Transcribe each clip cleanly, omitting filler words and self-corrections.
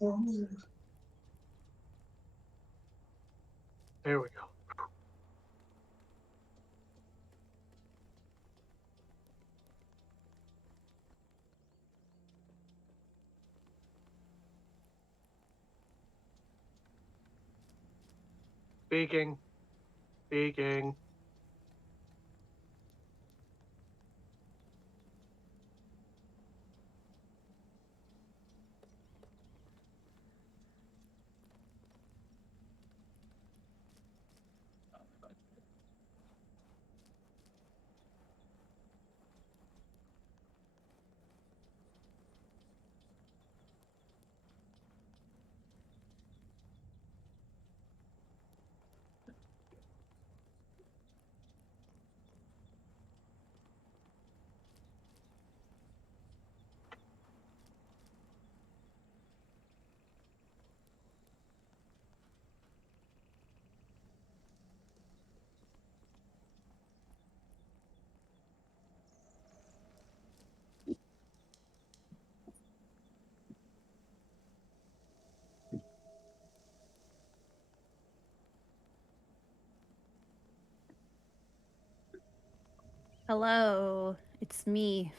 There we go. Speaking. Speaking. Hello, it's me.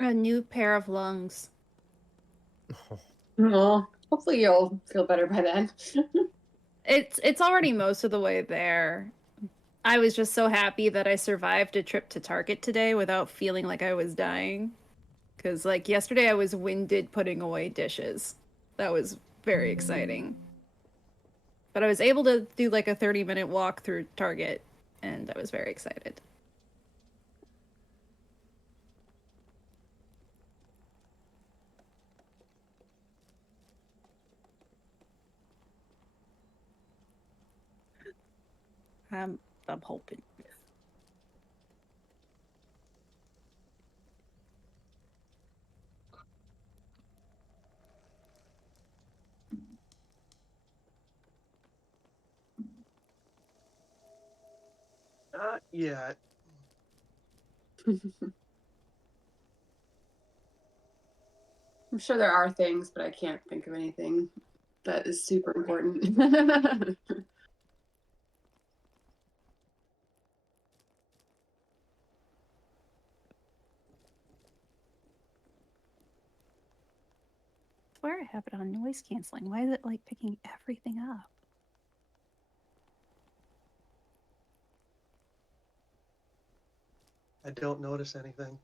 A new pair of lungs. Well, hopefully you'll feel better by then. It's already most of the way there. I was just so happy that I survived a trip to Target today without feeling like I was dying. Because, like, yesterday I was winded putting away dishes. That was very exciting. But I was able to do like a 30-minute walk through Target, and I was very excited. I'm hoping. Not yet. I'm sure there are things, but I can't think of anything that is super important. I swear I have it on noise canceling. Why is it like picking everything up? I don't notice anything.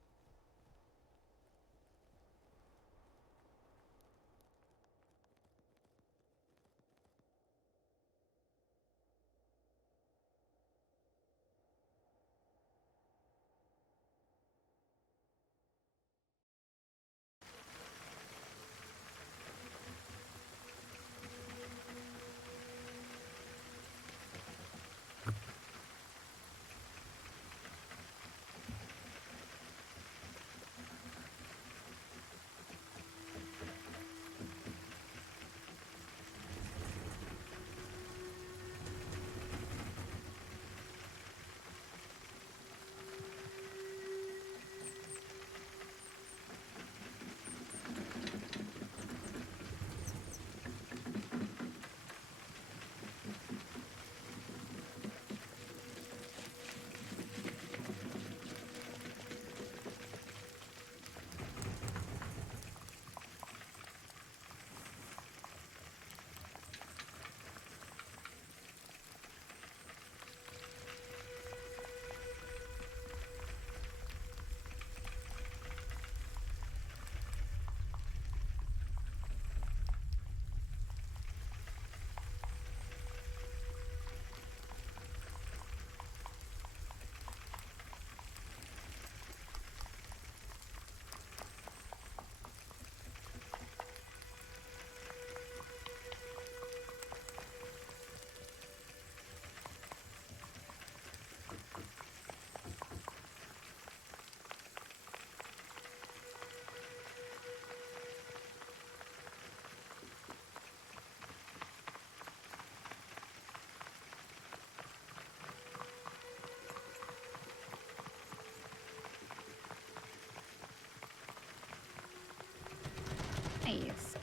Nice.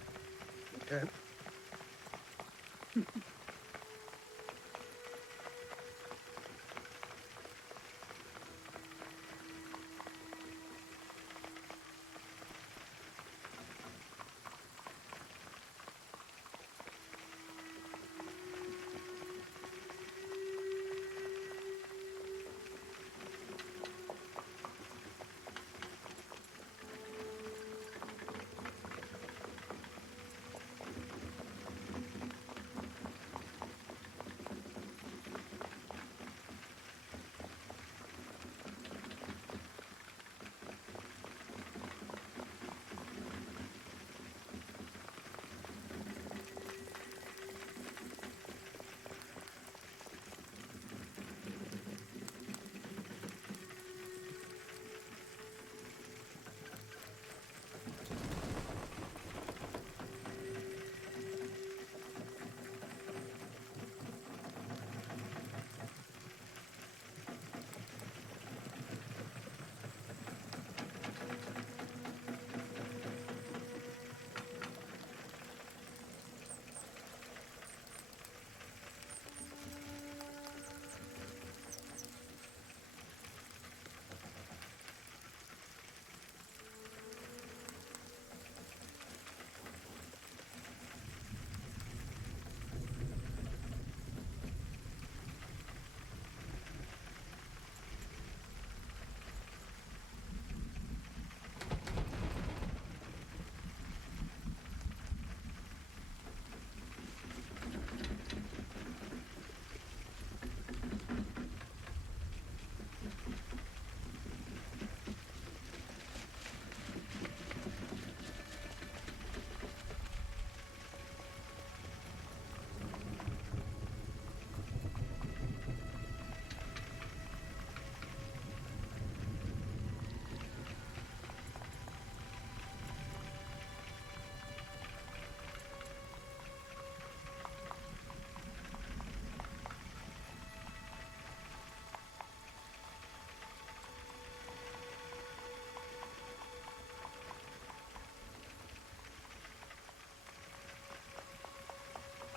Okay.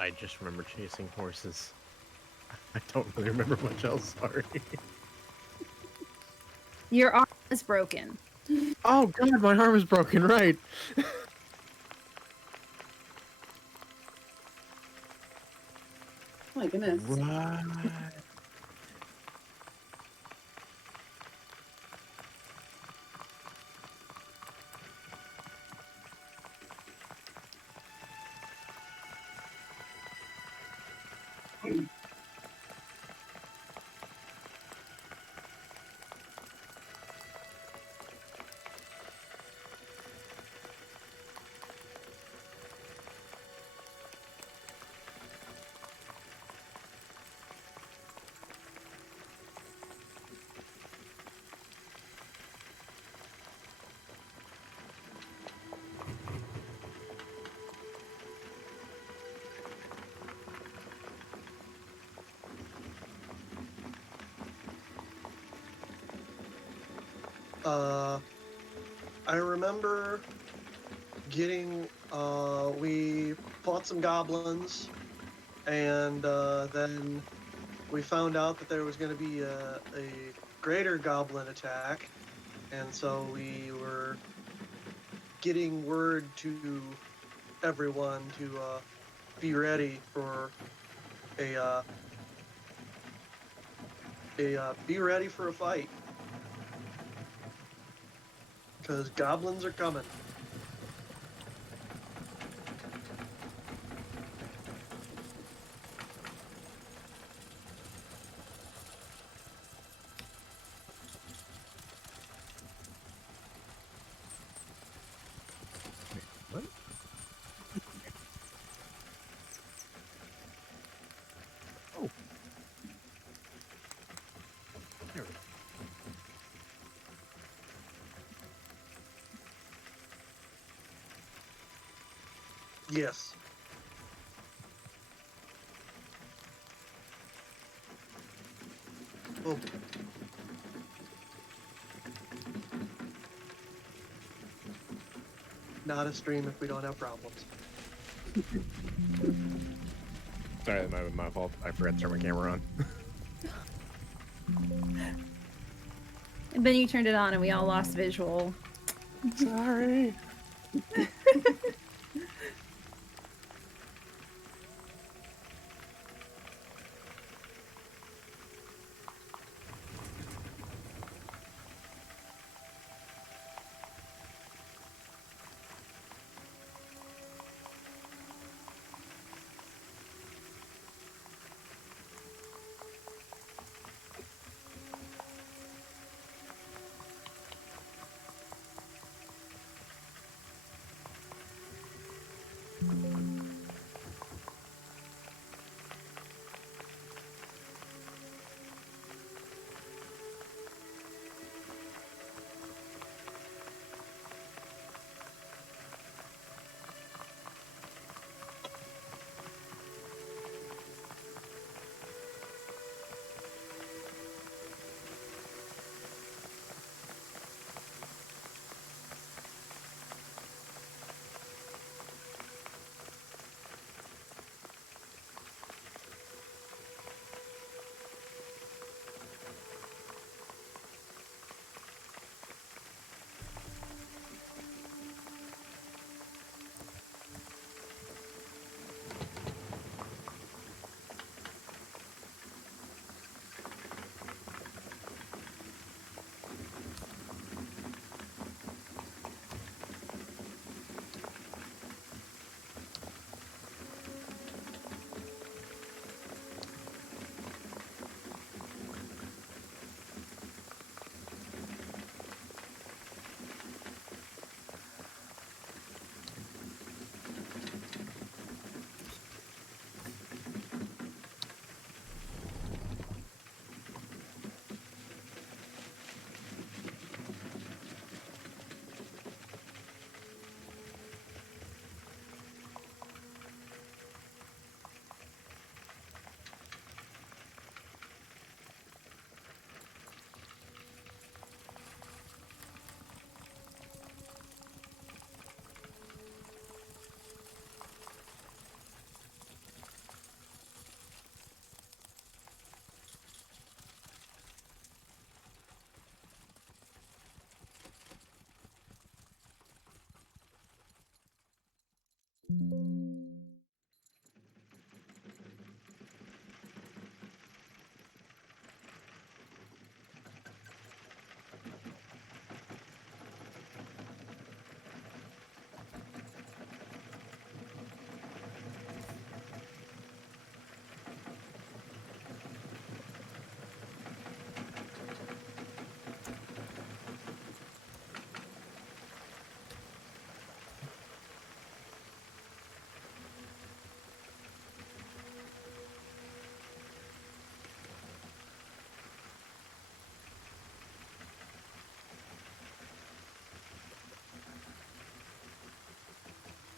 I just remember chasing horses. I don't really remember much else, sorry. Your arm is broken. Oh god, my arm is broken, right. Oh my goodness. Right. I remember getting, we fought some goblins, and then we found out that there was going to be a greater goblin attack, and so we were getting word to everyone to be ready for be ready for a fight, because goblins are coming. What? Oh. There we go. Yes. Oh. Not a stream if we don't have problems. Sorry, my fault. I forgot to turn my camera on. And then you turned it on and we all lost visual. Sorry.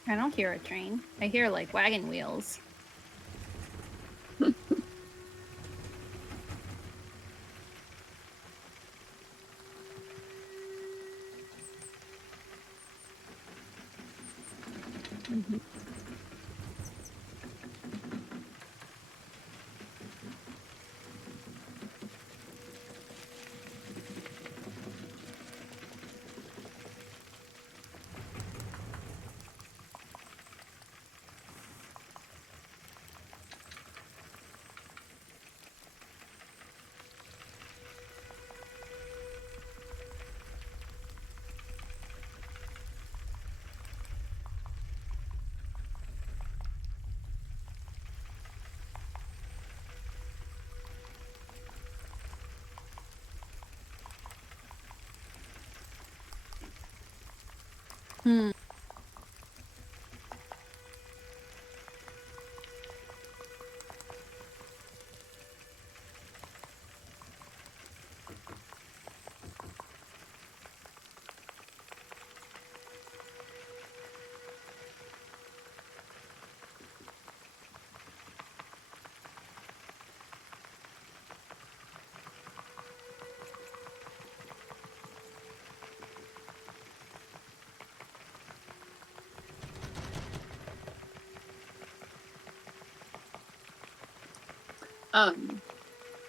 I don't hear a train. I hear like wagon wheels. Mhm. Hmm.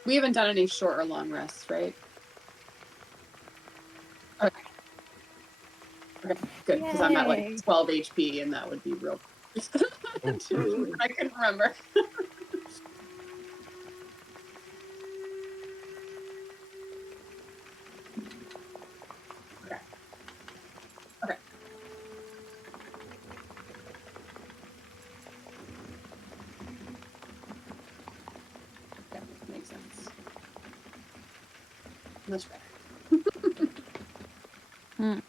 We haven't done any short or long rests, right? Okay. Okay, good, because I'm at like Yay. 12 HP and that would be real. Oh. I couldn't remember. Okay. Okay. Yeah, makes sense. Much better. Hmm.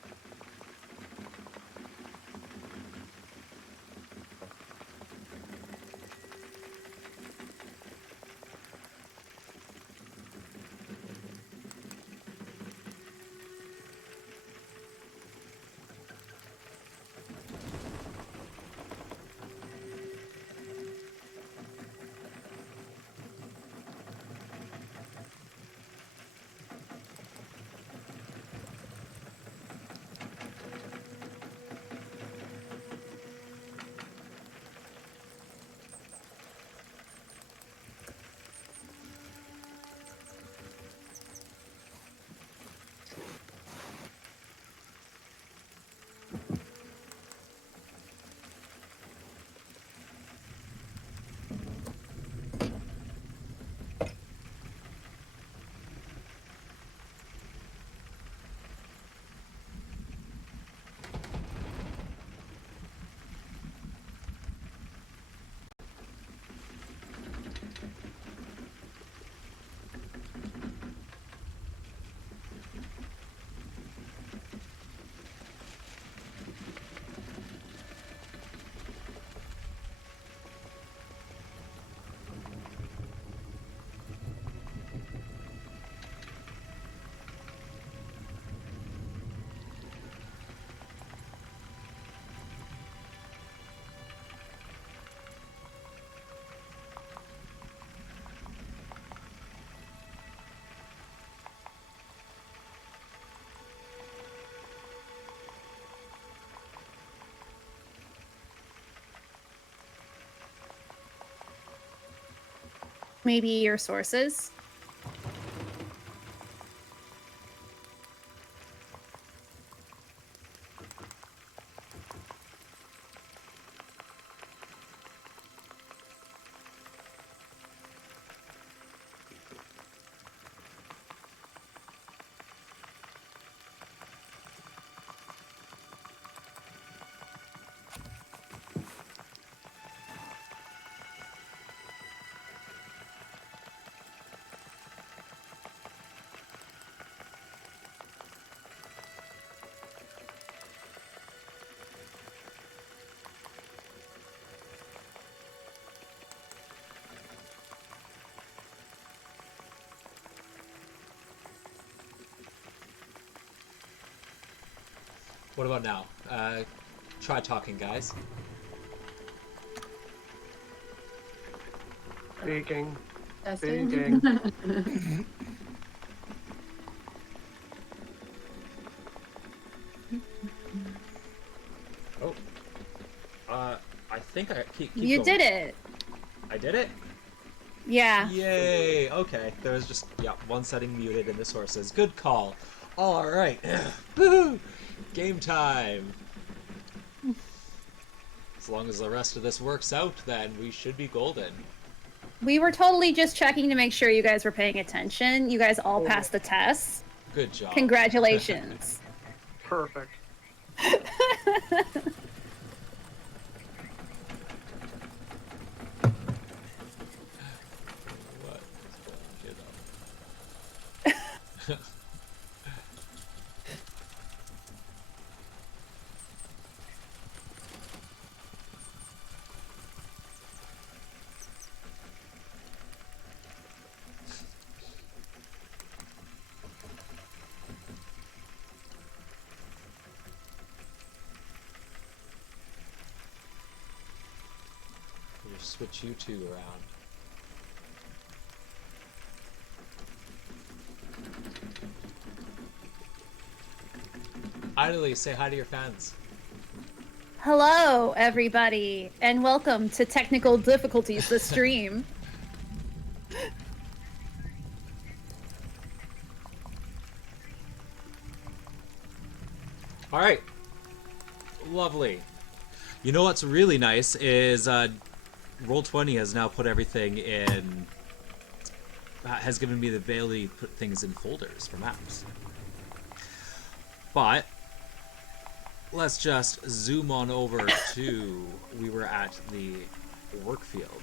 Maybe your sources. What about now? Try talking, guys. Speaking. Testing. Speaking. Oh. I think I keep You going. did it. I did it? Yeah. Yay! Okay, there was just, yeah, one setting muted in the sources. Good call. Alright. Woohoo! Game time! As long as the rest of this works out, then we should be golden. We were totally just checking to make sure you guys were paying attention. You guys all passed the test. Good job. Congratulations. Perfect. What is going on? We'll switch you two around. Idly, say hi to your fans. Hello, everybody, and welcome to Technical Difficulties, the stream. Alright. Lovely. You know what's really nice is Roll20 has now put everything in... has given me the ability to put things in folders for maps. But let's just zoom on over to... we were at the work field.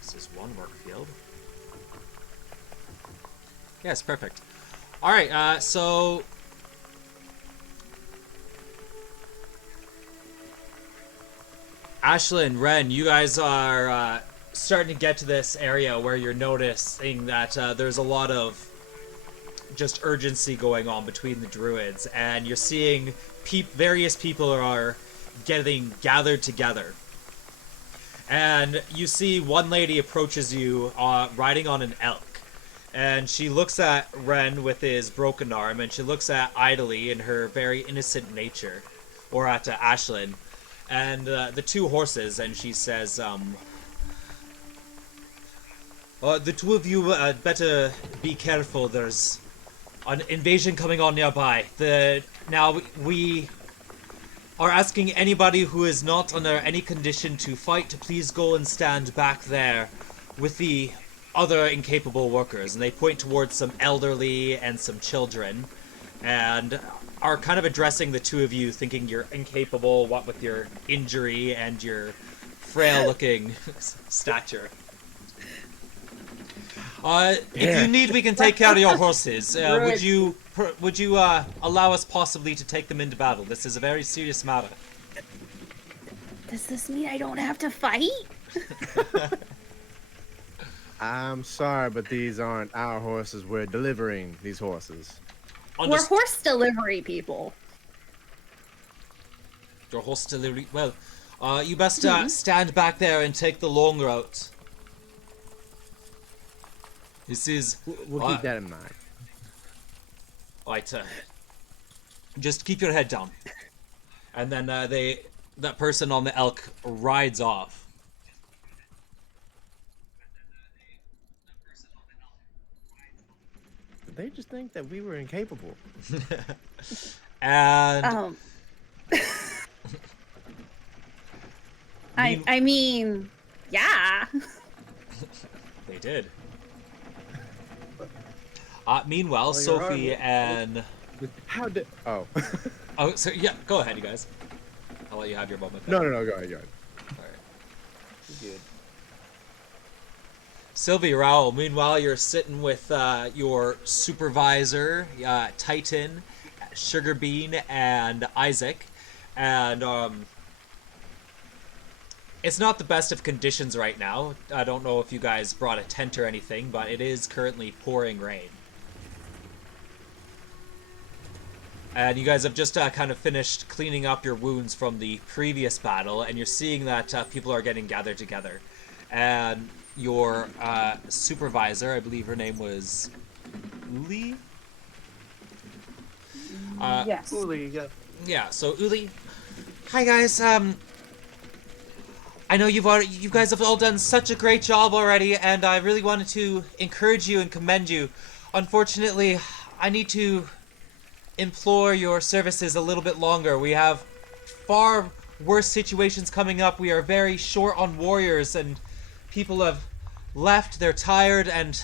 This is one work field. Yes, perfect. Alright, so... Ashlyn, Ren, you guys are starting to get to this area where you're noticing that there's a lot of just urgency going on between the Druids, and you're seeing various people are getting gathered together. And you see one lady approaches you riding on an elk. And she looks at Ren with his broken arm, and she looks at Idly in her very innocent nature, or at Ashlyn, and the two horses, and she says, the two of you better be careful. There's an invasion coming on nearby. Now we are asking anybody who is not under any condition to fight to please go and stand back there with the other incapable workers. And they point towards some elderly and some children, and are kind of addressing the two of you, thinking you're incapable, what with your injury and your frail-looking stature. If you need, we can take care of your horses. Would you allow us possibly to take them into battle? This is a very serious matter. Does this mean I don't have to fight? I'm sorry, but these aren't our horses. We're delivering these horses. We're horse delivery people. Your horse delivery... Well, you best stand back there and take the long route. This is... We'll keep that in mind. Right, just keep your head down. And then that person on the elk rides off. They just think that we were incapable. And... I mean, yeah. They did. Meanwhile, Sophie and... How did... Oh. Oh, so yeah, go ahead, you guys. I'll let you have your moment. No, go ahead. Alright. Good. Sylvie, Raoul, meanwhile, you're sitting with your supervisor, Titan, Sugarbean, and Isaac. And It's not the best of conditions right now. I don't know if you guys brought a tent or anything, but it is currently pouring rain. And you guys have just kind of finished cleaning up your wounds from the previous battle, and you're seeing that people are getting gathered together. And your supervisor, I believe her name was Uli? Yes. Uli, yeah. Yeah, so Uli. Hi guys, I know you guys have all done such a great job already, and I really wanted to encourage you and commend you. Unfortunately, I need to implore your services a little bit longer. We have far worse situations coming up. We are very short on warriors, and people have left. They're tired, and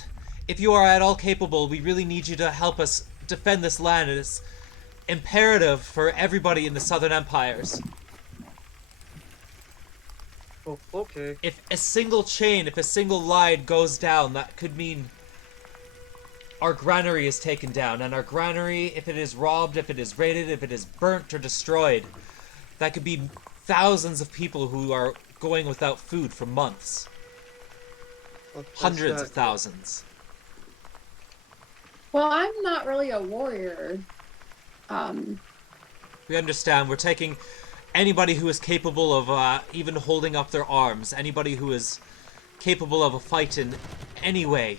if you are at all capable, we really need you to help us defend this land. It is imperative for everybody in the Southern Empires. Oh, okay. If a single chain, if a single line goes down, that could mean our granary is taken down. And our granary, if it is robbed, if it is raided, if it is burnt or destroyed, that could be thousands of people who are going without food for months. Well, that's Hundreds of not- thousands. Well, I'm not really a warrior. We understand. We're taking anybody who is capable of even holding up their arms. Anybody who is capable of a fight in any way.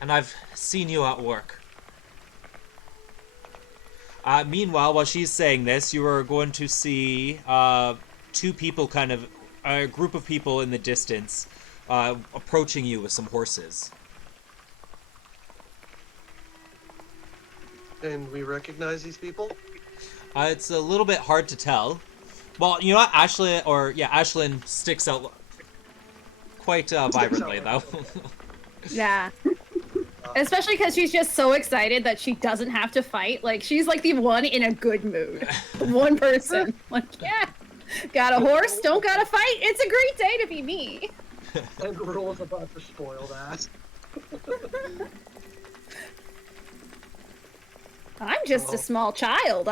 And I've seen you at work. Meanwhile, while she's saying this, you are going to see two people, kind of a group of people in the distance, approaching you with some horses. And we recognize these people? It's a little bit hard to tell. Well, you know what? Ashlyn sticks out quite vibrantly, though. Yeah. Especially because she's just so excited that she doesn't have to fight. Like, she's like the one in a good mood. One person. Like, yeah, got a horse, don't gotta fight. It's a great day to be me. And Rule's about to spoil that. I'm just Oh. a small child.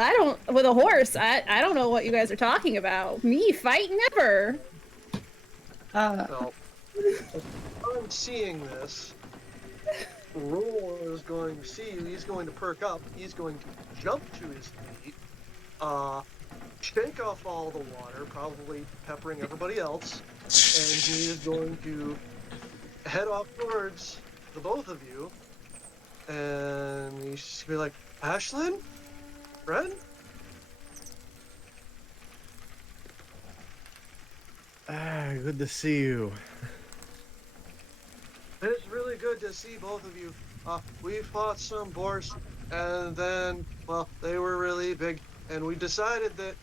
With a horse, I don't know what you guys are talking about. Me, fight never. So, upon seeing this, Rule is going to see you. He's going to perk up. He's going to jump to his feet, shake off all the water, probably peppering everybody else, and he is going to head off towards the both of you. And he's just gonna be like, Ashlyn? Ren? Good to see you. It's really good to see both of you. We fought some boars, and then, well, they were really big, and we decided that,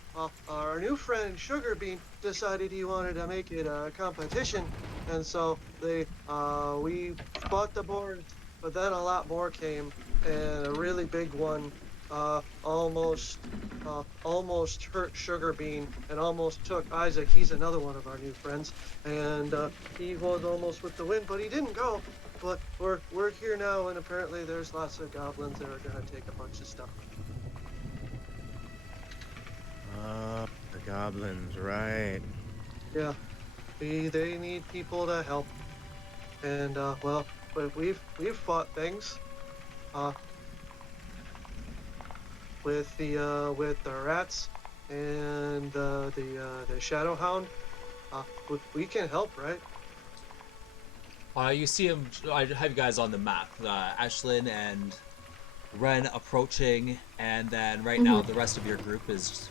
our new friend Sugarbean decided he wanted to make it a competition, and so we fought the boars, but then a lot more came, and a really big one, almost hurt Sugarbean and almost took Isaac. He's another one of our new friends, and he was almost with the wind, but he didn't go. But we're here now, and apparently there's lots of goblins that are gonna take a bunch of stuff. The goblins, right. Yeah, they need people to help, and well, but we've fought things, with the rats and the shadow hound. We can help, right? You see him. I have you guys on the map. Ashlyn and Ren approaching, and then right now the rest of your group was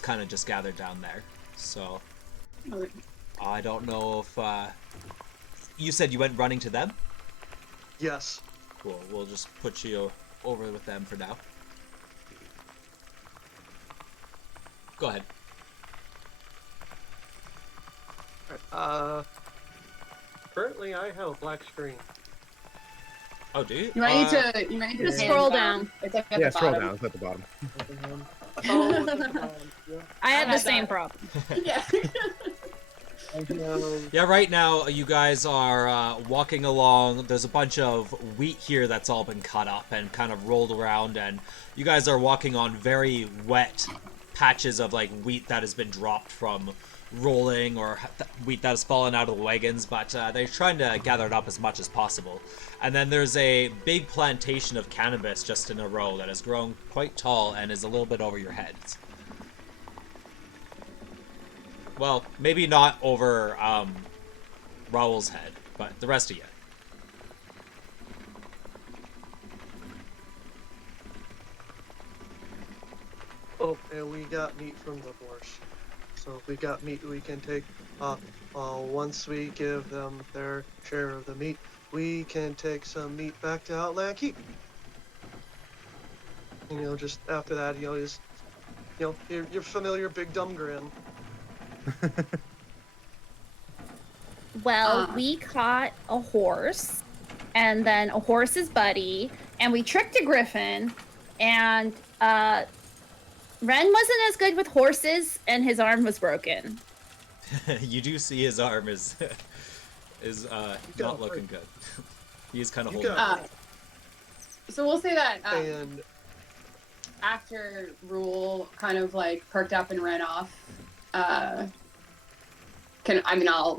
kind of just gathered down there. So I don't know if you said you went running to them. Yes. Cool. We'll just put you over with them for now. Go ahead. Currently I have a black screen. Oh, do you? You might need to Just hand scroll down. It's like at Yeah, the scroll bottom. down. It's at the bottom. Oh, it's at the bottom, yeah. I had the had same that. problem. Yeah. Yeah, right now you guys are walking along. There's a bunch of wheat here that's all been cut up and kind of rolled around, and you guys are walking on very wet patches of like wheat that has been dropped from rolling or wheat that has fallen out of the wagons, but they're trying to gather it up as much as possible. And then there's a big plantation of cannabis just in a row that has grown quite tall and is a little bit over your heads. Well, maybe not over Raoul's head, but the rest of you. Oh, and we got meat from the horse. So if we got meat we can take. Once we give them their share of the meat, we can take some meat back to Outland Keep. And, just after that, just, your familiar big dumb grin. Well, we caught a horse, and then a horse's buddy, and we tricked a griffin, and Ren wasn't as good with horses, and his arm was broken. You do see his arm is not looking good. He's kind of holding it. So we'll say that And after Rule kind of like perked up and ran off, I'll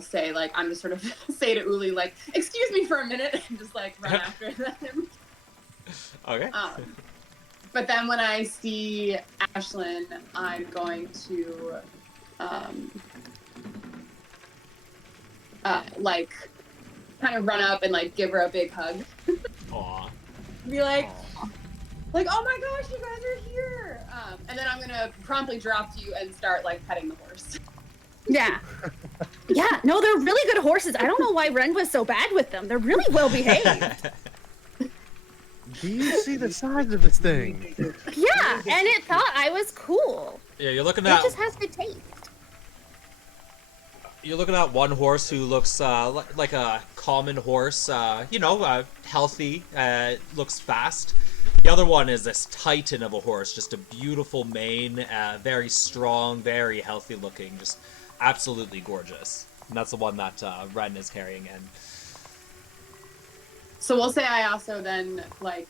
say like I'm just sort of say to Uli like, excuse me for a minute, and just like run after them. Okay. But then when I see Ashlyn, I'm going to like kind of run up and like give her a big hug. Aw. Be like, Aw. like, oh my gosh, you guys are here! And then I'm gonna promptly drop to you and start like petting the horse. Yeah. Yeah, no, they're really good horses. I don't know why Ren was so bad with them. They're really well behaved. Do you see the size of this thing? Yeah, and it thought I was cool. Yeah, you're looking It at just has good taste. one horse who looks like a common horse, healthy, looks fast. The other one is this titan of a horse, just a beautiful mane, very strong, very healthy looking, just absolutely gorgeous. And that's the one that Ren is carrying in. So we'll say I also then like,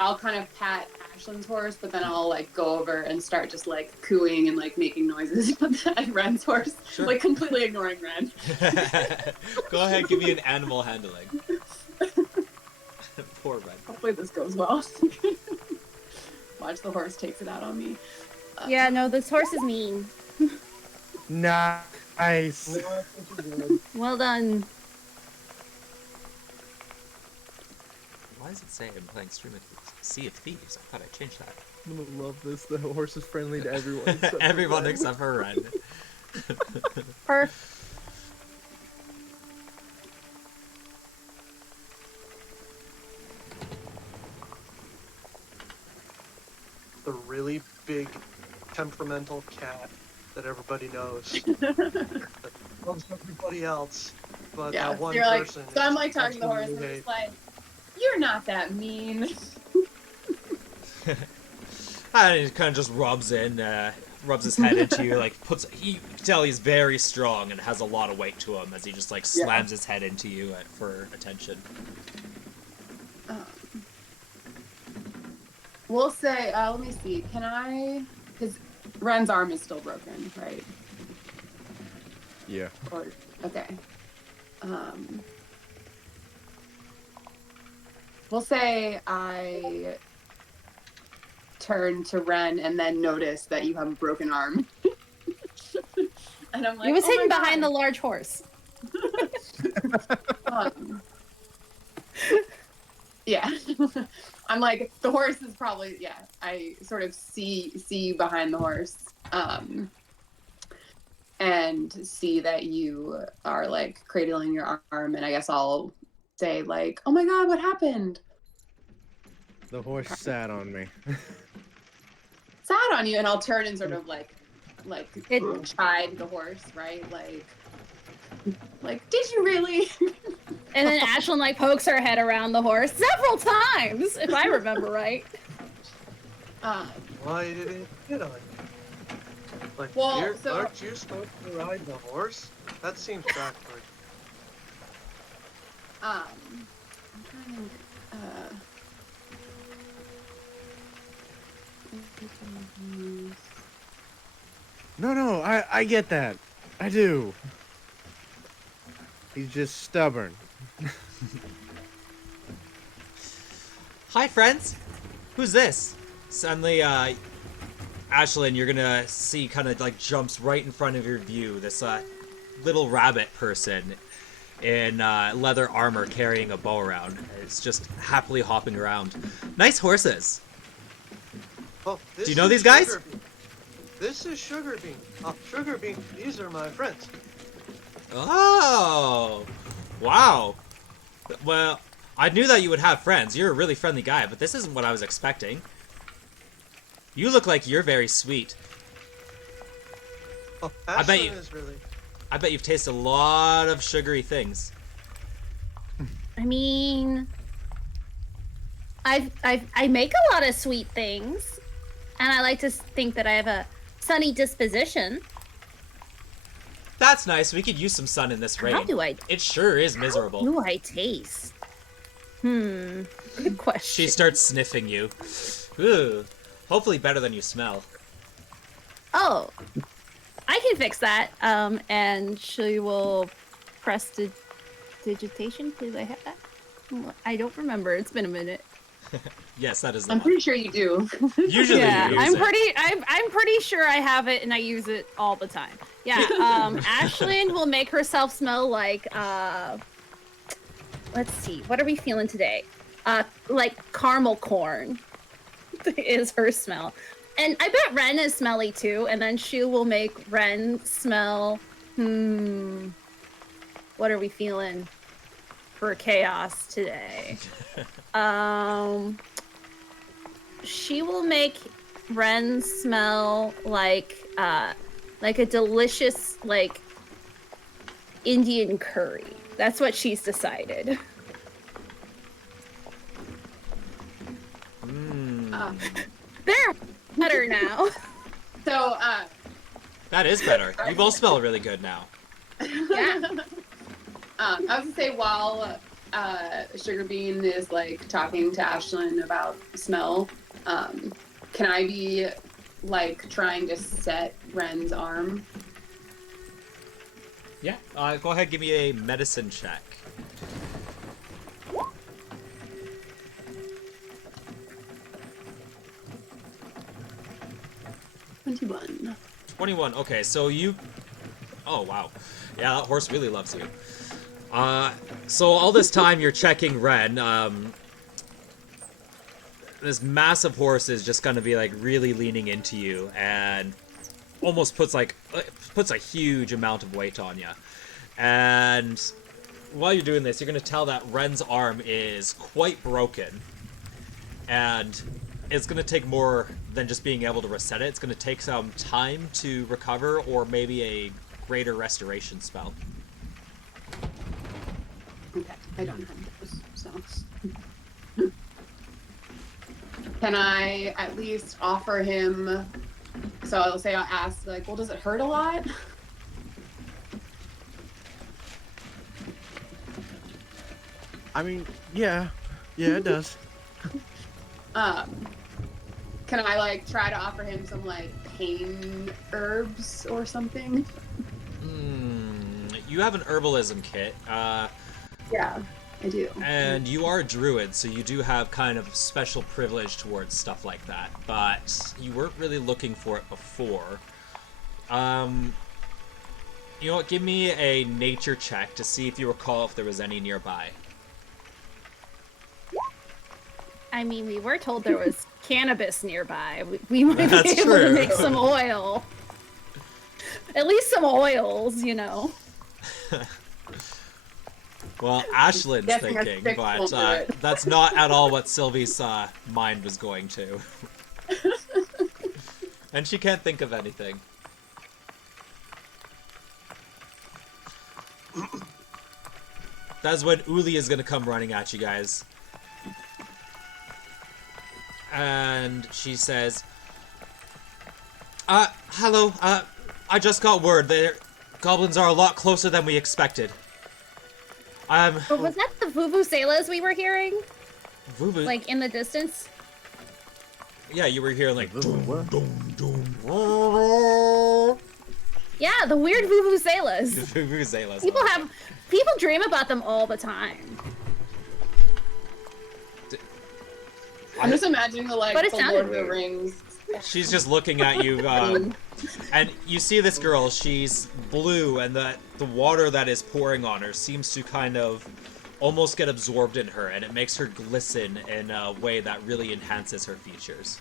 I'll kind of pat Ashlyn's horse, but then I'll like go over and start just like cooing and like making noises at Ren's horse, Sure. like completely ignoring Ren. Go ahead, give me an animal handling. Poor Ren. Hopefully this goes well. Watch the horse takes it out on me. Yeah, no, this horse is mean. Nice. Well done. Why does it say I'm playing Sea of Thieves? I thought I changed that. I love this. The horse is friendly to everyone. Except Everyone for except for Ren. Perfect. the really big, temperamental cat that everybody knows. that loves everybody else, but Yeah, that one you're like, person. so I'm is like talking to the horse and I'm absolutely just like, you're not that mean. And he kind of just rubs his head into you, like you can tell he's very strong and has a lot of weight to him as he just like slams his head into you for attention. We'll say, let me see, can I, because Ren's arm is still broken, right? Yeah. Or, okay. We'll say I turn to Ren and then notice that you have a broken arm. And I'm like, It was oh hidden my behind God. the large horse. Yeah. I'm like, the horse is probably, yeah, I sort of see you behind the horse. And see that you are like cradling your arm, and I guess I'll say like, oh my God, what happened? The horse sat on me. Sat on you, and I'll turn and sort of like It- chide the horse, right? Like, did you really? And then Ashlyn like pokes her head around the horse several times, if I remember right. Why did it hit on you? Like, Well, so- aren't you supposed to ride the horse? That seems backward. I'm trying to, No, I get that. I do. He's just stubborn. Hi, friends. Who's this? Suddenly, Ashlyn, you're gonna see kind of like jumps right in front of your view. This little rabbit person in leather armor carrying a bow around. It's just happily hopping around. Nice horses. Oh, Do you know these guys? Sugar Bean. This is Sugar Bean. Sugar Bean, these are my friends. Oh, wow. Well, I knew that you would have friends. You're a really friendly guy, but this isn't what I was expecting. You look like you're very sweet. Oh, I bet Ashlyn you- is really. I bet you've tasted a lot of sugary things. I mean, I make a lot of sweet things, and I like to think that I have a sunny disposition. That's nice. We could use some sun in this rain. How do I? It sure is How miserable. do I taste? Good question. She starts sniffing you. Ooh. Hopefully better than you smell. Oh, I can fix that. And she will press digitation. Please, I have that. I don't remember. It's been a minute. Yes, that is the I'm one. pretty sure you do. Usually Yeah, you use it. I'm pretty sure I have it, and I use it all the time. Yeah. Ashlyn will make herself smell like let's see, what are we feeling today? Like caramel corn is her smell. And I bet Ren is smelly too, and then she will make Ren smell, what are we feeling for chaos today? She will make Ren smell like a delicious, like, Indian curry. That's what she's decided. They're better now. So, That is better. You both smell really good now. Yeah. I was gonna say while Sugar Bean is like talking to Ashlyn about smell, can I be like trying to set Ren's arm? Yeah. Go ahead, give me a medicine check. $21. 21. Okay, so you... Oh, wow. Yeah, that horse really loves you. So all this time you're checking Ren. This massive horse is just gonna be like really leaning into you and almost puts a huge amount of weight on you. And while you're doing this, you're gonna tell that Ren's arm is quite broken, and it's gonna take more than just being able to reset it. It's gonna take some time to recover, or maybe a greater restoration spell. Okay, I don't have those, so. Can I at least offer him? So I'll ask, like, well, does it hurt a lot? I mean, yeah, it does. Can I like try to offer him some like pain herbs or something? You have an herbalism kit. Yeah, I do. And you are a druid, so you do have kind of special privilege towards stuff like that, but you weren't really looking for it before. You know what, give me a nature check to see if you recall if there was any nearby. I mean, we were told there was cannabis nearby. We might That's be able true. to make some oil. At least some oils, you know. Well, Ashlyn's Guessing a thinking, six but will do it. that's not at all what Sylvie's mind was going to. And she can't think of anything. That's when Uli is going to come running at you guys. And she says, hello, I just got word that goblins are a lot closer than we expected. But was that the vuvuzelas we were hearing? Vuvu. Like, in the distance? Yeah, you were hearing like What? doom, doom, doom. Yeah, the weird vuvuzelas. Vuvuzelas. People dream about them all the time. I'm just imagining the But it the sounded Lord of the weird. Rings. She's just looking at you, and you see this girl. She's blue, and the water that is pouring on her seems to kind of almost get absorbed in her, and it makes her glisten in a way that really enhances her features.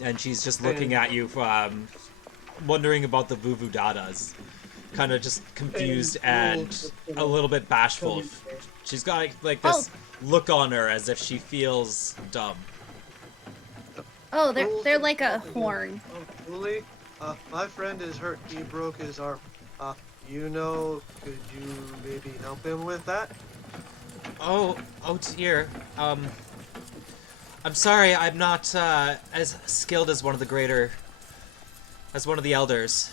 And she's just looking at you, wondering about the Vuvu Dadas. Kind of just confused and a little bit bashful. She's got like this look on her as if she feels dumb. Oh, they're like a horn. Oh, Uli, my friend is hurt. He broke his arm. You know, could you maybe help him with that? Oh dear. I'm sorry, I'm not as skilled as one of the elders.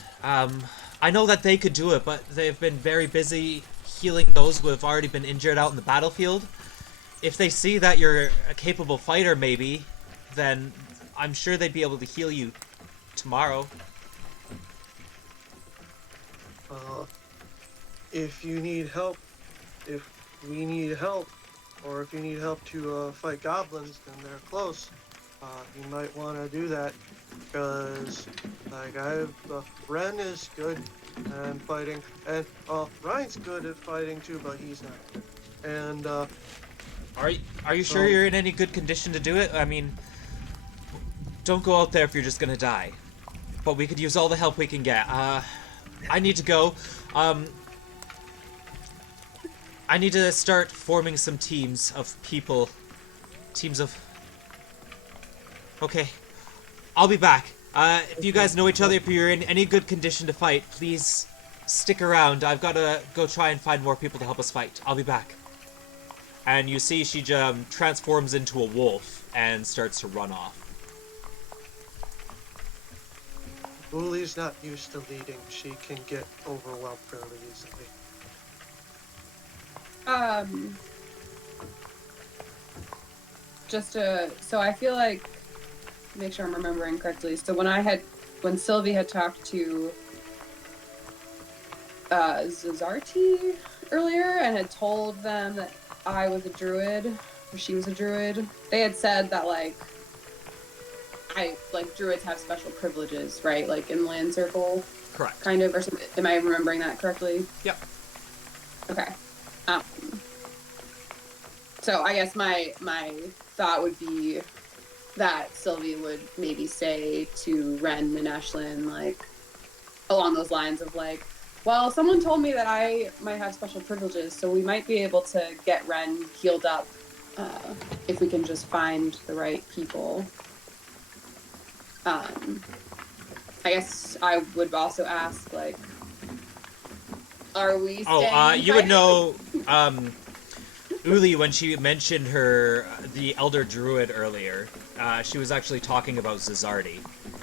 I know that they could do it, but they've been very busy healing those who have already been injured out in the battlefield. If they see that you're a capable fighter, maybe, then I'm sure they'd be able to heal you tomorrow. If you need help, if we need help, or if you need help to fight goblins, then they're close. You might want to do that, because like Ren is good and fighting, and Ryan's good at fighting too, but he's not good. And Are you sure you're in any good condition to do it? I mean, don't go out there if you're just gonna die. But we could use all the help we can get. I need to go. I need to start forming some teams of people. Okay. I'll be back. If you guys know each other, if you're in any good condition to fight, please stick around. I've got to go try and find more people to help us fight. I'll be back. And you see she transforms into a wolf and starts to run off. Uli's not used to leading. She can get overwhelmed fairly easily. So I feel like, make sure I'm remembering correctly. So when Sylvie had talked to Zazarti earlier and had told them that I was a druid, or she was a druid, they had said that druids have special privileges, right? Like in Land Circle. Correct. Kind of, or something. Am I remembering that correctly? Yep. Okay. So I guess my thought would be that Sylvie would maybe say to Ren and Ashlyn, like, along those lines of like, well, someone told me that I might have special privileges, so we might be able to get Ren healed up if we can just find the right people. I guess I would also ask, like, are we staying you would know, Uli, when she mentioned the Elder Druid earlier, she was actually talking about Zazardi.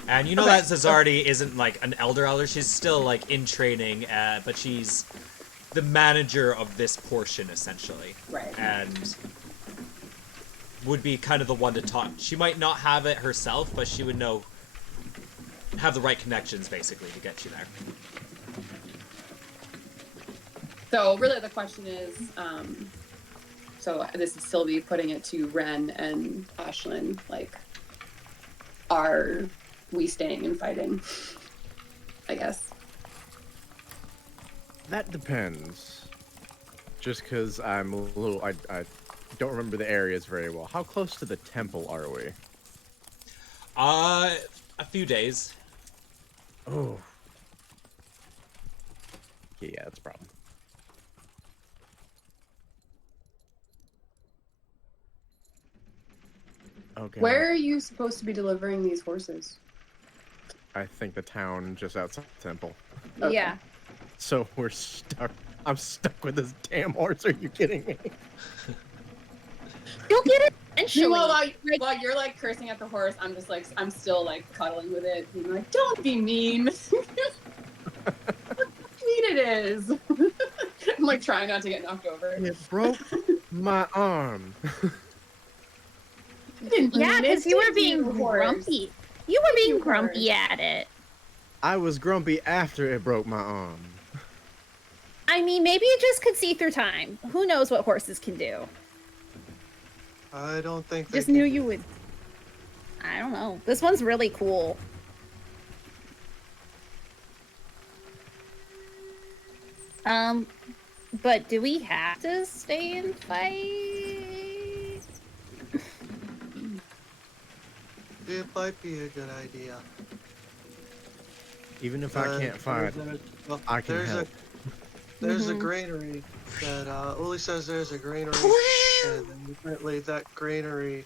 And you know that Zazardi isn't, like, an elder, she's still, like, in training, but she's the manager of this portion, essentially. Right. And would be kind of the one to talk. She might not have it herself, but she would have the right connections, basically, to get you there. So really the question is, so this is Sylvie putting it to Ren and Ashlyn, like, are we staying and fighting? I guess. That depends. Just because I'm a little, I don't remember the areas very well. How close to the temple are we? A few days. Oh. Yeah, that's a problem. Okay. Where are you supposed to be delivering these horses? I think the town just outside the temple. Okay. Yeah. So we're stuck. I'm stuck with this damn horse. Are you kidding me? You'll get it eventually. Meanwhile, while you're like cursing at the horse, I'm just like, I'm still like cuddling with it, being like, don't be mean. Look how sweet it is. I'm like trying not to get knocked over. It broke my arm. Yeah, because you were being grumpy. You were being grumpy horse. at it. I was grumpy after it broke my arm. I mean, maybe it just could see through time. Who knows what horses can do? I don't think they Just can knew do you would. I don't know. This one's really cool. But do we have to stay and fight? It might be a good idea. Even if I can't fight, well, I can there's help. there's a Mhm. granary that Uli says there's a granary, and apparently that granary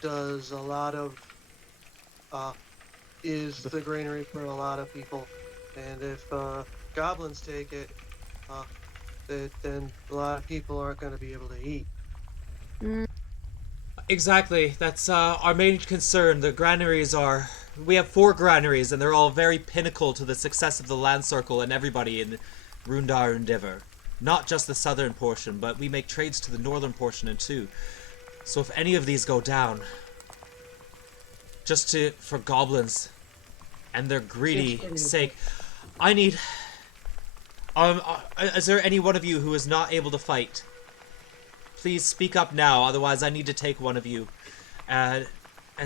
does a lot of is the granary for a lot of people, and if goblins take it, then a lot of people aren't going to be able to eat. Exactly. That's our main concern. The granaries are. We have 4 granaries, and they're all very pinnacle to the success of the Land Circle and everybody in Rundar Endeavor. Not just the southern portion, but we make trades to the northern portion too. So if any of these go down, for goblins and their greedy sake, I need. Is there any one of you who is not able to fight? Please speak up now, otherwise I need to take one of you and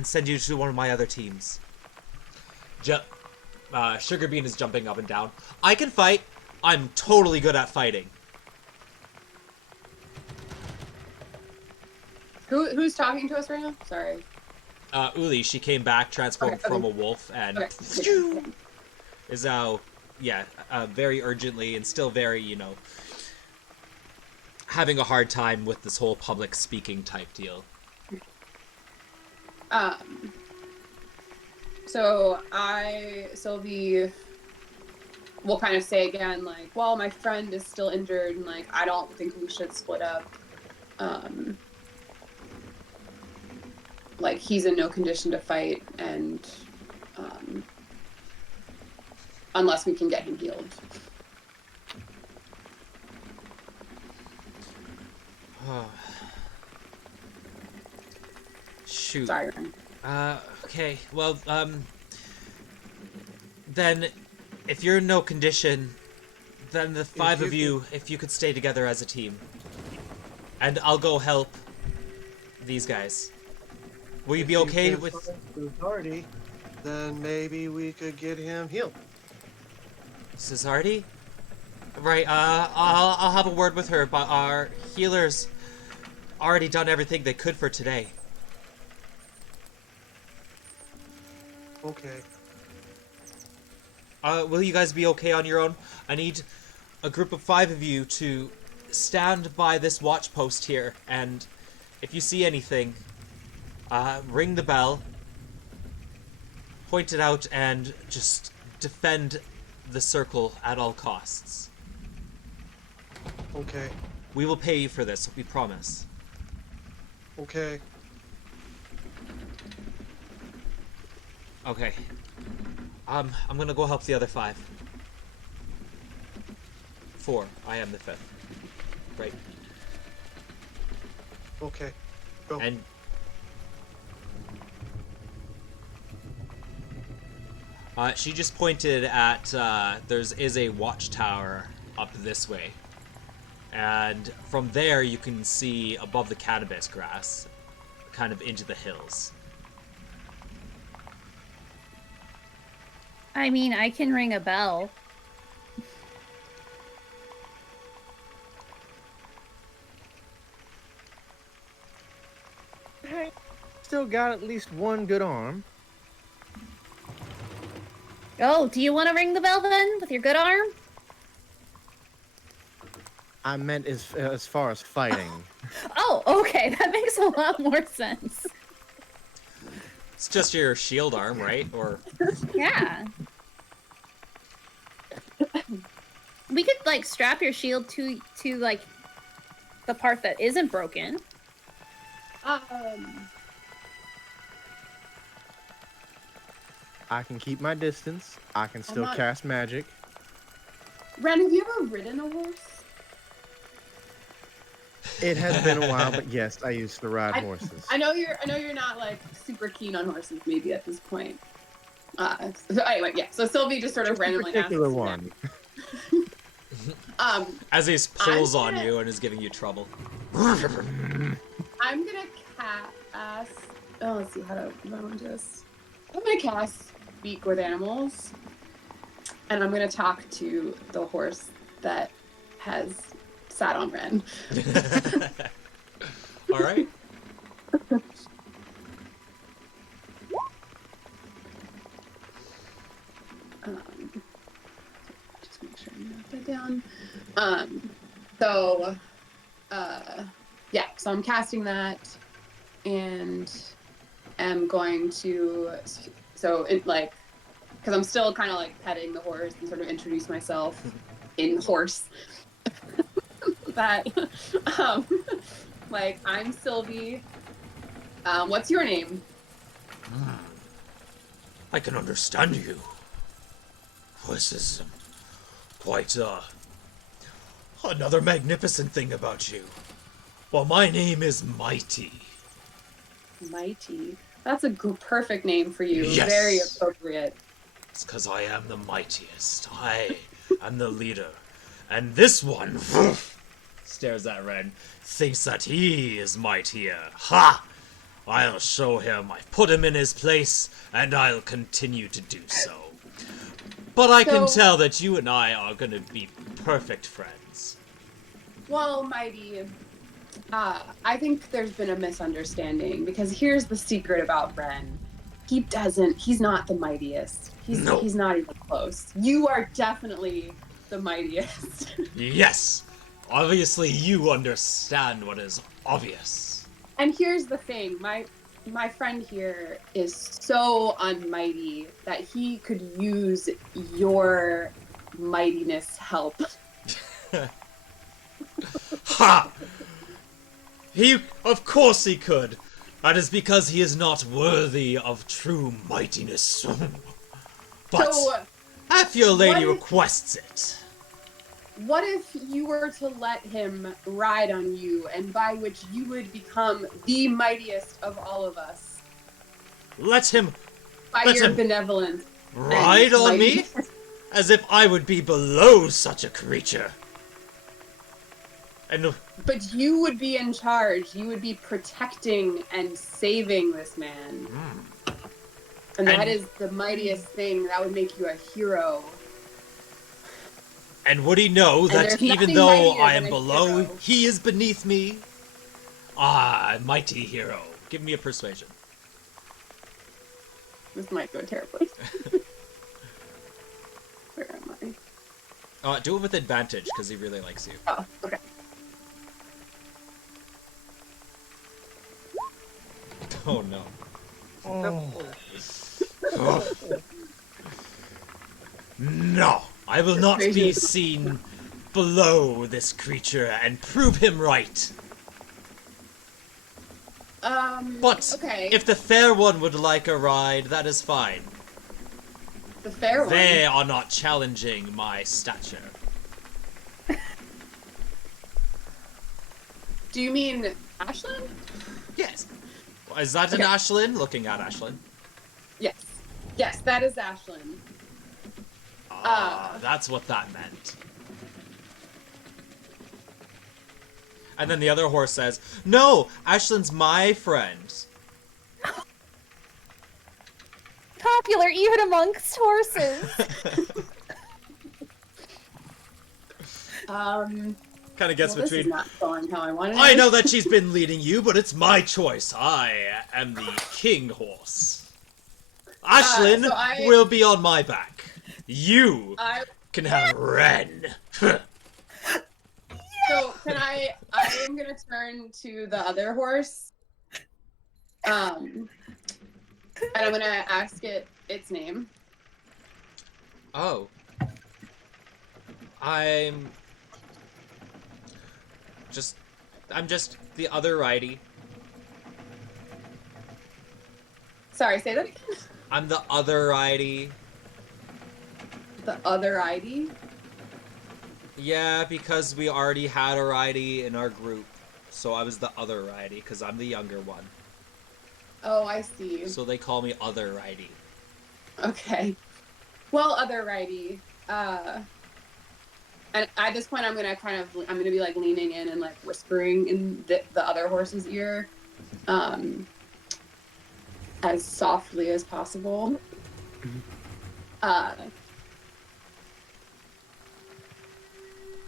send you to one of my other teams. Sugarbean is jumping up and down. I can fight. I'm totally good at fighting. Who's talking to us right now? Sorry. Uli, she came back, transformed Okay. from a wolf, and Okay. is now, very urgently and still very, having a hard time with this whole public speaking type deal. So Sylvie will kind of say again, like, well, my friend is still injured, and like, I don't think we should split up. Like, he's in no condition to fight, and unless we can get him healed. Shoot. Sorry. Okay. Well, then, if you're in no condition, then the 5 of you, if you could stay together as a team, and I'll go help these guys. Will you be okay with? Cesardi, then maybe we could get him healed. Cesardi? Right. I'll have a word with her, but our healers already done everything they could for today. Okay. Will you guys be okay on your own? I need a group of 5 of you to stand by this watch post here, and if you see anything, ring the bell, point it out, and just defend the circle at all costs. Okay. We will pay you for this, we promise. Okay. Okay. I'm gonna go help the other 5. 4. I am the 5th. Right. Okay. Go. And she just pointed at there is a watchtower up this way, and from there you can see above the cannabis grass, kind of into the hills. I mean, I can ring a bell. Hey, still got at least one good arm. Oh, do you want to ring the bell then with your good arm? I meant as far as fighting. Oh, okay. That makes a lot more sense. It's just your shield arm, right? Or Yeah. We could like strap your shield to like the part that isn't broken. I can keep my distance. I can still not- cast magic. Ren, have you ever ridden a horse? It has been a while, but yes, I used to ride I- horses. I know you're not like super keen on horses maybe at this point. So anyway, yeah. So Sylvie just sort of randomly asks Particular you one. that. As he pulls I'm on gonna- you and is giving you trouble. I'm gonna cast. Oh, let's see how to run this. I'm gonna cast Speak with Animals, and I'm gonna talk to the horse that has sat on Ren. All right. Just make sure I note that down. So, yeah. So I'm casting that, and am going to. So it like, because I'm still kind of like petting the horse and sort of introduce myself in horse. That, um, like I'm Sylvie. What's your name? I can understand you. This is quite another magnificent thing about you. Well, my name is Mighty. Mighty. That's a perfect name for you. Yes. Very appropriate. It's because I am the mightiest. I am the leader. And this one stares at Ren, thinks that he is mightier. Ha! I'll show him. I've put him in his place, and I'll continue to do so. But I can So- tell that you and I are going to be perfect friends. Well, Mighty, I think there's been a misunderstanding because here's the secret about Ren. He's not the mightiest. No. He's not even close. You are definitely the mightiest. Yes! Obviously, you understand what is obvious. And here's the thing, my friend here is so unmighty that he could use your mightiness help. Ha! Of course he could. That is because he is not worthy of true mightiness. But So, if your lady what if- requests it, what if you were to let him ride on you, and by which you would become the mightiest of all of us let him by Let your him benevolence? ride and on me mightiness? as if I would be below such a creature. And But you would be in charge. You would be protecting and saving this man. And that And- is the mightiest thing. That would make you a hero. would he know that there's even nothing though mightier I than am a below, hero. he is beneath me? Ah, mighty hero. Give me a persuasion. This might go terribly. Where am I? Do it with advantage, because he really likes you. Oh, okay. Oh no. No! I will not be Gracious. seen below this creature and prove him right. But okay. if the fair one would like a ride, that is fine. The fair one. They are not challenging my stature. Do you mean Ashlyn? Yes. Is that an Okay. Ashlyn? Looking at Ashlyn. Yes. Yes, that is Ashlyn. That's what that meant. And then the other horse says, "No, Ashlyn's my friend." Popular even amongst horses. Kind of gets Well, this is between. not going how I wanted it. I know that she's been leading you, but it's my choice. I am the king horse. Ashlyn so I- will be on my back. You I can have Ren. So can I am gonna turn to the other horse. And I'm gonna ask it its name. Oh. I'm just the other righty. Sorry, say that again. I'm the other righty. The other ID. Yeah, because we already had a righty in our group. So I was the other righty, because I'm the younger one. Oh, I see. So they call me other righty. Okay. Well, other righty. And at this point, I'm gonna be like leaning in and like whispering in the other horse's ear, as softly as possible. Uh,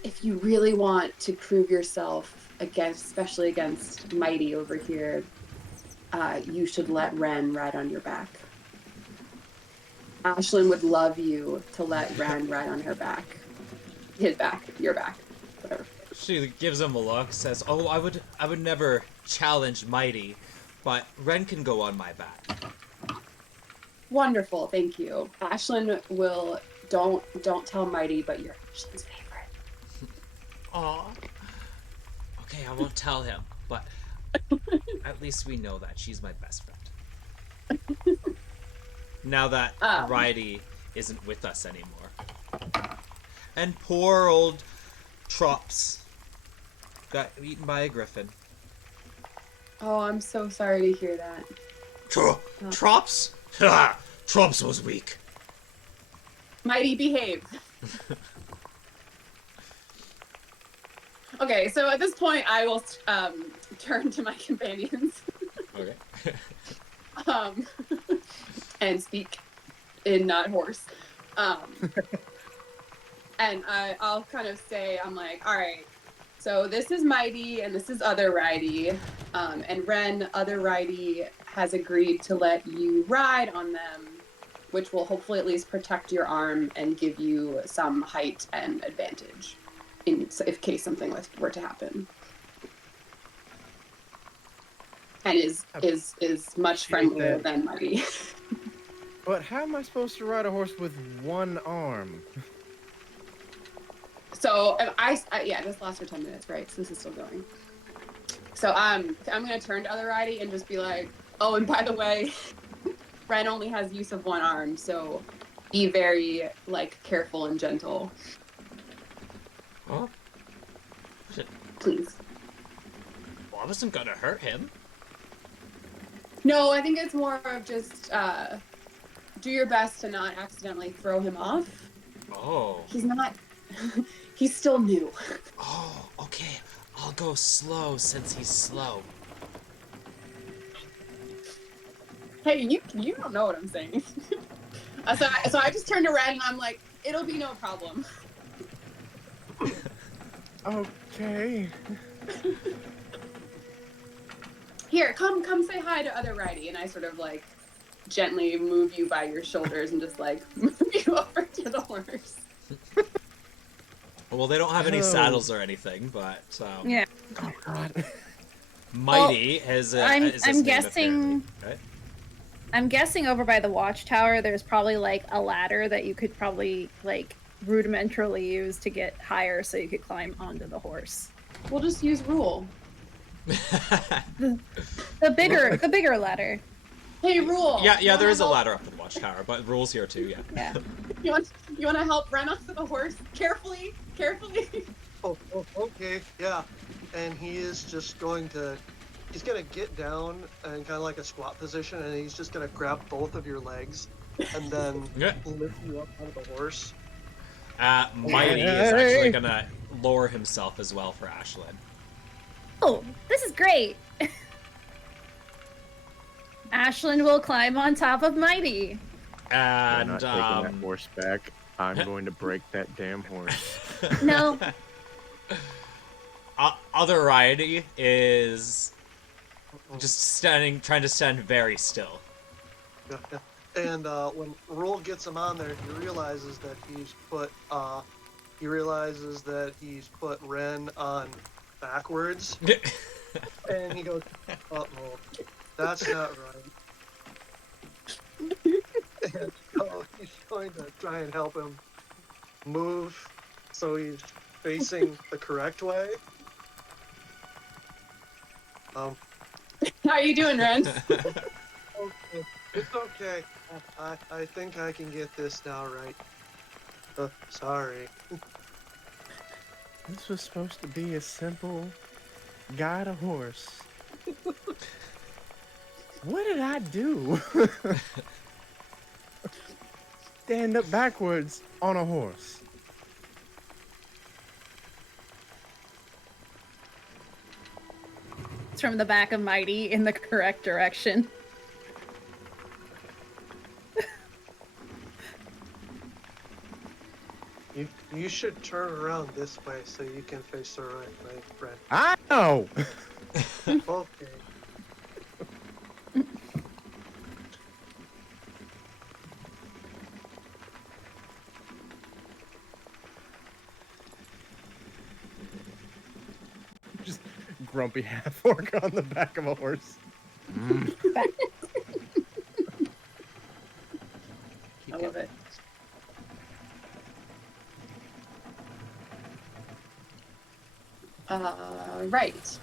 if you really want to prove yourself especially against Mighty over here, you should let Ren ride on your back. Ashlyn would love you to let Ren ride on her back. His back, your back, whatever. She gives him a look, says, "Oh, I would never challenge Mighty, but Ren can go on my back." Wonderful, thank you. Ashlyn will don't tell Mighty, but you're Ashlyn's favorite. Aw. Okay, I won't tell him, but at least we know that she's my best friend. Now that Righty isn't with us anymore. And poor old Trops got eaten by a griffin. Oh, I'm so sorry to hear that. Trops? Ha! Trops was weak. Mighty, behave. Okay, so at this point, I will turn to my companions. Okay. And speak in not horse. And I'll kind of say, I'm like, all right, so this is Mighty and this is Other Righty. And Ren, Other Righty, has agreed to let you ride on them, which will hopefully at least protect your arm and give you some height and advantage in case something were to happen. And is much friendlier than Mighty. But how am I supposed to ride a horse with one arm? So yeah, this lasts for 10 minutes, right? So this is still going. So I'm gonna turn to Other Righty and just be like, oh, and by the way, Ren only has use of one arm, so be very like careful and gentle. Oh? Please. Well, I wasn't gonna hurt him. No, I think it's more of just do your best to not accidentally throw him off. Oh. He's not. He's still new. Oh, okay. I'll go slow since he's slow. Hey, you don't know what I'm saying. So I just turned to Ren and I'm like, it'll be no problem. Okay. Here, come say hi to Other Righty, and I sort of like gently move you by your shoulders and just like move you over to the horse. Well, they don't have any Hello. saddles or anything, but Yeah. Oh God. Mighty has a. I'm is his name, guessing- apparently, right? I'm guessing over by the watchtower, there's probably like a ladder that you could probably like rudimentarily use to get higher, so you could climb onto the horse. We'll just use Rule. The bigger ladder. Hey, Rule. Yeah, there is a ladder up in the watchtower, but Rule's here too. Yeah. Yeah. You want to help Ren off the horse? Carefully. Oh, okay, yeah. And he is just going to, he's going to get down in kind of like a squat position, and he's just going to grab both of your legs and then Yeah. lift you up out of the horse. Mighty is actually gonna lower himself as well for Ashlyn. Oh, this is great. Ashlyn will climb on top of Mighty. I'm And not taking that horse back. I'm going to break that damn horse. No. Other Righty is just trying to stand very still. Yeah, yeah. And when Roll gets him on there, he realizes that he's put Ren on backwards, and he goes, "Uh-oh, that's not right." And so he's going to try and help him move so he's facing the correct way. How are you doing, Ren? Okay. It's okay. I think I can get this now right. Sorry. This was supposed to be a simple guide a horse. What did I do? stand up backwards on a horse? It's from the back of Mighty in the correct direction. You should turn around this way so you can face the right way, friend. I know. Okay. Just grumpy half orc on the back of a horse. I love it. Right.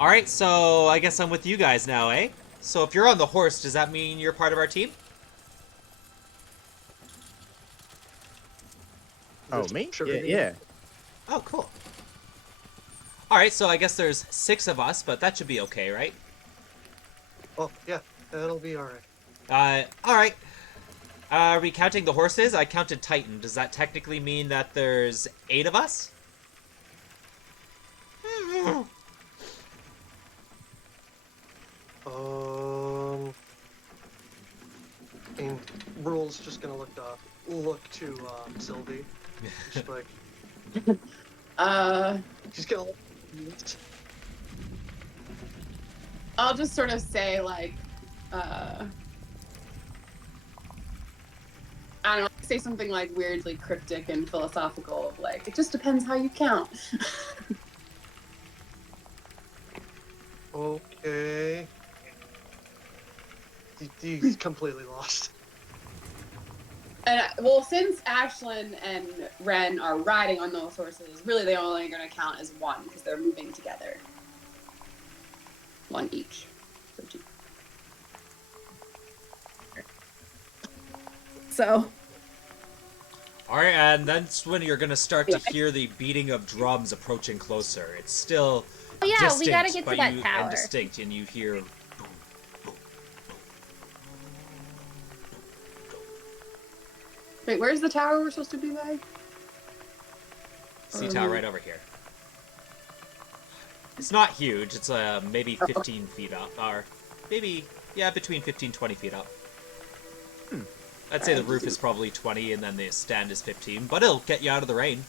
All right, so I guess I'm with you guys now, eh? So if you're on the horse, does that mean you're part of our team? Oh, me? Sugar Yeah, bean? yeah. Oh, cool. All right, so I guess there's 6 of us, but that should be okay, right? Oh, yeah, that'll be alright. All right. Are we counting the horses? I counted Titan. Does that technically mean that there's 8 of us? And Rule's just gonna look to Sylvie. Just like she's gonna look. I'll just sort of say like, I don't know, say something like weirdly cryptic and philosophical, like it just depends how you count. Okay. He's completely lost. And well, since Ashlyn and Ren are riding on those horses, really they only going to count as one because they're moving together. One each. So 2. So, All right, and that's when you're gonna start to hear the beating of drums approaching closer. It's still oh yeah, distinct, we gotta get to but that you tower. indistinct, and you hear. Wait, where's the tower we're supposed to be by? Sea tower right over here. It's not huge. It's maybe 15 feet up, or maybe between 15-20 feet up. I'd say the roof is probably 20, and then the stand is 15, but it'll get you out of the rain.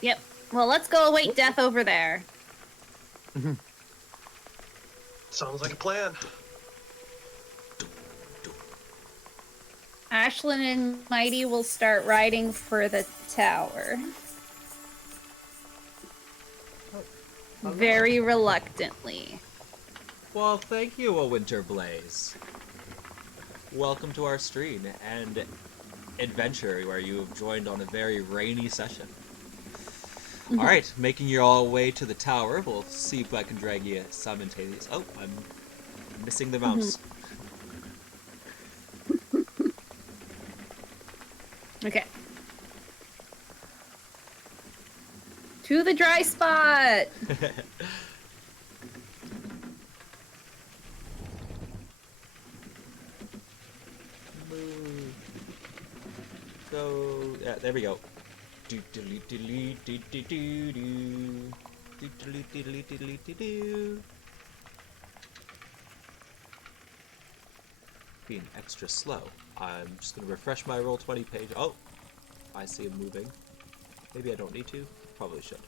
Yep. Well, let's go await death over there. Sounds like a plan. Ashlyn and Mighty will start riding for the tower. Very reluctantly. Well, thank you, A Winter Blaze. Welcome to our stream and adventure where you have joined on a very rainy session. Alright, making your all way to the tower. We'll see if I can drag you simultaneously. Oh, I'm missing the mouse. Okay. To the dry spot! Go. Yeah, there we go. Being extra slow. I'm just gonna refresh my Roll20 page. Oh, I see him moving. Maybe I don't need to. Probably should.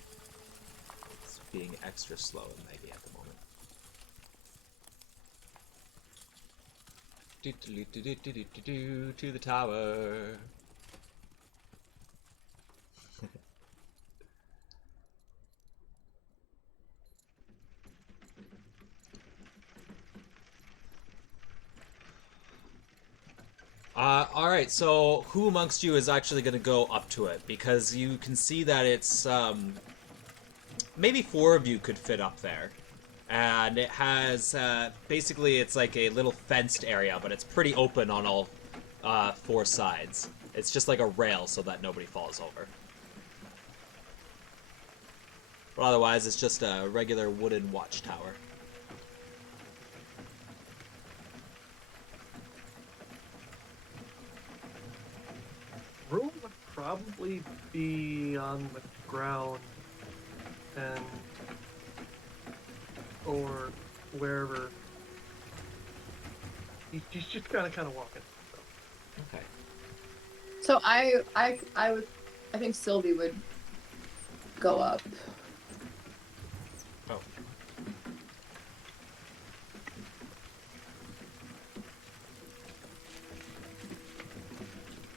It's being extra slow and maybe at the moment. To the tower. Alright, so who amongst you is actually going to go up to it? Because you can see that it's, maybe 4 of you could fit up there. And it has, basically it's like a little fenced area, but it's pretty open on all 4 sides. It's just like a rail so that nobody falls over. But otherwise, it's just a regular wooden watchtower. probably be on the ground and or wherever. He's just kind of walking. So. Okay. So I think Sylvie would go up. Oh.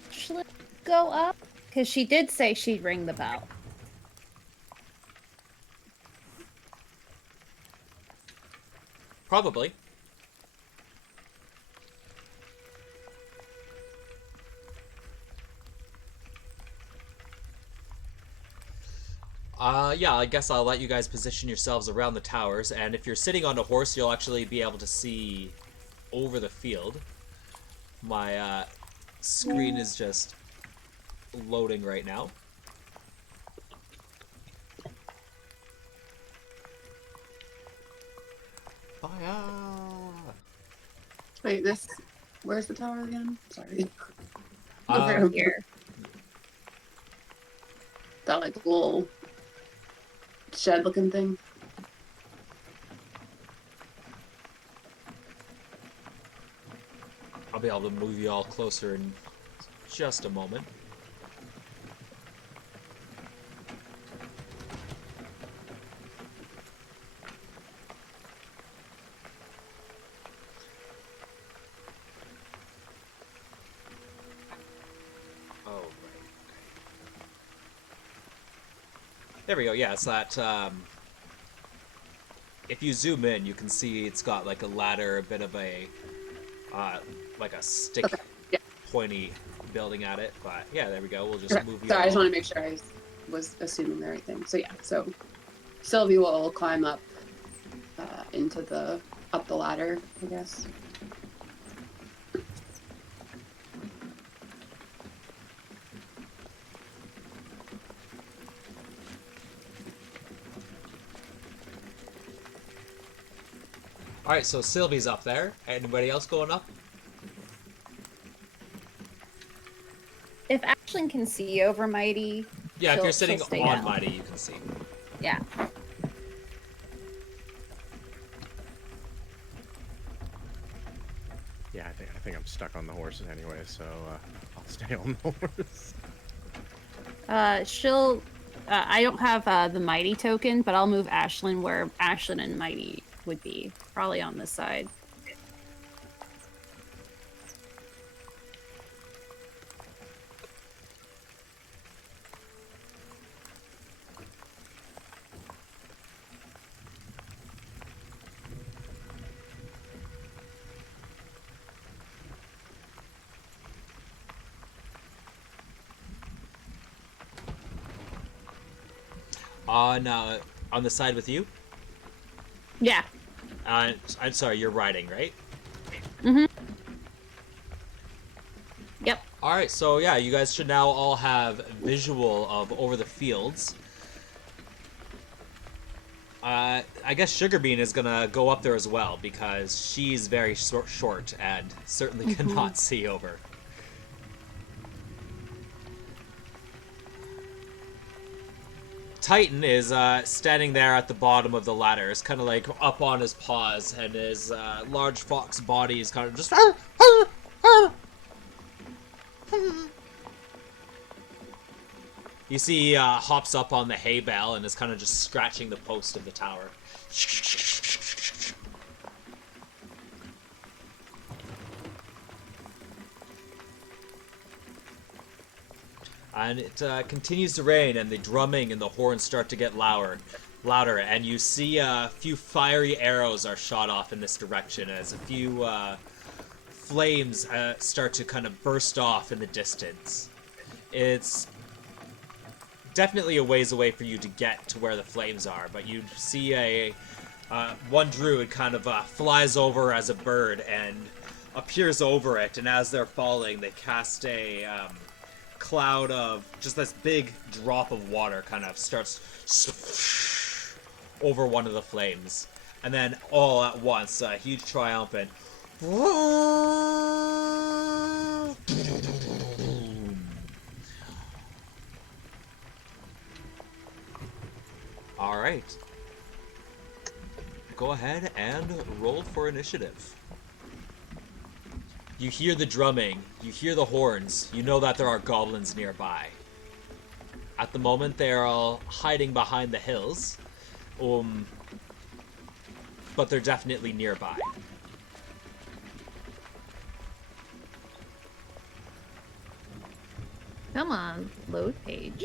Should go up? Because she did say she'd ring the bell. Probably. Yeah, I guess I'll let you guys position yourselves around the towers, and if you're sitting on a horse, you'll actually be able to see over the field. My screen is just loading right now. Fire! Wait, where's the tower again? Sorry. Over here. That like little shed looking thing. I'll be able to move you all closer in just a moment. Oh, right. There we go. Yeah, it's that. If you zoom in, you can see it's got like a ladder, a bit of a like a stick, Okay, yeah. pointy building at it. But yeah, there we go. We'll just Okay. move you. Sorry, I just all- want to make sure I was assuming the right thing. So yeah, so Sylvie will climb up up the ladder, I guess. All right, so Sylvie's up there. Anybody else going up? If Ashlyn can see over Mighty, Yeah, if she'll- you're sitting she'll stay on down. Mighty, you can see. Yeah. Yeah, I think I'm stuck on the horses anyway, so I'll stay on the horse. She'll. I don't have the Mighty token, but I'll move Ashlyn where Ashlyn and Mighty would be. Probably on this side. On the side with you? Yeah. I'm sorry, you're riding, right? Mm-hmm. Yep. All right, so yeah, you guys should now all have visual of over the fields. I guess Sugarbean is gonna go up there as well because she's very short and certainly cannot see over. Titan is standing there at the bottom of the ladder. It's kind of like up on his paws, and his large fox body is kind of just. You see, he hops up on the hay bale and is kind of just scratching the post of the tower. And it continues to rain, and the drumming and the horns start to get louder, and you see a few fiery arrows are shot off in this direction as a few flames start to kind of burst off in the distance. It's definitely a ways away for you to get to where the flames are, but you see a one druid kind of flies over as a bird and appears over it, and as they're falling, they cast a cloud of just this big drop of water kind of starts over one of the flames, and then all at once a huge triumphant All right. Go ahead and roll for initiative. You hear the drumming, you hear the horns, you know that there are goblins nearby. At the moment, they are all hiding behind the hills, but they're definitely nearby. Come on, load page.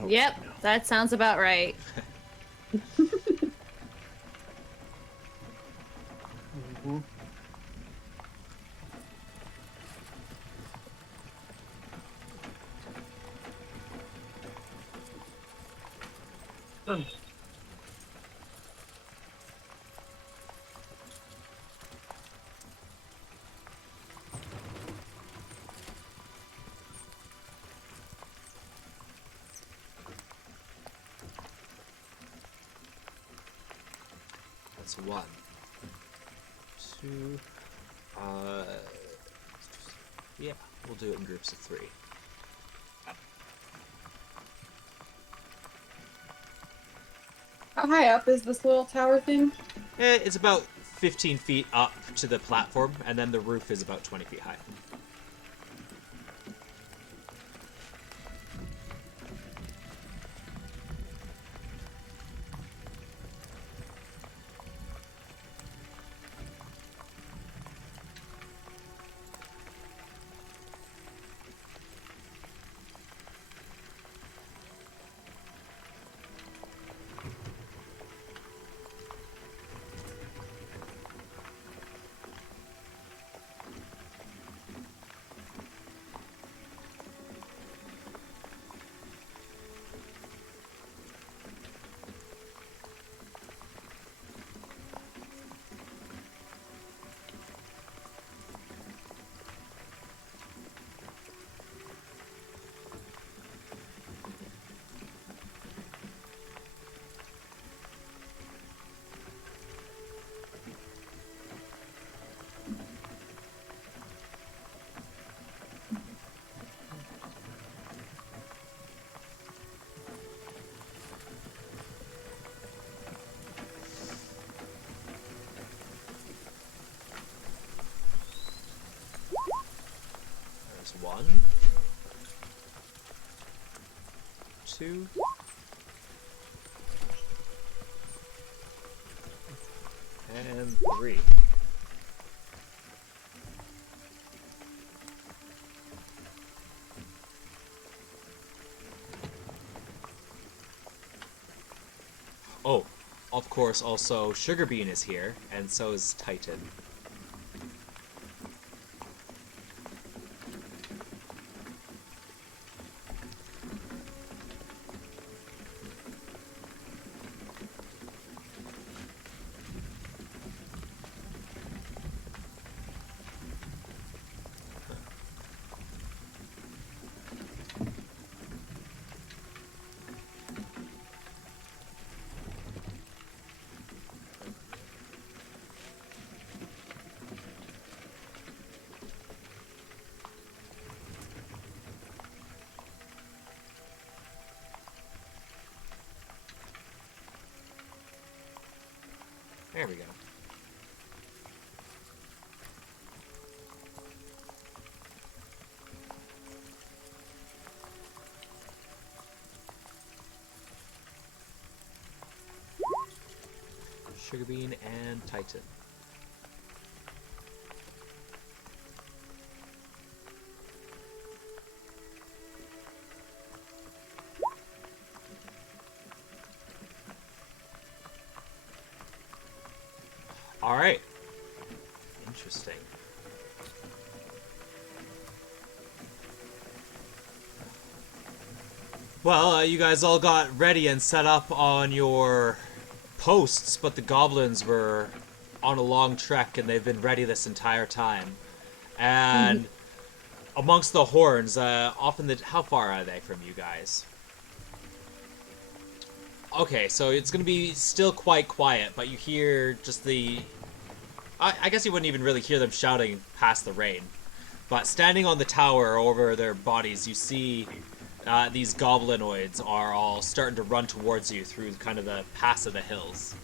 Oh, Yep, no. that sounds about right. Mhm. That's 1, 2, yeah, we'll do it in groups of 3. How high up is this little tower thing? It's about 15 feet up to the platform, and then the roof is about 20 feet high. There's 1, 2, and 3. Oh, of course, also Sugarbean is here, and so is Titan. There we go. Sugarbean and Titan. All right. Interesting. Well, you guys all got ready and set up on your posts, but the goblins were on a long trek and they've been ready this entire time. And amongst the horns, how far are they from you guys? Okay, so it's gonna be still quite quiet, but you hear just the... I guess you wouldn't even really hear them shouting past the rain. But standing on the tower over their bodies, you see these goblinoids are all starting to run towards you through kind of the pass of the hills.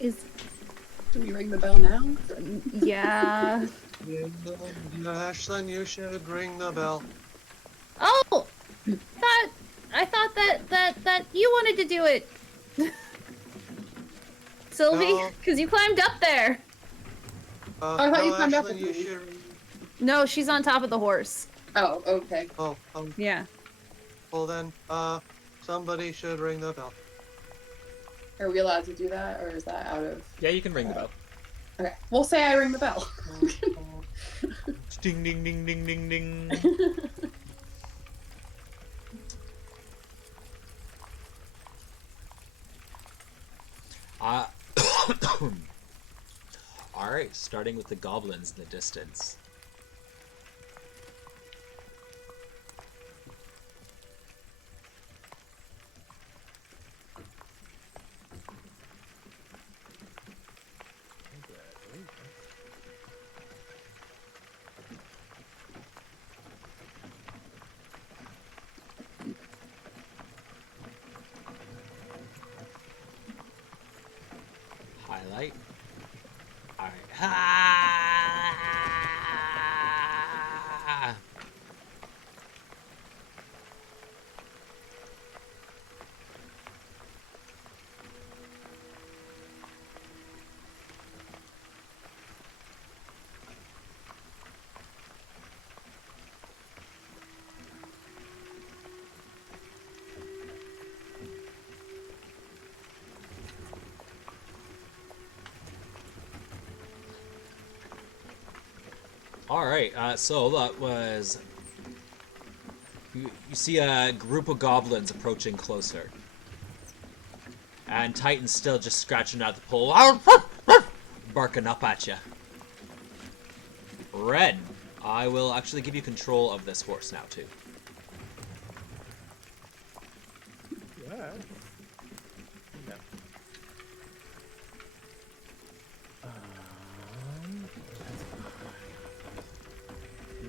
Do we ring the bell now? Yeah. Ashlyn, you should ring the bell. Oh! I thought that you wanted to do it. Sylvie, No. because you climbed up there. I thought you no, climbed up Ashlyn, with you me. should. No, she's on top of the horse. Oh, okay. Oh, Yeah. well then, somebody should ring the bell. Are we allowed to do that, or is that out of? Yeah, you can ring the bell. Okay, we'll say I ring the bell. Ding, ding, ding, ding, ding, ding. Alright, starting with the goblins in the distance. Highlight. Alright. Ah! Alright, so that was... You see a group of goblins approaching closer. And Titan's still just scratching out the pole, barking up at you. Red, I will actually give you control of this horse now, too. What? No.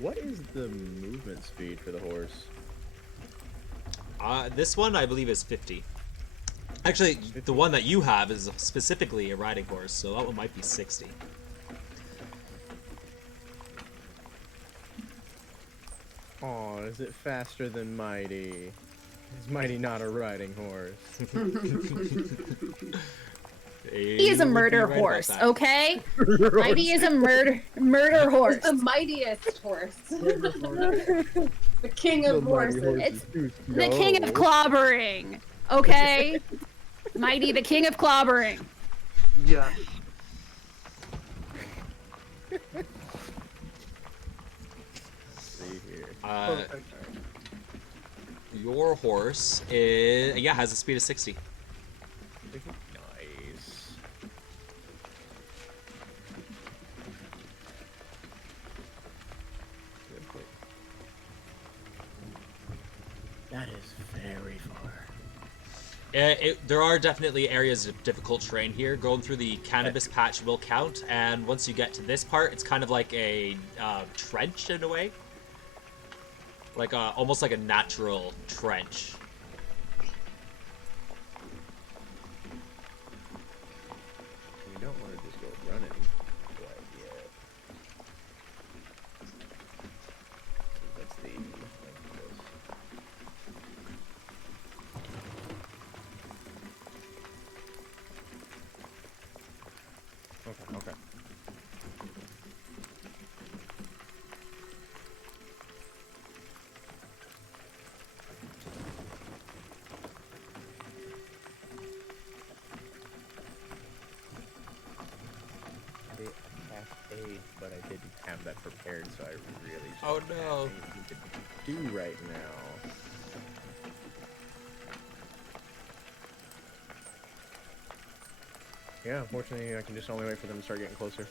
What is the movement speed for the horse? This one, I believe, is 50. Actually, the one that you have is specifically a riding horse, so that one might be 60. Oh, is it faster than Mighty? Is Mighty not a riding horse? He is a murder horse, okay? Mighty is a murder horse. It's the mightiest horse. The king of horses. It's the king of clobbering, okay? Mighty, the king of clobbering. Yeah. See here. Perfect. Your horse is, yeah, has a speed of 60. Nice. That is very far. There are definitely areas of difficult terrain here. Going through the cannabis patch will count, and once you get to this part, it's kind of like a trench in a way. Like almost like a natural trench. You don't want to just go running quite yet. That's the Okay, okay. But I didn't have that prepared, so I really Oh, don't no. have anything to do right now. Yeah, unfortunately, I can just only wait for them to start getting closer.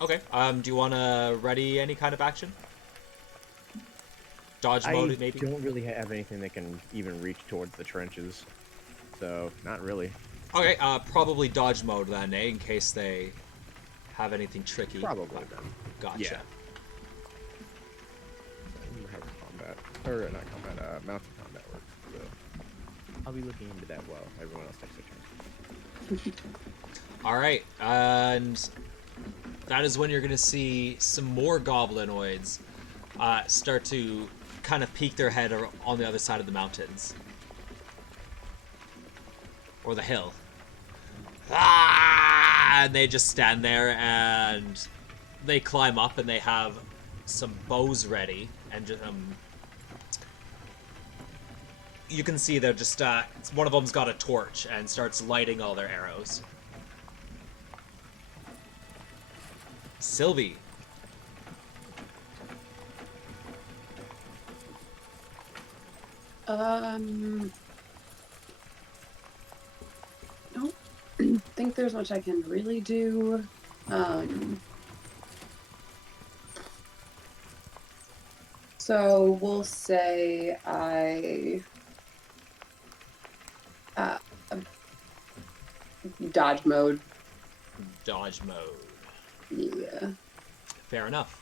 Okay. Do you want to ready any kind of action? Dodge mode, I maybe? don't really have anything that can even reach towards the trenches, so not really. Okay, probably dodge mode then, eh? In case they have anything tricky. Probably then. Gotcha. Yeah. How combat, or not combat, mounted combat works. So I'll be looking into that while everyone else takes their turn. All right, and that is when you're gonna see some more goblinoids start to kind of peek their head on the other side of the mountains or the hill. And they just stand there and they climb up and they have some bows ready and just, you can see they're just one of them's got a torch and starts lighting all their arrows. Sylvie. Don't think there's much I can really do. So we'll say I dodge mode. Dodge mode. Yeah. Fair enough.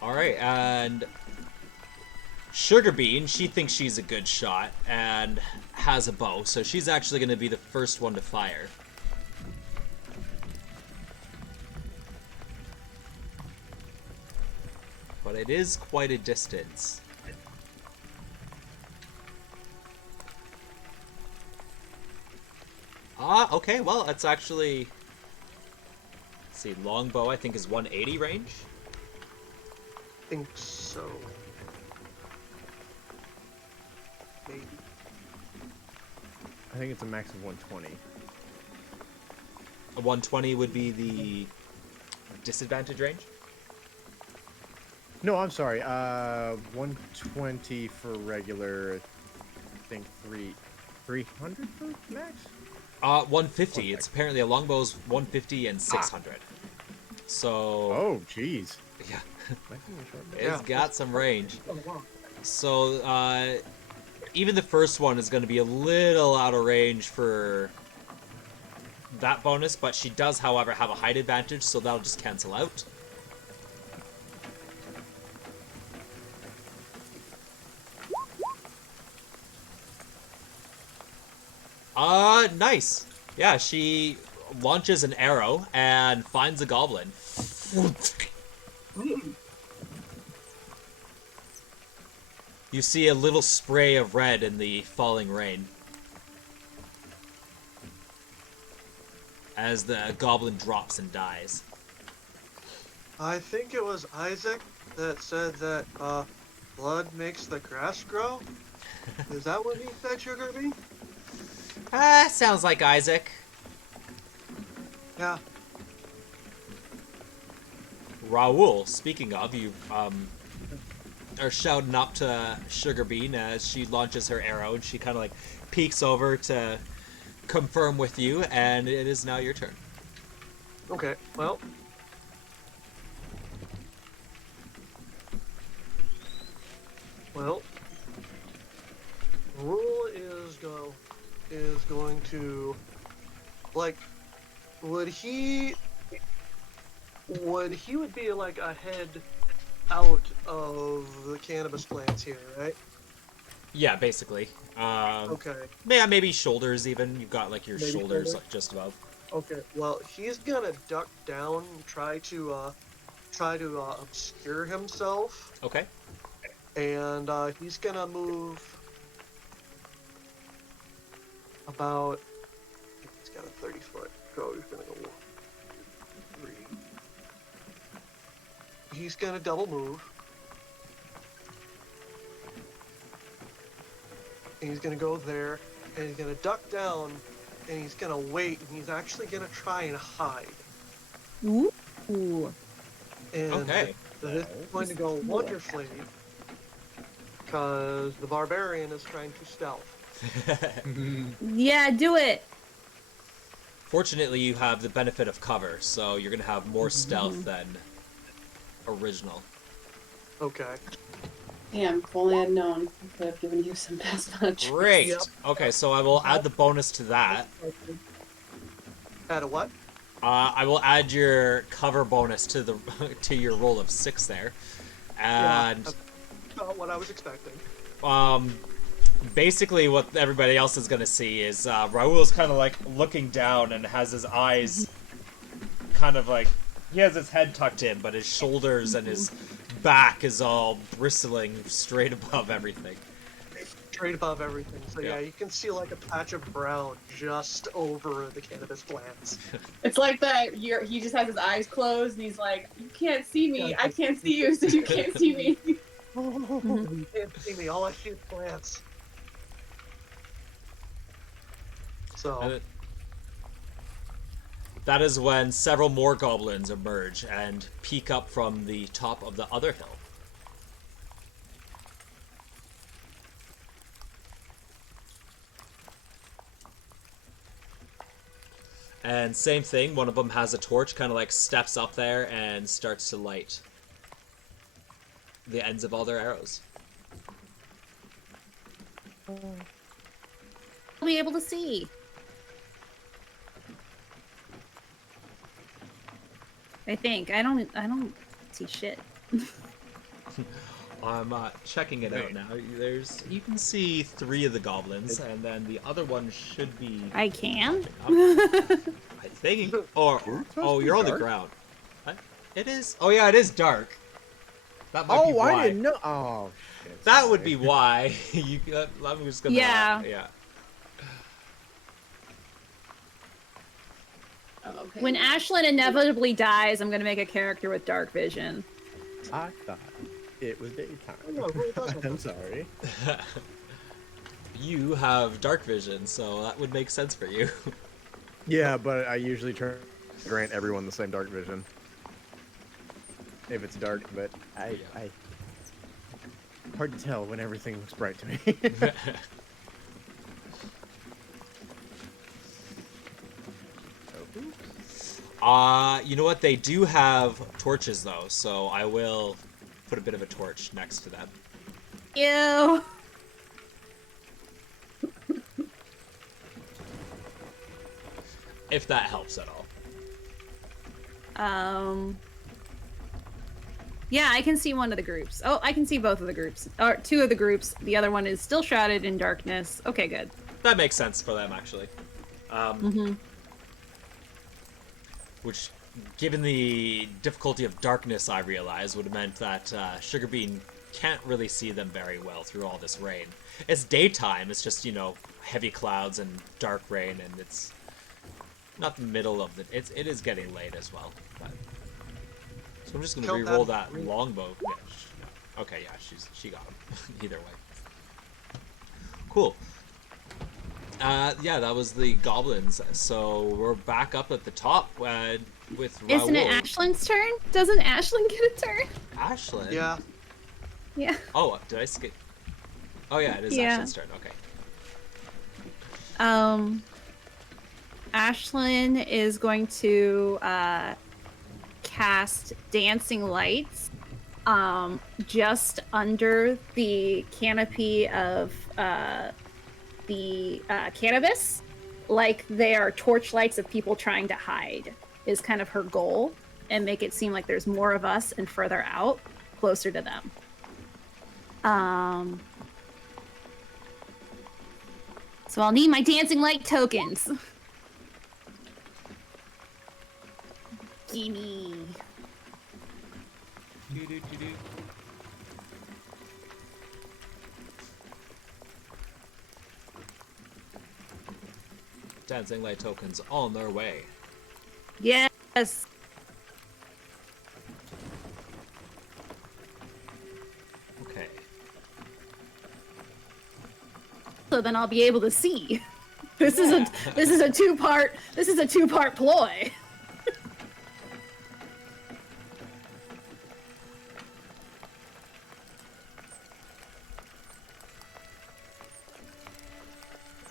Alright, and Sugarbean, she thinks she's a good shot and has a bow, so she's actually going to be the first one to fire. But it is quite a distance. Okay, well, that's actually... Let's see, longbow I think is 180 range? I think so. Maybe. I think it's a max of 120. A 120 would be the disadvantage range? No, I'm sorry. 120 for regular. I think 300 for max. 150. Okay. It's apparently a longbow's 150 and 600. So. Oh, jeez. Yeah, Yeah. it's got some range. Oh, wow. So even the first one is going to be a little out of range for that bonus, but she does, however, have a height advantage, so that'll just cancel out. Nice. Yeah, she launches an arrow and finds a goblin. You see a little spray of red in the falling rain as the goblin drops and dies. I think it was Isaac that said that blood makes the grass grow. Is that what he said, Sugarbean? Sounds like Isaac. Yeah. Raoul, speaking of, you are shouting up to Sugarbean as she launches her arrow, and she kind of like peeks over to confirm with you, and it is now your turn. Okay. Well. Rule is going to, like, would he would be like a head out of the cannabis plants here, right? Yeah, basically. Okay. Yeah, maybe shoulders even. You've got like your Maybe shoulders shoulders? like just above. Okay. Well, he's gonna duck down and try to obscure himself, Okay. and he's gonna move about. I think he's got a 30-foot. So he's gonna go 1, 2, 3. He's gonna double move. And he's gonna go there, and he's gonna duck down, and he's gonna wait, and he's actually gonna try and hide. Ooh. And Okay. this is going to go wonderfully, because the barbarian is trying to stealth. Yeah, do it. Fortunately, you have the benefit of cover, so you're gonna have more stealth than original. Okay. Damn, if only I'd known. I could have given you some best budget. Great. Yep. Okay, so I will add the bonus to that. Add a what? I will add your cover bonus to the to your roll of 6 there, and That's not what I was expecting. basically what everybody else is gonna see is Raul's kind of like looking down and has his eyes kind of like he has his head tucked in, but his shoulders and his back is all bristling straight above everything. Straight above everything. So Yeah. yeah, you can see like a patch of brown just over the cannabis plants. It's like that. He just has his eyes closed, and he's like, "You can't see me. I can't see you, so you can't see me." You can't see me. All I see is plants. So And that is when several more goblins emerge and peek up from the top of the other hill. And same thing, one of them has a torch, kind of like steps up there and starts to light the ends of all their arrows. I'll be able to see. I think. I don't see shit. I'm checking it out now. You can see 3 of the goblins, and then the other one should be. I can? I think. Oh, you're on the ground. What? It is. Oh yeah, it is dark. That might be why. I didn't know. Oh shit. That would be why. You. I'm just gonna. Yeah. Yeah. Oh, okay. When Ashlyn inevitably dies, I'm gonna make a character with dark vision. I thought it was daytime. Oh, no, it really doesn't. I'm sorry. You have dark vision, so that would make sense for you. Yeah, but I usually try to grant everyone the same dark vision. If it's dark, but I hard to tell when everything looks bright to me. You know what? They do have torches though, so I will put a bit of a torch next to them. Ew. If that helps at all. Yeah, I can see one of the groups. Oh, I can see both of the groups. Or 2 of the groups. The other one is still shrouded in darkness. Okay, good. That makes sense for them, actually. Which, given the difficulty of darkness, I realize, would have meant that Sugarbean can't really see them very well through all this rain. It's daytime, it's just, heavy clouds and dark rain, and it's not the middle of the... It is getting late as well. But... So I'm just going to Killed re-roll that. that longbow. Yeah, okay, yeah, she got him. Either way. Cool. Yeah, that was the goblins. So we're back up at the top with Raoul. Isn't it Ashlyn's turn? Doesn't Ashlyn get a turn? Ashlyn? Yeah. Yeah. Oh, did I skip? Oh yeah, it is Yeah. Ashlyn's turn. Okay. Ashlyn is going to cast Dancing Lights just under the canopy of the cannabis, like they are torchlights of people trying to hide, is kind of her goal, and make it seem like there's more of us and further out, closer to them. So I'll need my dancing light tokens. Gimme. Dancing light tokens on their way. Yes. Okay. So then I'll be able to see. This is a two-part ploy.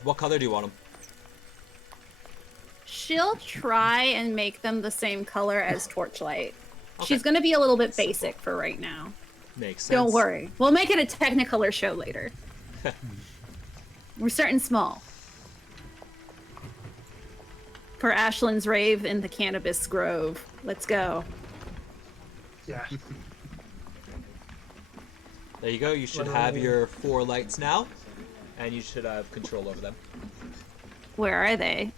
What color do you want them? She'll try and make them the same color as Torchlight. Okay. She's gonna be a little bit basic for right now. Makes sense. Don't worry. We'll make it a Technicolor show later. We're starting small. For Ashland's rave in the Cannabis Grove. Let's go. Yeah. There you go. You should have your 4 lights now, and you should have control over them. Where are they?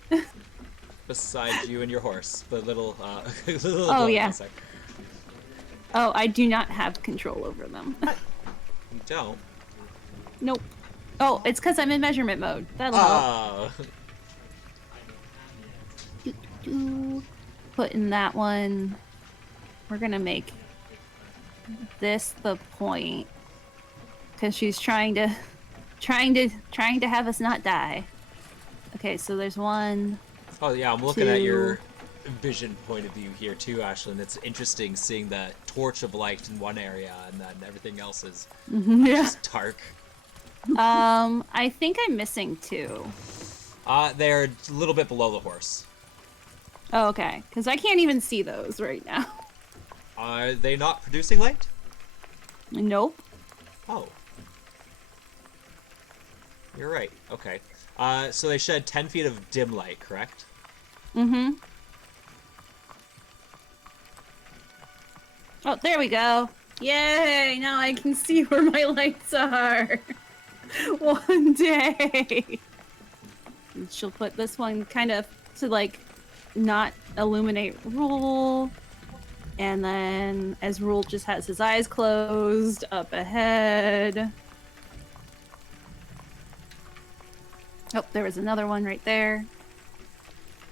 Beside you and your horse, the little little Oh, glowing yeah. insect. Oh, I do not have control over them. You don't. Nope. Oh, it's because I'm in measurement mode. That'll help. Oh. Put in that one. We're gonna make this the point because she's trying to have us not die. Okay, so there's 1. Oh yeah, I'm looking at your vision point of view here too, Ashlyn. It's interesting seeing the torch of light in one area and then everything else is Yeah. just dark. I think I'm missing 2. They're a little bit below the horse. Oh, okay. Because I can't even see those right now. Are they not producing light? Nope. Oh. You're right. Okay. So they shed 10 feet of dim light, correct? Mm-hmm. Oh, there we go. Yay! Now I can see where my lights are. One day. And she'll put this one kind of to, like, not illuminate Rule. And then, as Rule just has his eyes closed, up ahead. Oh, there was another one right there.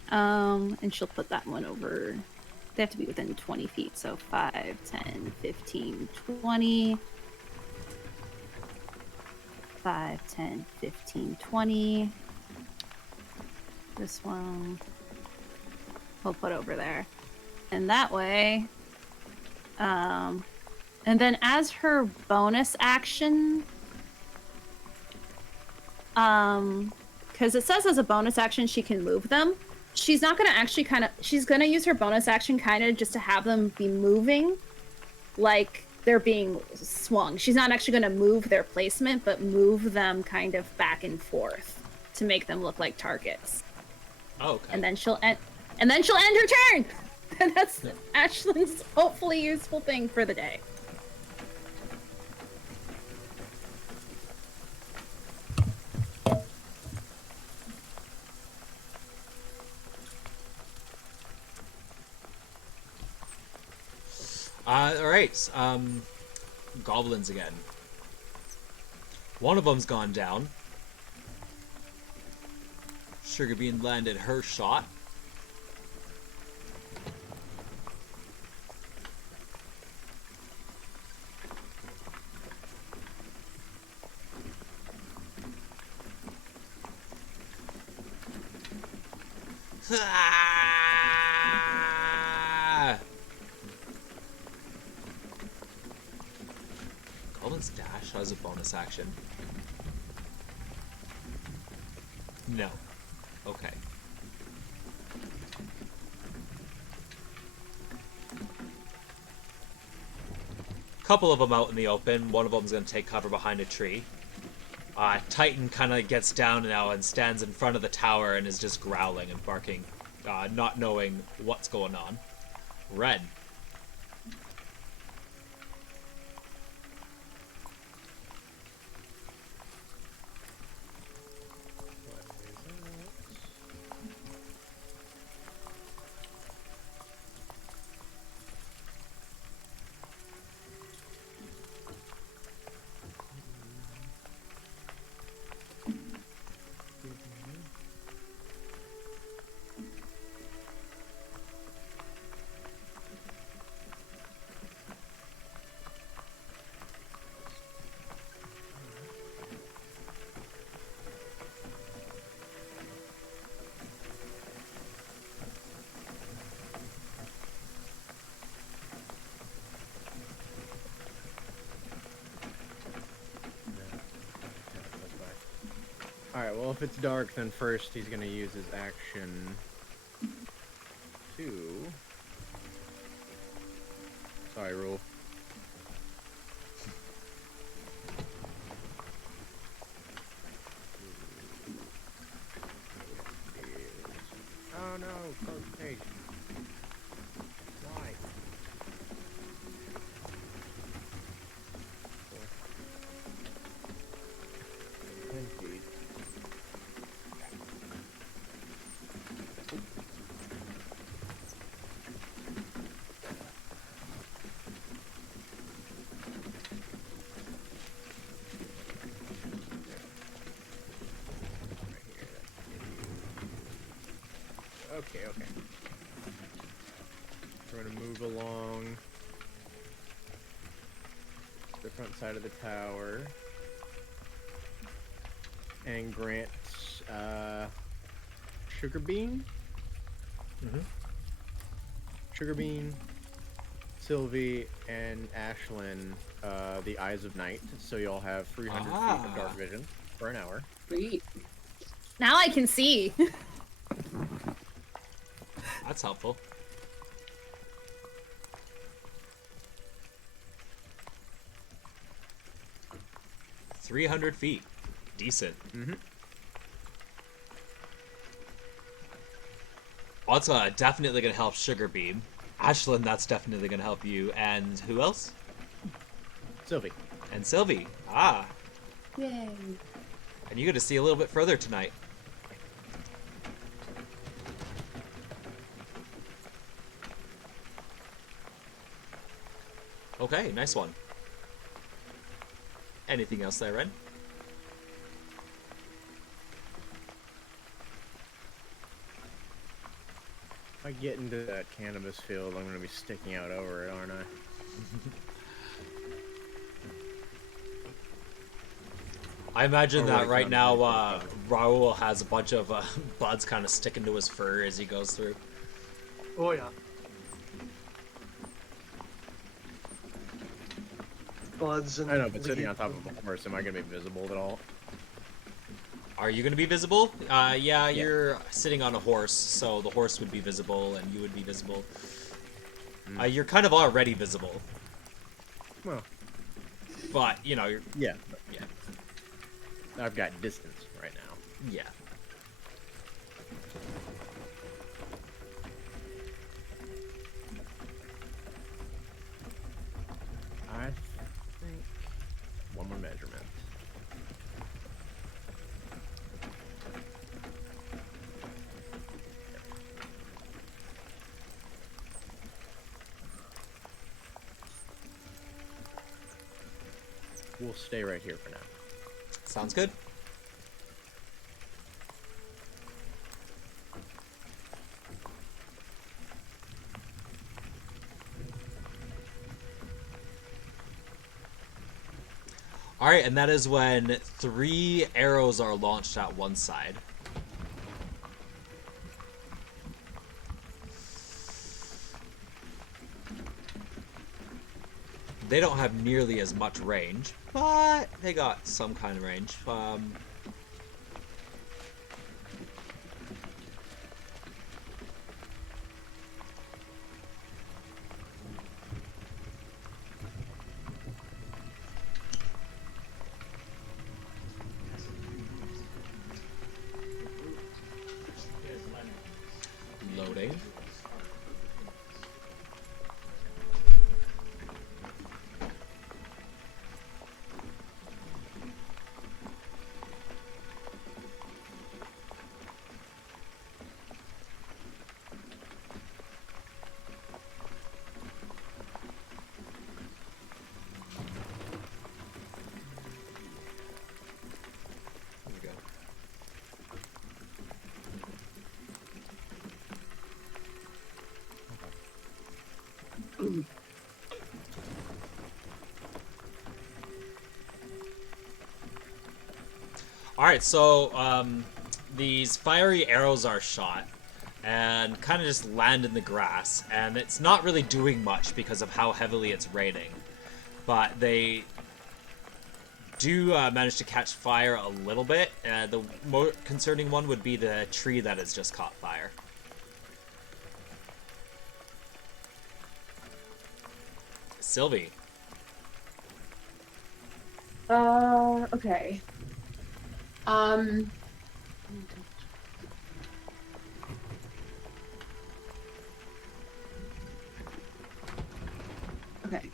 And she'll put that one over. They have to be within 20 feet, so 5, 10, 15, 20. 5, 10, 15, 20. This one we'll put over there. And that way, and then as her bonus action, because it says as a bonus action she can move them. She's not going to actually she's going to use her bonus action kind of just to have them be moving, like they're being swung. She's not actually going to move their placement, but move them kind of back and forth to make them look like targets. Oh, okay. And then she'll end her turn! And that's Ashlyn's hopefully useful thing for the day. Alright, goblins again. One of them's gone down. Sugarbean landed her shot. Ah! Goblin's dash has a bonus action. No. Okay. Couple of them out in the open. One of them's going to take cover behind a tree. Titan kind of gets down now and stands in front of the tower and is just growling and barking, not knowing what's going on. Red. Alright, well, if it's dark, then first he's gonna use his action to... Sorry, Rule. Okay. We're gonna move along the front side of the tower and grant Sugar Bean, Sylvie, and Ashlyn the Eyes of Night, so y'all have 300 feet of dark vision for an hour. Sweet. Now I can see. That's helpful. $300 decent. Well, that's definitely gonna help Sugar Beam. Ashlyn, that's definitely gonna help you. And who else? Sylvie. And Sylvie. Yay. And you get to see a little bit further tonight. Okay, nice one. Anything else there, Ren? If I get into that cannabis field, I'm gonna be sticking out over it, aren't I? I imagine Or that like right on now the- Raul has a bunch of buds kind of sticking to his fur as he goes through. Oh yeah. Buds and I know, but sitting on leaves top and- of a horse, am I gonna be visible at all? Are you going to be visible? Yeah, you're sitting on a horse, so the horse would be visible and you would be visible. You're kind of already visible. Well, But, you know, you're... yeah. Yeah. I've got distance right now. Yeah. I think one more measurement. We'll stay right here for now. Sounds good. Alright, and that is when 3 arrows are launched at one side. They don't have nearly as much range, but they got some kind of range. Loading. There we go. Alright, so these fiery arrows are shot and kind of just land in the grass, and it's not really doing much because of how heavily it's raining, but they do manage to catch fire a little bit. The more concerning one would be the tree that has just caught fire. Sylvie. Okay. Okay.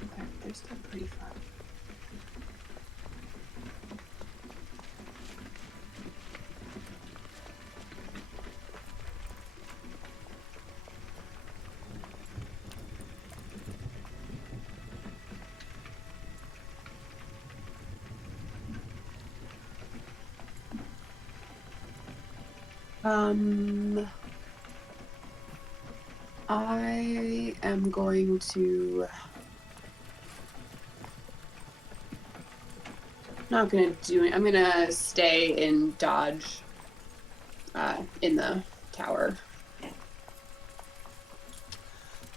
Okay, they're still pretty far. I am going to. Not gonna do it. I'm gonna stay in dodge. In the tower.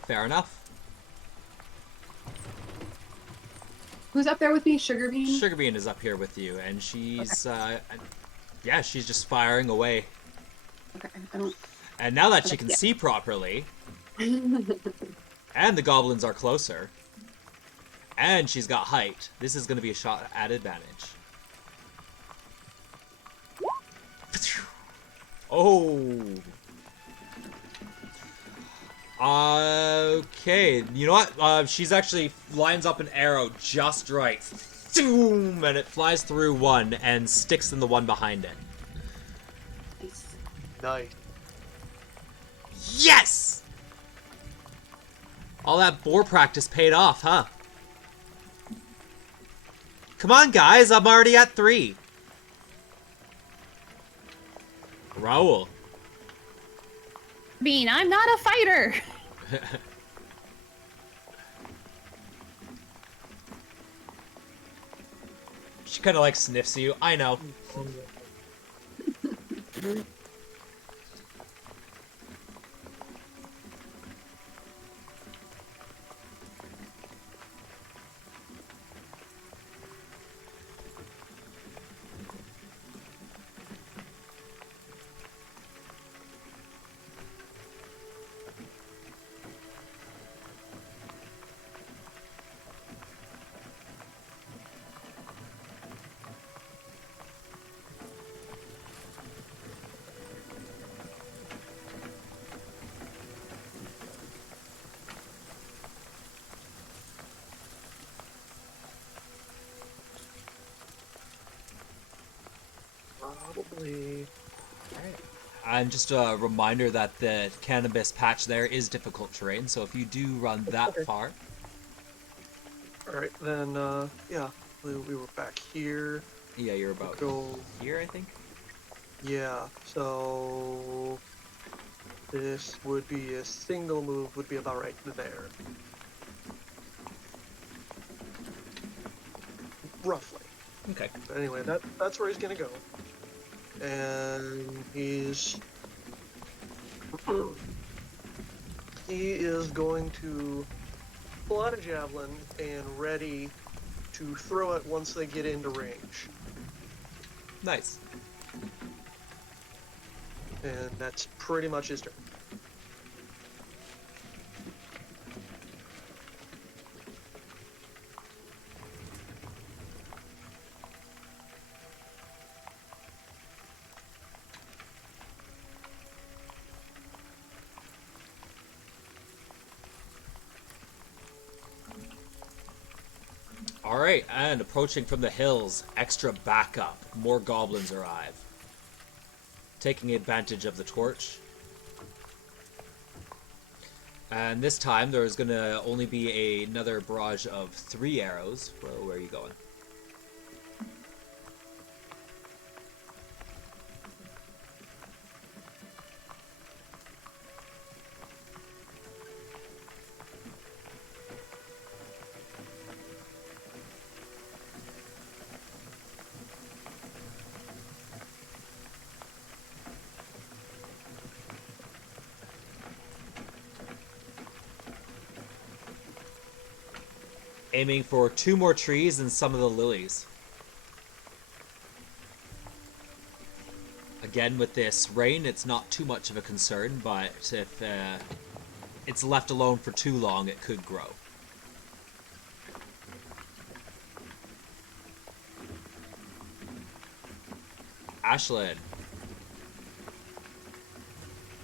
Fair enough. Who's up there with me? Sugar Bean? Sugarbean is up here with you, and she's, yeah, she's just firing away. Okay, I don't. And now that she Okay, can yeah. see properly, and the goblins are closer, and she's got height, this is going to be a shot at advantage. Oh. Okay, you know what? She's actually lines up an arrow just right. Zoom, and it flies through one and sticks in the one behind it. Nice. Nice. Yes! All that boar practice paid off, huh? Come on, guys, I'm already at 3. Raoul. Bean, I'm not a fighter. She kind of like sniffs you. I know. Probably. And just a reminder that the cannabis patch there is difficult terrain, so if you do run that Okay. far, Alright, then, yeah. We were back here. yeah, you're about Go. here, I think. Yeah, so. This would be a single move, would be about right there. Roughly. Okay. But anyway, that's where he's gonna go. And he's he is going to pull out a javelin and ready to throw it once they get into range. Nice. And that's pretty much his turn. Alright, and approaching from the hills, extra backup. More goblins arrive. Taking advantage of the torch. And this time there's gonna only be another barrage of 3 arrows. Well, where are you going? Aiming for 2 more trees and some of the lilies. Again, with this rain, it's not too much of a concern, but if it's left alone for too long, it could grow. Ashlyn.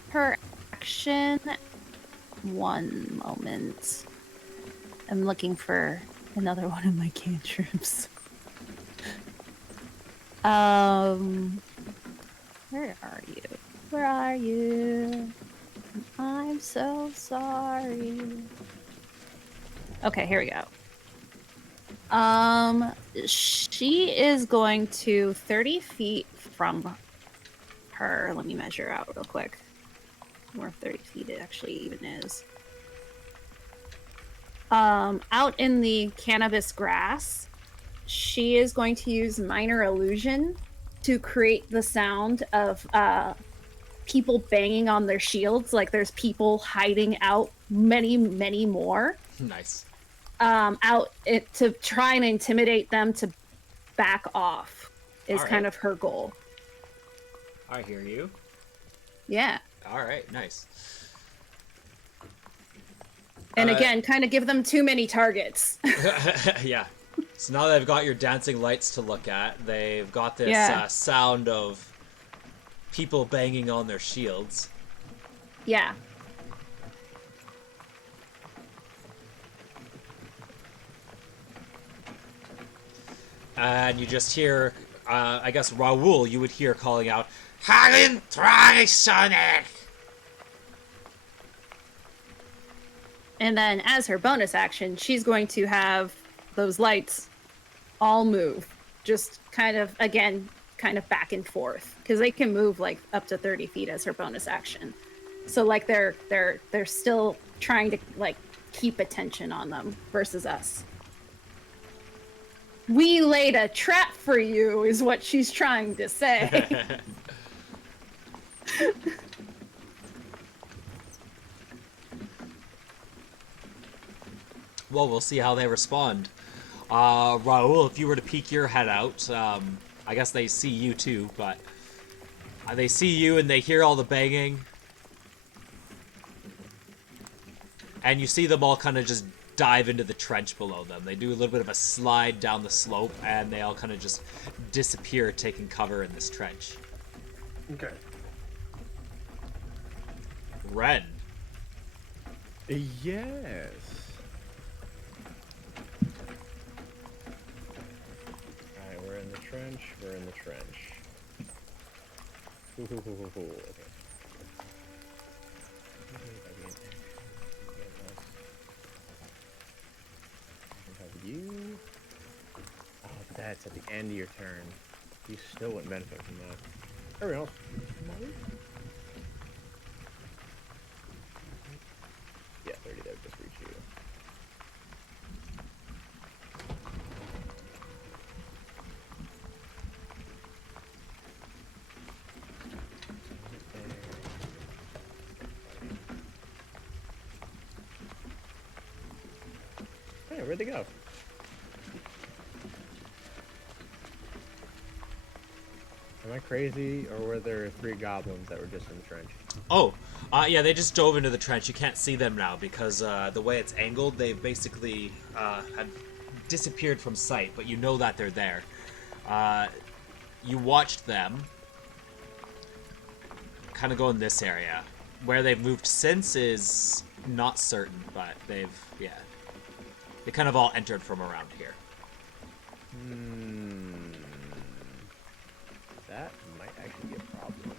Per action. One moment. I'm looking for another one of my cantrips. Where are you? Where are you? I'm so sorry. Okay, here we go. She is going to 30 feet from her. Let me measure out real quick. More 30 feet it actually even is. Out in the cannabis grass, she is going to use minor illusion to create the sound of people banging on their shields, like there's people hiding out, many more. Nice. To try and intimidate them to back off is All kind right. of her goal. I hear you. Yeah. All right, nice. And again, kind of give them too many targets. Yeah. So now they've got your dancing lights to look at. They've got this Yeah. sound of people banging on their shields. Yeah. And you just hear, I guess Raoul, you would hear calling out, Hagen try Sonic! And then as her bonus action, she's going to have those lights all move. Just kind of, again, kind of back and forth. Because they can move like up to 30 feet as her bonus action. So like they're still trying to like keep attention on them versus us. We laid a trap for you is what she's trying to say. Well, we'll see how they respond. Raoul, if you were to peek your head out, I guess they see you too, but they see you and they hear all the banging. And you see them all kind of just dive into the trench below them. They do a little bit of a slide down the slope, and they all kind of just disappear, taking cover in this trench. Okay. Ren. Yes. Alright, we're in the trench. We're in the trench. Okay. You. Oh, that's at the end of your turn. You still wouldn't benefit from that. Everyone else. Yeah, 30, that would just reach you. Hey, where'd they go? Am I crazy, or were there 3 goblins that were just in the trench? Oh, yeah, they just dove into the trench. You can't see them now because the way it's angled, they've basically had disappeared from sight, but you know that they're there. You watched them kind of go in this area. Where they've moved since is not certain, but they've, yeah. They kind of all entered from around here. That might actually be a problem.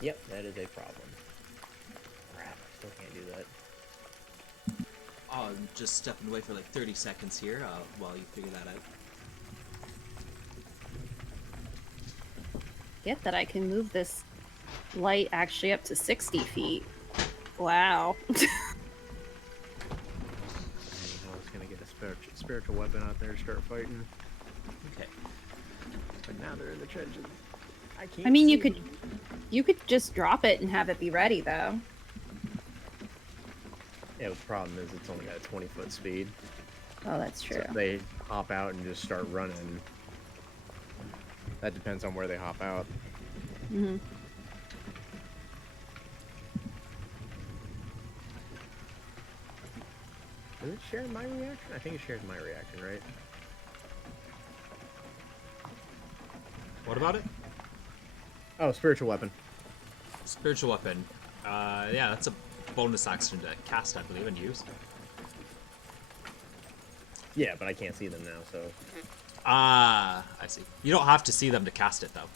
Yep, that is a problem. Crap, I still can't do that. I'm just stepping away for like 30 seconds here while you figure that out. Get that I can move this light actually up to 60 feet. Wow. I was gonna get a spiritual weapon out there to start fighting. Okay. But now they're in the trenches. I can't I mean, see you could just drop it and have it be ready, though. Yeah, the problem is it's only got a 20-foot speed. Oh, that's true. So if they hop out and just start running, that depends on where they hop out. Mm-hmm. Does it share my reaction? I think it shares my reaction, right? What about it? Oh, spiritual weapon. Spiritual weapon. Yeah, that's a bonus action to cast, I believe, and use. Yeah, but I can't see them now, so. Ah, I see. You don't have to see them to cast it, though.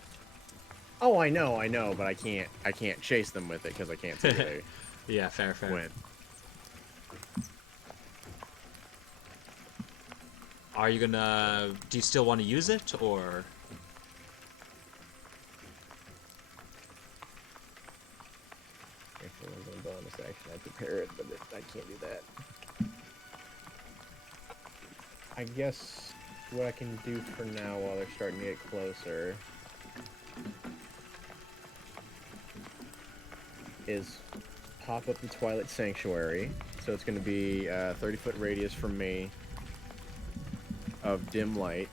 Oh, I know, but I can't chase them with it because I can't see where they Yeah, fair. went. Are you gonna... Do you still want to use it, or... Actually, I'm going bonus action. I prepare it, but I can't do that. I guess what I can do for now while they're starting to get closer is pop up the Twilight Sanctuary. So it's going to be a 30-foot radius from me of dim light.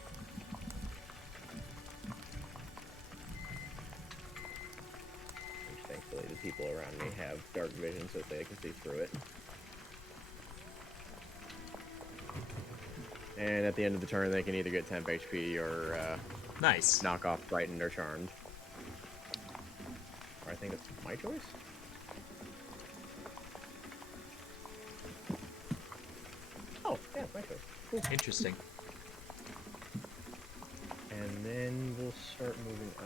Which thankfully the people around me have dark vision so that they can see through it. And at the end of the turn, they can either get temp HP or Nice. knock off Frightened or Charmed. Or I think it's my choice? Oh, yeah, my choice. Cool. Interesting. And then we'll start moving up.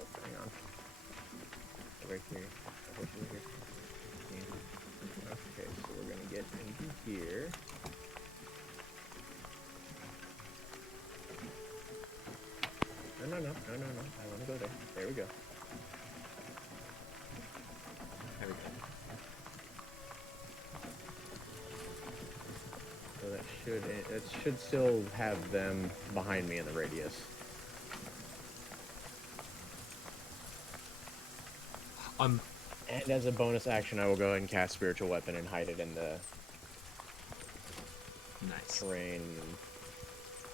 Oh, hang on. Right here. Right here. Okay, so we're gonna get into here. No. I want to go there. There we go. There we go. So that should still have them behind me in the radius. And as a bonus action, I will go ahead and cast Spiritual Weapon and hide it in the Nice. terrain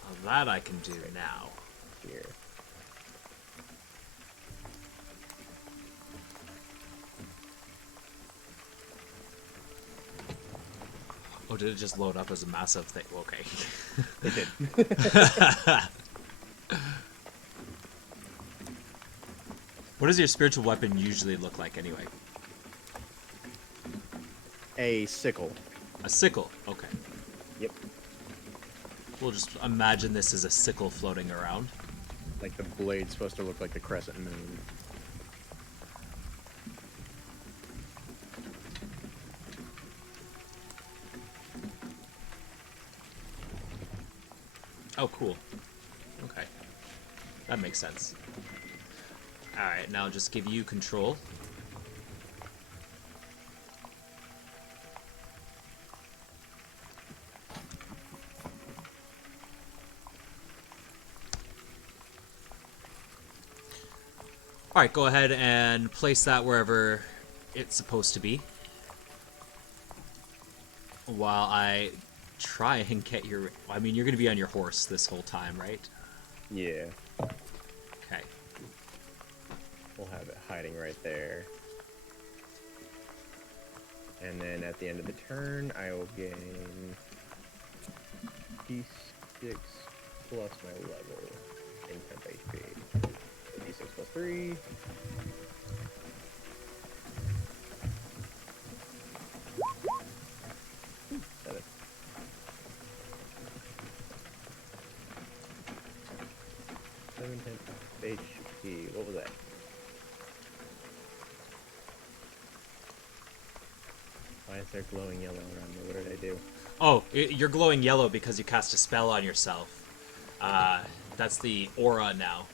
Well, that I can do now. here. Oh, did it just load up as a massive thing? Okay. It did. What does your spiritual weapon usually look like anyway? A sickle. A sickle. Okay. Yep. We'll just imagine this is a sickle floating around. Like the blade's supposed to look like the crescent moon. Oh, cool. Okay. That makes sense. Alright, now I'll just give you control. Alright, go ahead and place that wherever it's supposed to be. While I try and get your... I mean, you're going to be on your horse this whole time, right? Yeah. Okay. We'll have it hiding right there. And then at the end of the turn, I will gain D6 plus my level in temp HP. D6 plus 3. Seven. Seven temp HP. What was that? Why is there glowing yellow around me? What did I do? Oh, you're glowing yellow because you cast a spell on yourself. That's the aura now.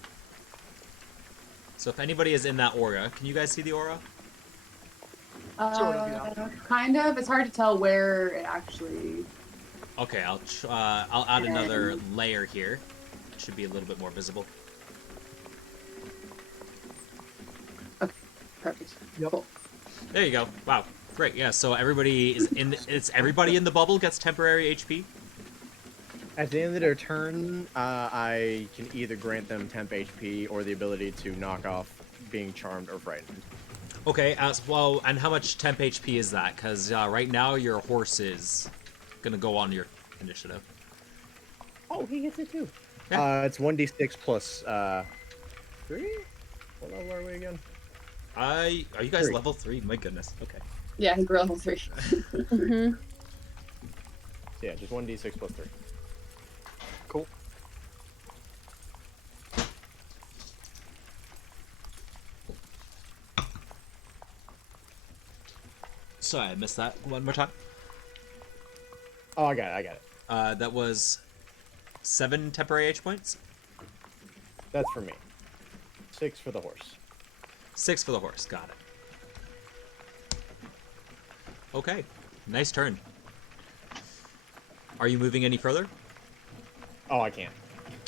So if anybody is in that aura, can you guys see the aura? Sort of, yeah. Kind of. It's hard to tell where it actually. Okay, I'll add another layer here. It should be a little bit more visible. Okay, perfect. Yep. Cool. There you go. Wow, great. Yeah. So everybody is in. It's everybody in the bubble gets temporary HP. At the end of their turn, I can either grant them temp HP or the ability to knock off being charmed or frightened. Okay. As well, and how much temp HP is that? Because right now your horse is gonna go on your initiative. Oh, he gets it too. Yeah. It's 1d6 plus 3. What level are we again? Are you guys 3. level 3? My goodness. Okay. Yeah, I think we're level 3. Mm-hmm. So yeah, just 1d6 plus 3. Cool. Sorry, I missed that. One more time. Oh, I got it. That was 7 temporary H points. That's for me. 6 for the horse. 6 for the horse. Got it. Okay. Nice turn. Are you moving any further? Oh, I can't.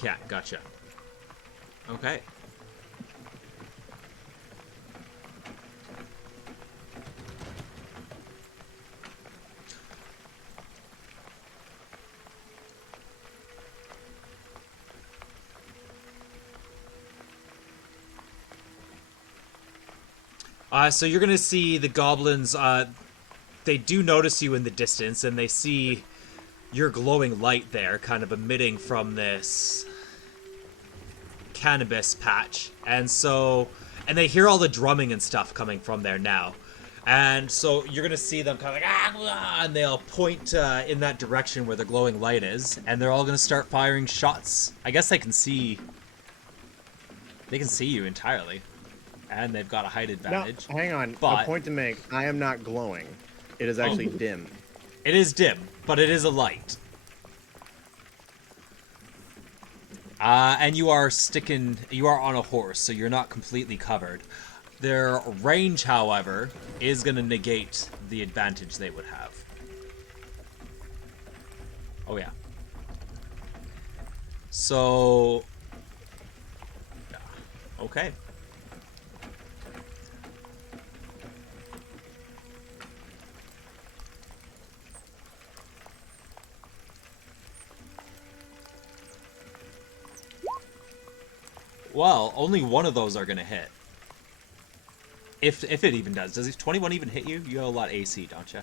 Yeah, gotcha. Okay. So you're gonna see the goblins, they do notice you in the distance, and they see your glowing light there, kind of emitting from this cannabis patch. And they hear all the drumming and stuff coming from there now. And so you're gonna see them kind of like, and they'll point in that direction where the glowing light is, and they're all gonna start firing shots. I guess they can see you entirely. And they've got a height advantage. No, hang on. But a point to make. I am not glowing. It is actually dim. it is dim, but it is a light. And you are on a horse, so you're not completely covered. Their range, however, is going to negate the advantage they would have. Oh, yeah. So... Okay. Well, only one of those are going to hit. If it even does. Does 21 even hit you? You have a lot of AC, don't you?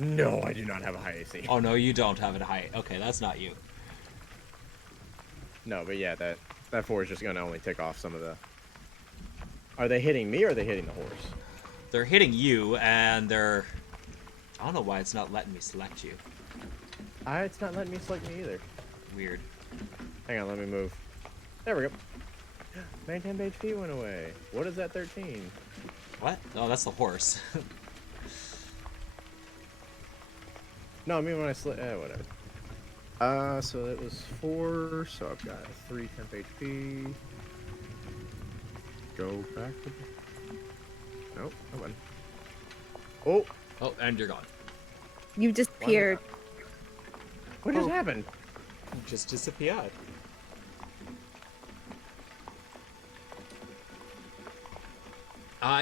No, I do not have a high AC. Oh, no, you don't have a high... Okay, that's not you. No, but yeah, that 4 is just going to only tick off some of the... Are they hitting me or are they hitting the horse? They're hitting you, and they're... I don't know why it's not letting me select you. It's not letting me select me either. Weird. Hang on, let me move. There we go. My temp HP went away. What is that 13? What? Oh, that's the horse. No, I mean when I whatever. So that was 4, so I've got 3 temp HP. Go back to... Nope, I went. Oh! Oh, and you're gone. You disappeared. What just happened? You just disappeared.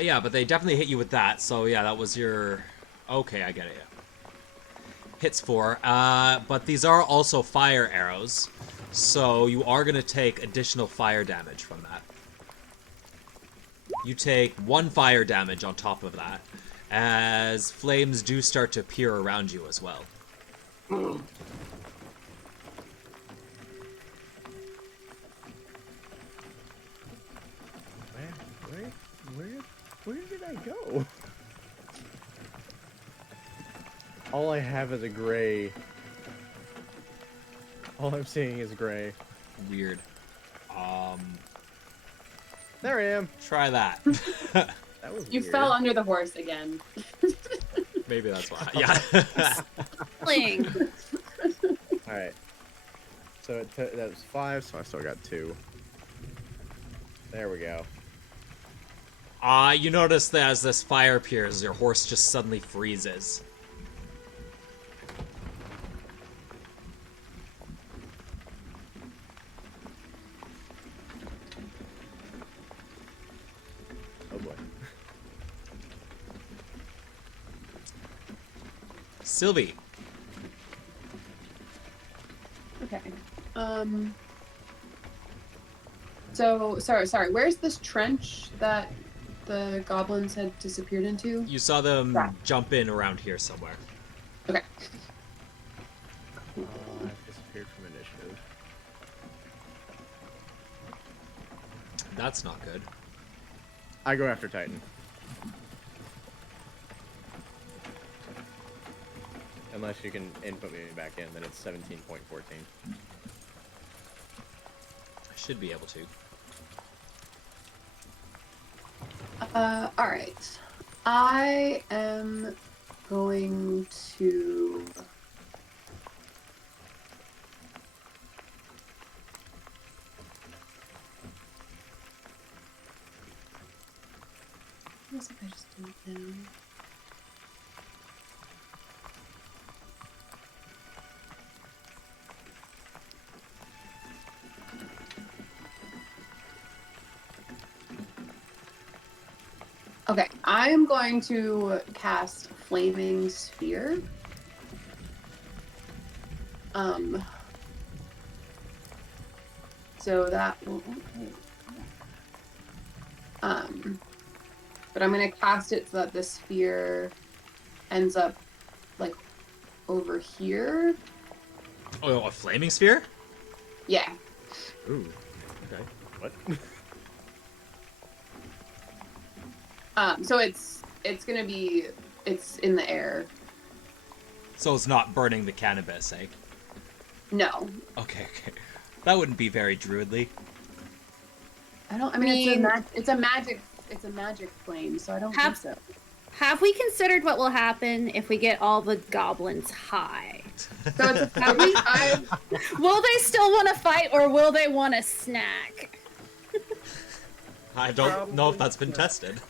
Yeah, but they definitely hit you with that, so yeah, that was your... Okay, I get it, yeah. Hits 4, but these are also fire arrows, so you are going to take additional fire damage from that. You take 1 fire damage on top of that, as flames do start to appear around you as well. Where did I go? All I have is a gray. All I'm seeing is gray. Weird. There I am. Try that. That was You weird. fell under the horse again. Maybe that's why. Yeah. Fling. Alright. So that was 5, so I still got 2. There we go. You notice that as this fire appears, your horse just suddenly freezes. Oh boy. Sylvie. Okay. So sorry. Where's this trench that the goblins had disappeared into? You saw them Yeah. jump in around here somewhere. Okay. I've disappeared from initiative. That's not good. I go after Titan. Unless you can input me back in, then it's 17.14. I should be able to. Alright. I am going to... What if I just do it now? Okay, I am going to cast Flaming Sphere. So that will... but I'm going to cast it so that the sphere ends up, like, over here. Oh, a flaming sphere? Yeah. Ooh. Okay. What? So it's gonna be, it's in the air. So it's not burning the cannabis, eh? No. Okay. That wouldn't be very druidly. I mean, it's a magic flame, so I don't think so. Have we considered what will happen if we get all the goblins high? So it's a Will they still want to fight, or will they want a snack? I don't know if that's been tested.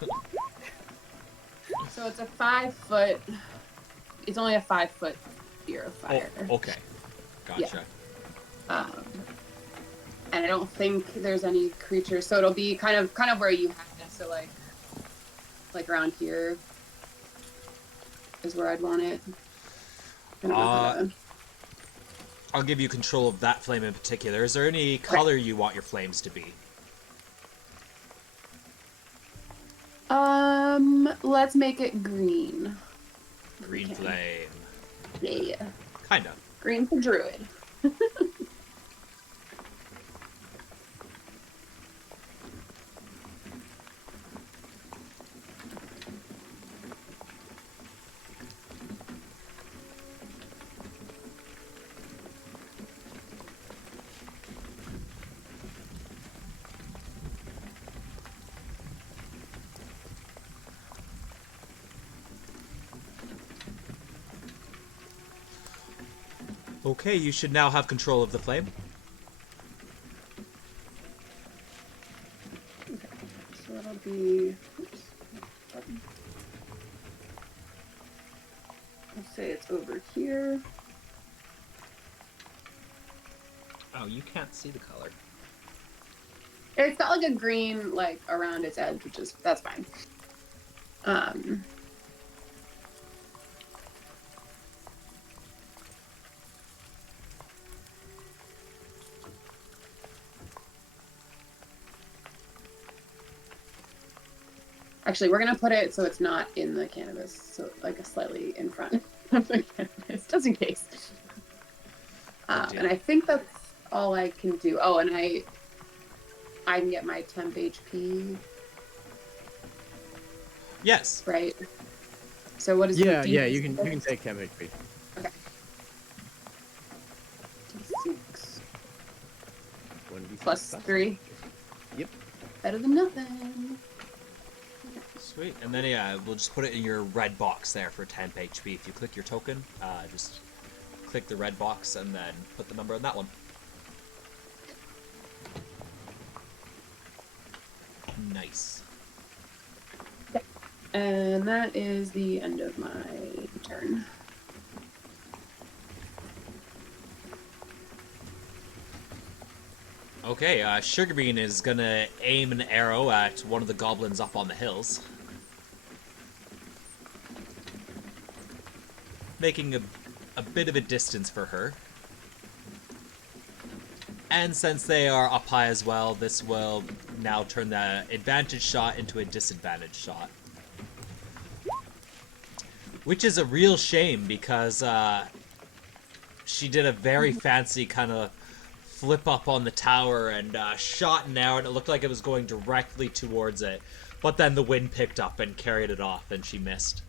So it's a 5 foot. It's only a 5 foot sphere of fire. Oh, okay. Gotcha. And I don't think there's any creatures, so it'll be kind of where you have it. So like around here is where I'd want it. I don't know how to- I'll give you control of that flame in particular. Is there any color you want your flames to be? Let's make it green. Green Okay. flame. Yeah. Kind of. Green for druid. Okay, you should now have control of the flame. Okay, so it'll be. Oops. Let's say it's over here. Oh, you can't see the color. It's got like a green like around its edge, which is that's fine. Actually, we're gonna put it so it's not in the cannabis, so like slightly in front of the cannabis, just in case. And I think that's all I can do. Oh, and I can get my temp HP, Yes. right? So what is Yeah, it? yeah, you can take Chem HP. Okay. D6 1d6 plus 3. Yep. Better than nothing. Sweet. And then, yeah, we'll just put it in your red box there for 10 HP. If you click your token, just click the red box and then put the number in that one. Nice. And that is the end of my turn. Okay, Sugarbean is gonna aim an arrow at one of the goblins up on the hills. Making a bit of a distance for her. And since they are up high as well, this will now turn the advantage shot into a disadvantage shot. Which is a real shame because she did a very fancy kind of flip up on the tower and shot an arrow, and it looked like it was going directly towards it. But then the wind picked up and carried it off, and she missed.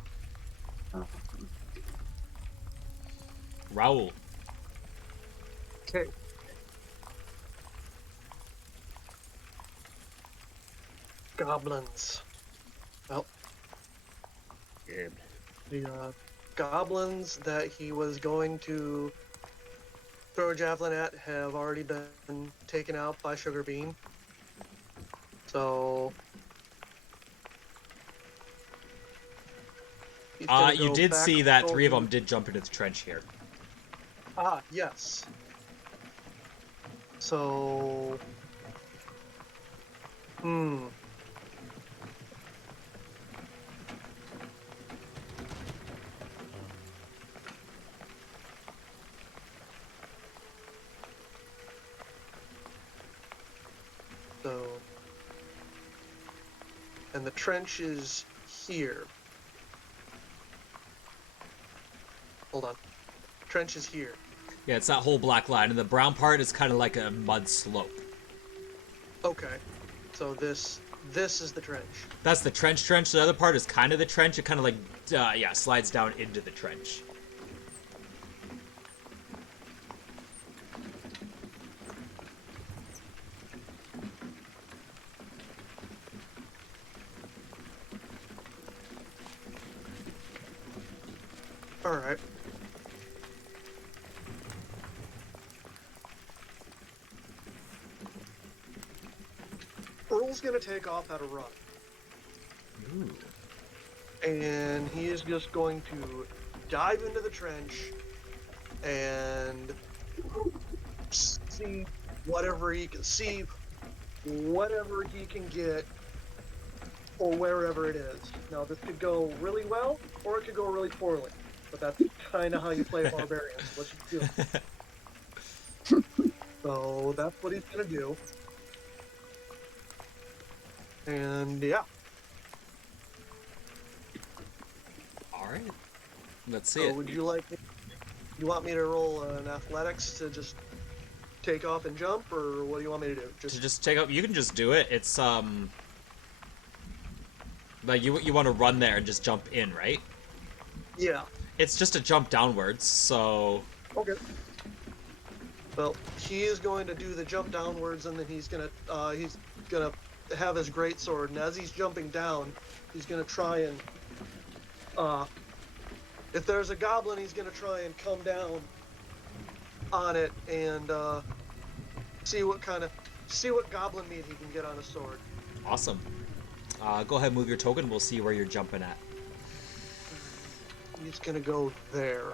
Raoul. Okay. Goblins. Well, Good. the goblins that he was going to throw a javelin at have already been taken out by Sugar Bean. So he's gonna You go did back see that 3 of over- them did jump into the trench here. Ah, yes. So, So, and the trench is here. Hold on. Trench is here. Yeah, it's that whole black line, and the brown part is kind of like a mud slope. Okay. So this is the trench. That's the trench. The other part is kind of the trench. It kind of like, yeah, slides down into the trench. All right. Earl's gonna take off at a run. Ooh. And he is just going to dive into the trench and see whatever he can see, whatever he can get, or wherever it is. Now, this could go really well, or it could go really poorly, but that's kind of how you play barbarians. What you do. So that's what he's gonna do. And yeah. All right. Let's see So it. would you like? You want me to roll an athletics to just take off and jump, or what do you want me to do? To just take up, you can just do it. It's like you want to run there and just jump in, right? Yeah. It's just a jump downwards, so Okay. Well, he is going to do the jump downwards, and then he's gonna have his greatsword, and as he's jumping down, he's gonna try and if there's a goblin, he's gonna try and come down on it and see what goblin meat he can get on a sword. awesome. Go ahead and move your token. We'll see where you're jumping at. He's gonna go there.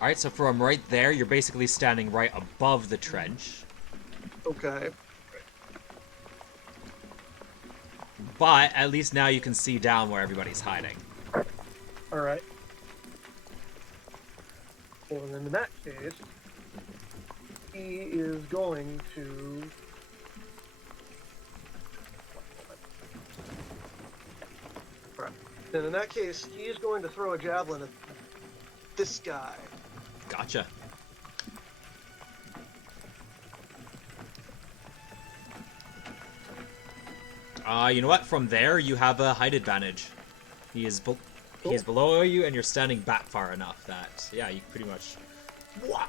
All right, so from right there, you're basically standing right above the trench. Okay. But at least now you can see down where everybody's hiding. All right. Well, then in that case, he is going to. Right. Then in that case, he is going to throw a javelin at this guy. Gotcha. You know what? From there, you have a height advantage. He is below you, and you're standing back far enough that, yeah, you pretty much. Wah!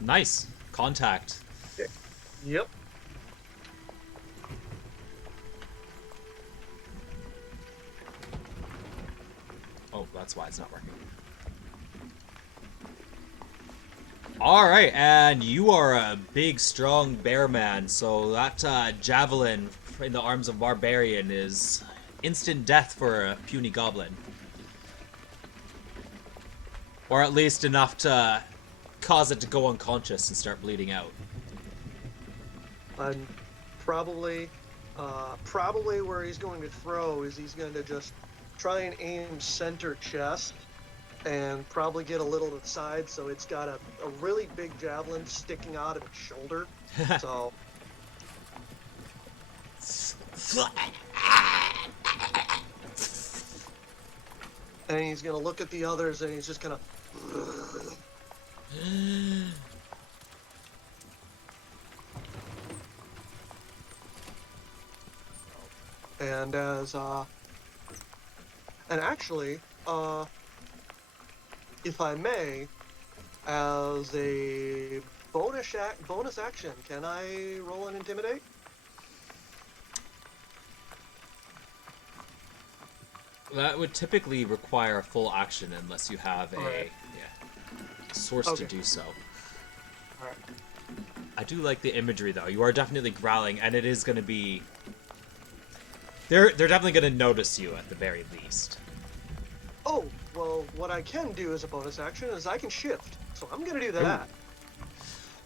Nice contact. Yep. Oh, that's why it's not working. Alright, and you are a big, strong bear man, so that javelin in the arms of Barbarian is instant death for a puny goblin. Or at least enough to cause it to go unconscious and start bleeding out. And probably where he's going to throw is he's going to just try and aim center chest and probably get a little to the side so it's got a really big javelin sticking out of its shoulder. So and he's gonna look at the others and he's just gonna and as and actually if I may, as a bonus action, can I roll an intimidate? That would typically require a full action unless you have a Alright. source Okay. to do so. Alright. I do like the imagery though. You are definitely growling, and it is going to be. They're definitely going to notice you at the very least. Oh, well, what I can do as a bonus action is I can shift. So I'm gonna do that.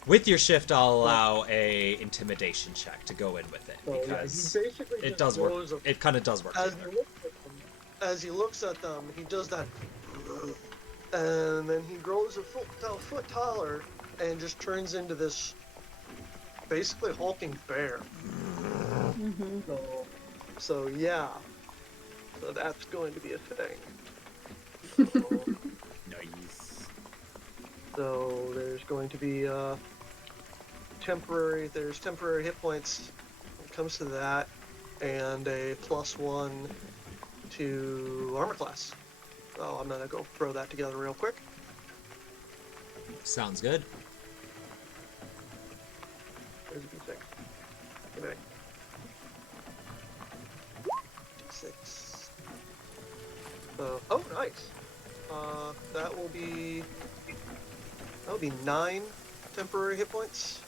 With your shift, I'll allow a intimidation check to go in with it So, yeah, because he basically it just does work. goes It kind of does work. As he looks at them, he does that, and then he grows a foot taller and just turns into this basically hulking bear. Mm-hmm. So yeah, so that's going to be a thing. Nice. So there's going to be temporary hit points when it comes to that, and a +1 to armor class. So I'm gonna go throw that together real quick. Sounds good. There's a D6. Give me a D6. Oh, nice. That will be 9 temporary hit points.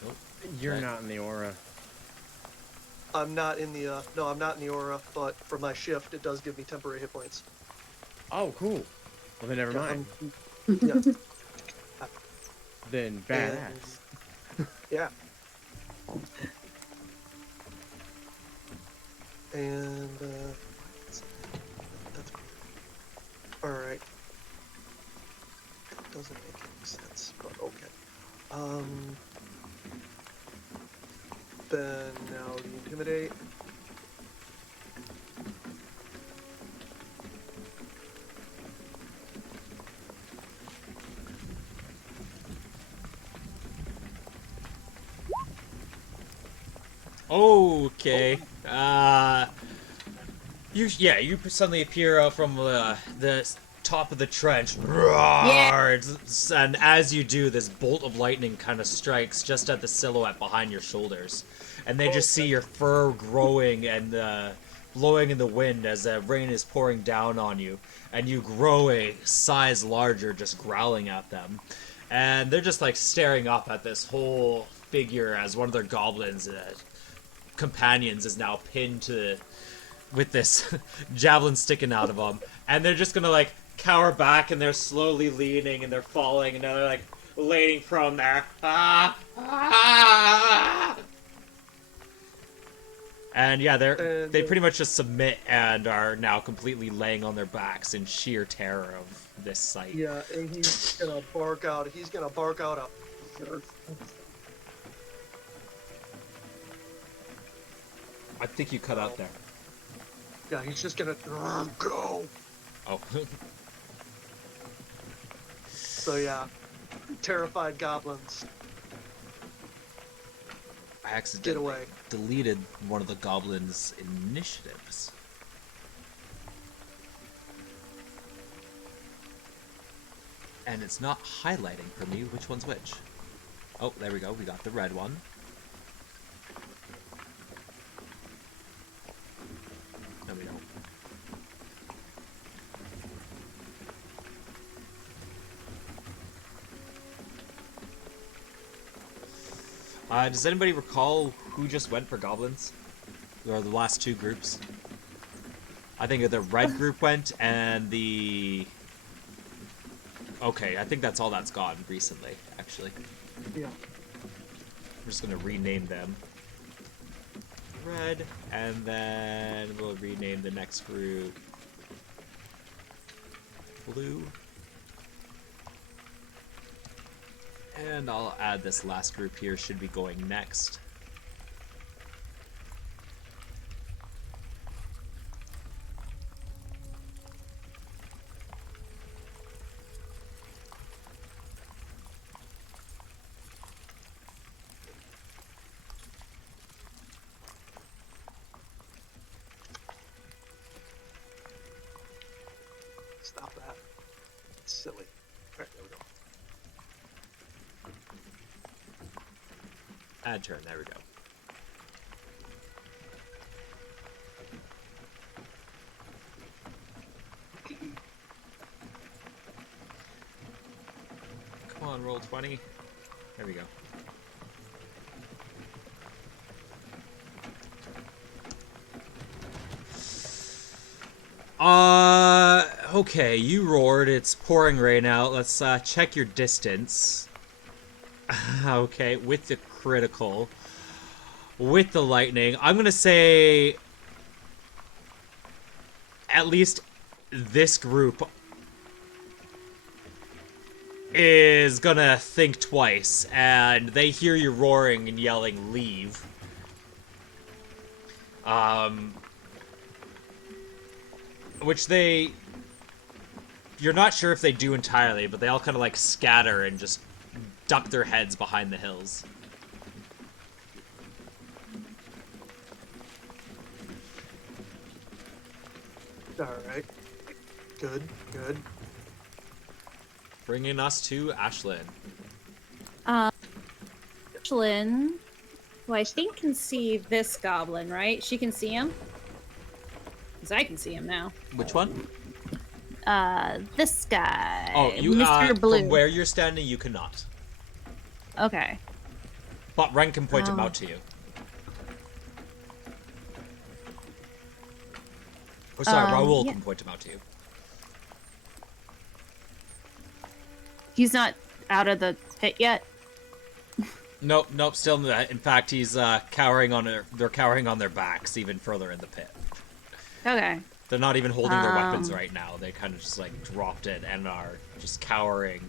You're Okay. not in the aura. I'm not in the I'm not in the aura, but for my shift, it does give me temporary hit points. Oh, cool. Well, then never mind. Yeah. Then badass. Yeah. And that's all right. That doesn't make any sense, but okay. Then now the intimidate. Okay. You suddenly appear out from the top of the trench. Roar! And as you do, this bolt of lightning kind of strikes just at the silhouette behind your shoulders, and they just see your fur growing and blowing in the wind as the rain is pouring down on you, and you grow a size larger, just growling at them, and they're just like staring up at this whole figure as one of their goblins. Companions is now pinned to with this javelin sticking out of them, and they're just gonna like cower back, and they're slowly leaning and they're falling, and they're like laying from there. And yeah, they pretty much just submit and are now completely laying on their backs in sheer terror of this sight. Yeah, and he's gonna bark out. He's gonna bark out a. I think you cut out there. Yeah, he's just gonna go. Oh. So yeah, terrified goblins I get accidentally away. deleted one of the goblins' initiatives. And it's not highlighting for me which one's which. Oh, there we go. We got the red one. No, we don't. Does anybody recall who just went for goblins? Or the last two groups? I think the red group went, and the... Okay, I think that's all that's gone recently, actually. Yeah. We're just gonna rename them. Red, and then we'll rename the next group blue. And I'll add this last group here, should be going next. Stop that. It's silly. Alright, there we go. Add turn, there we go. Come on, roll 20. There we go. Okay, you roared. It's pouring rain out. Let's check your distance. Okay, with the critical. With the lightning. I'm gonna say at least this group is gonna think twice, and they hear you roaring and yelling, leave. Which you're not sure if they do entirely, but they all kind of like scatter and just duck their heads behind the hills. Alright. Good, good. Bringing us to Ashlyn. Ashlyn, who I think can see this goblin, right? She can see him? Because I can see him now. Which one? This guy. Oh, you Mr. Blue. from where you're standing, you cannot. Okay. But Ren can point him out to you. Oh, sorry, Raoul yeah. can point him out to you. He's not out of the pit yet? Nope, still in the. In fact, he's cowering on they're cowering on their backs, even further in the pit. Okay. They're not even holding their weapons right now. They kind of just like dropped it and are just cowering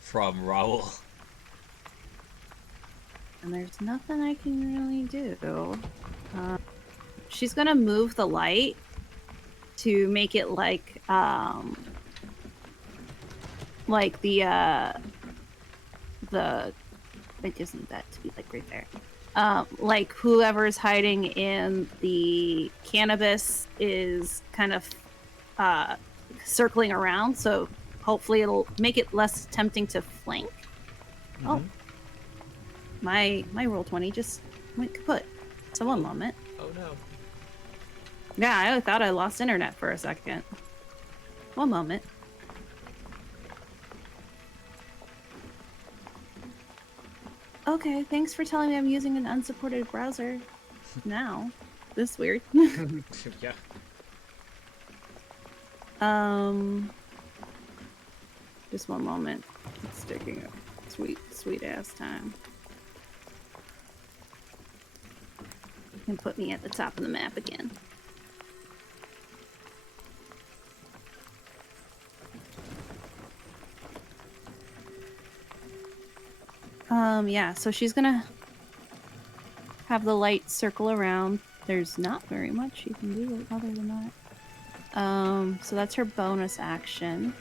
from Raoul. And there's nothing I can really do. She's gonna move the light to make it like I just need that to be like right there. Like whoever's hiding in the cannabis is kind of circling around, so hopefully it'll make it less tempting to flank. Mm-hmm. Oh, my roll 20 just went kaput. So one moment. Oh no. Yeah, I thought I lost internet for a second. One moment. Okay, thanks for telling me I'm using an unsupported browser now. This is weird. Yeah. Just one moment. It's taking a sweet ass time. And put me at the top of the map again. Yeah, so she's gonna have the light circle around. There's not very much you can do other than that. So that's her bonus action.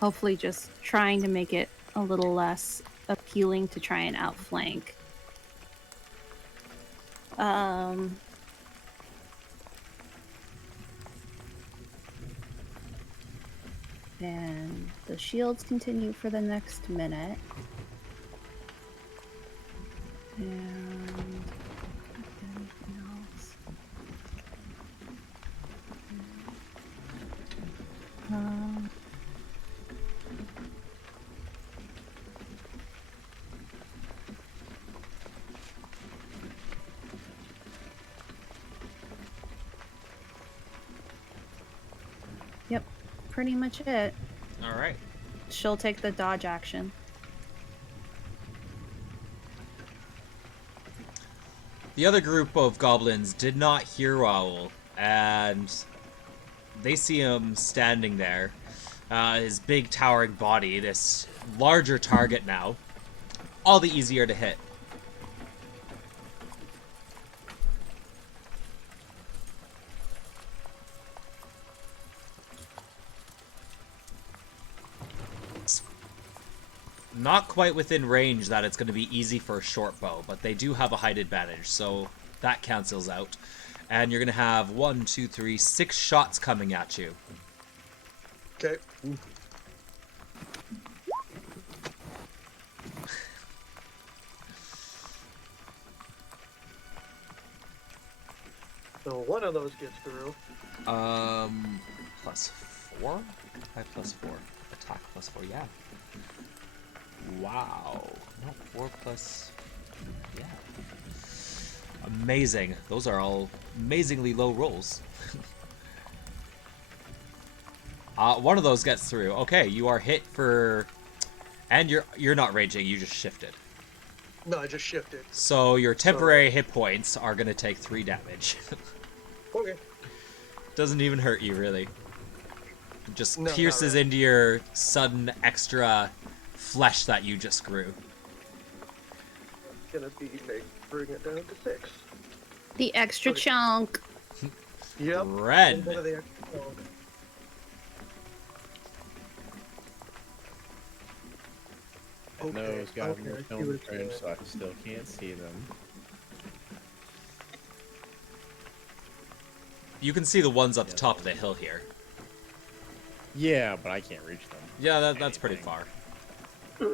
Hopefully just trying to make it a little less appealing to try and outflank. And the shields continue for the next minute. And anything else? Yep, pretty much it. All right. She'll take the dodge action. The other group of goblins did not hear Raoul, and they see him standing there. His big towering body, this larger target now, all the easier to hit. Not quite within range that it's going to be easy for a short bow, but they do have a height advantage, so that cancels out. And you're going to have 1, 2, 3, 6 shots coming at you. Okay. So one of those gets through. Plus 4? 5 plus 4. Attack plus 4, yeah. Wow. No, 4 plus... yeah. Amazing. Those are all amazingly low rolls. One of those gets through. Okay, you are hit for... and you're not raging, you just shifted. No, I just shifted. So your temporary hit points are going to take 3 damage. Okay. Doesn't even hurt you, really. It just No, not pierces really. into your sudden extra flesh that you just grew. Gonna be like, bring it down to 6. The extra Okay. chunk. Yep. Ren. One of the extra ones. And Okay, those goblins okay, I see don't what it's fringe, doing. so I still can't see them. You can see the ones at the top of the hill here. Yeah, but I can't reach them. Yeah, that's pretty Anything. far. Wait.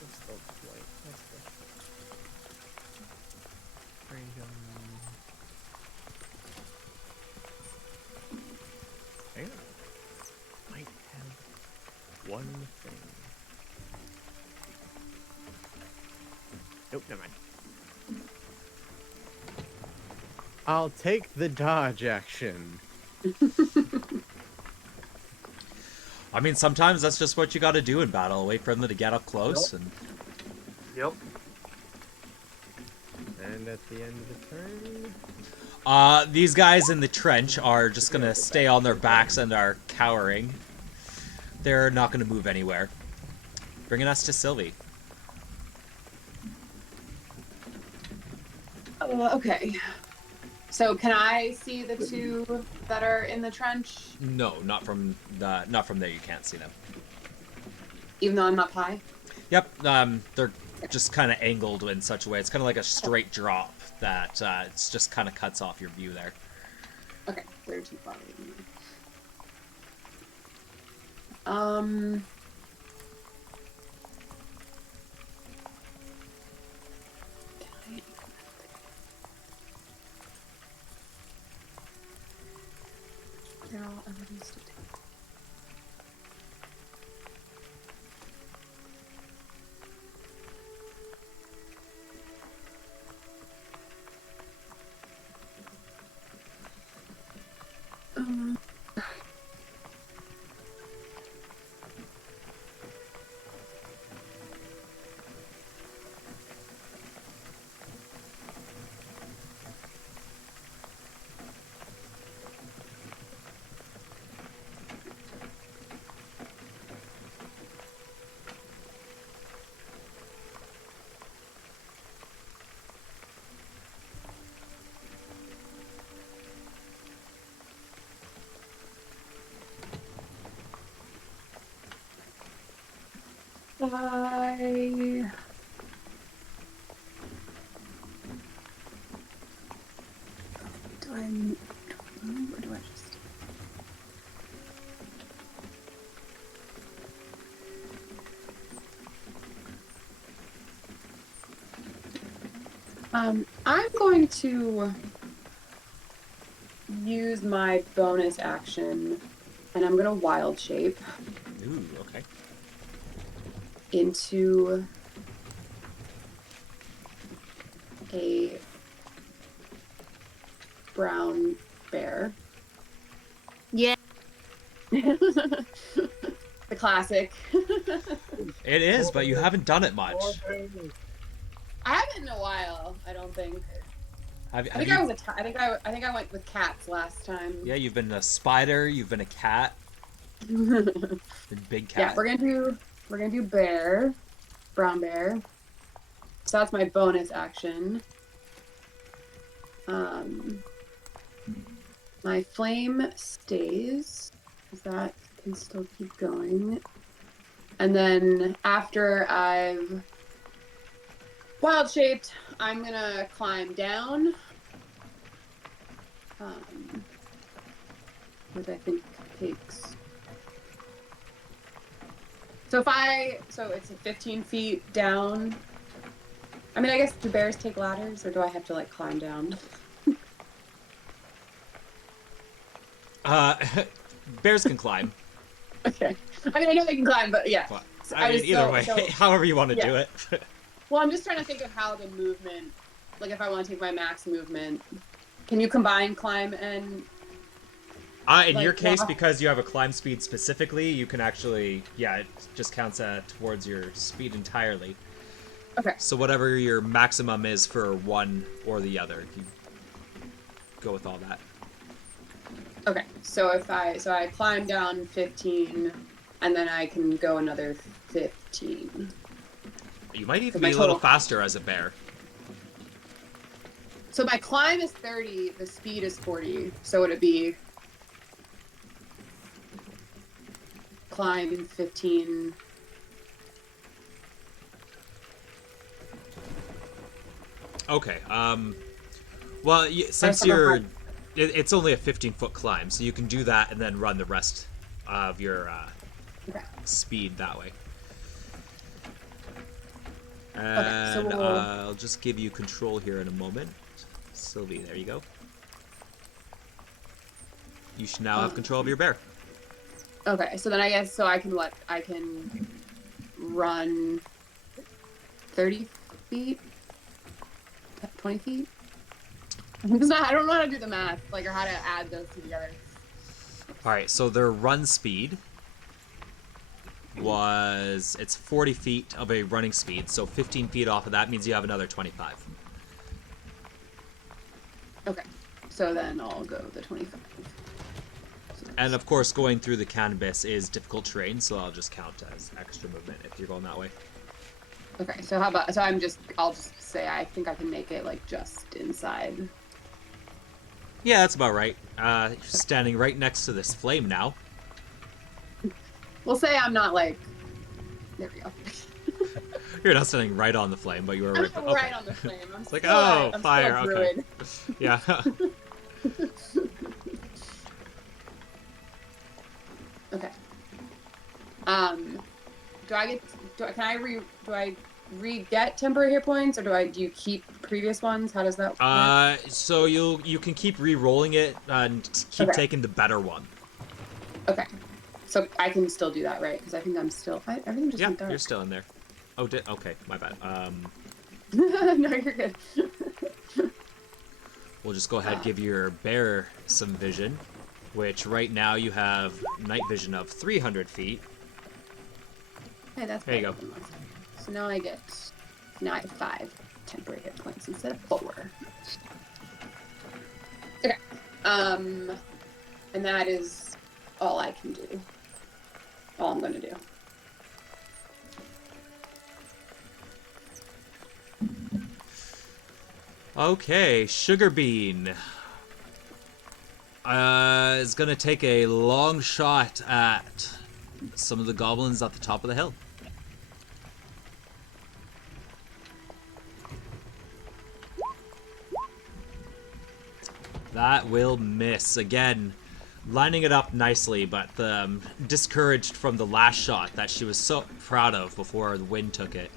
What's the point? What's the range on... hang on. Might have one thing. Nope, never mind. I'll take the dodge action. I mean, sometimes that's just what you gotta do in battle. Wait for them to get up close and... Yep. And at the end of the turn... These guys in the trench are just gonna stay on their backs and are cowering. They're not gonna move anywhere. Bringing us to Sylvie. Okay. So can I see the 2 that are in the trench, No, not from there. You can't see them. even though I'm up high? Yep. They're just kind of angled in such a way. It's kind of like a straight drop that it's just kind of cuts off your view there. Okay, they're too far away from me. Can I... They're all evidence to take. I... Do I move, or do I just... I'm going to use my bonus action, and I'm gonna wild shape Ooh, okay. into a brown bear. Yeah. The classic. It is, but you haven't done it much. I haven't in a while. I don't think. Have I think you? I was I think I went with cats last time. Yeah, you've been a spider. You've been a cat. Yeah, Been big cat. we're gonna do bear, brown bear. So that's my bonus action. My flame stays, because that can still keep going. And then after I've wild shaped, I'm gonna climb down. Which I think takes. So it's 15 feet down. I mean, I guess do bears take ladders, or do I have to like climb down? Bears can climb. Okay. I mean, I know they can climb, but yeah. But, So I mean, just- either so- way, so- however you want to yeah. do it. Well, I'm just trying to think of how the movement, like if I want to take my max movement, can you combine climb and? In Like, your case, walk? because you have a climb speed specifically, you can actually, yeah, it just counts towards your speed entirely. Okay. So whatever your maximum is for one or the other, you go with all that. Okay. So I climb down 15, and then I can go another 15. You might even my be a little total- faster as a bear. So my climb is 30, the speed is 40. So would it be climb 15? Okay. Well, since That's not you're, hard. it's only a 15-foot climb, so you can do that and then run the rest of your Okay. speed that way. so And we'll- I'll just give you control here in a moment. Sylvie, there you go. You should now have control of your bear. Okay. So then I guess I can run 30 feet, 20 feet. I don't know how to do the math, like, or how to add those two together. All right, so their run speed it's 40 feet of a running speed, so 15 feet off of that means you have another 25. Okay. So then I'll go the 25. And of course, going through the canvas is difficult terrain, so I'll just count as extra movement if you're going that way. Okay. So I'll just say I think I can make it like just inside. Yeah, that's about right. You're standing right next to this flame now. We'll say I'm not like. There we go. You're not standing right on the flame, but you were I'm right. not Okay. right on the flame. I'm like, still oh, I'm fire, Still a okay. druid. Yeah. Okay. Do I re-get temporary hit points, or do you keep previous ones? How does that work? So you can keep re-rolling it and keep Okay. taking the better one. Okay. So I can still do that, right? Because I think I'm still everything just Yeah, went dark. you're still in there. Oh, okay, my bad. No, you're good. We'll just go ahead and give your bear some vision, which right now you have night vision of 300 feet. Hey, that's There you better go. than last time. So now I have 5 temporary hit points instead of 4. Okay. And that is all I can do. All I'm gonna do. Okay, Sugar Bean is gonna take a long shot at some of the goblins at the top of the hill. That will miss again, lining it up nicely, but discouraged from the last shot that she was so proud of before the wind took it.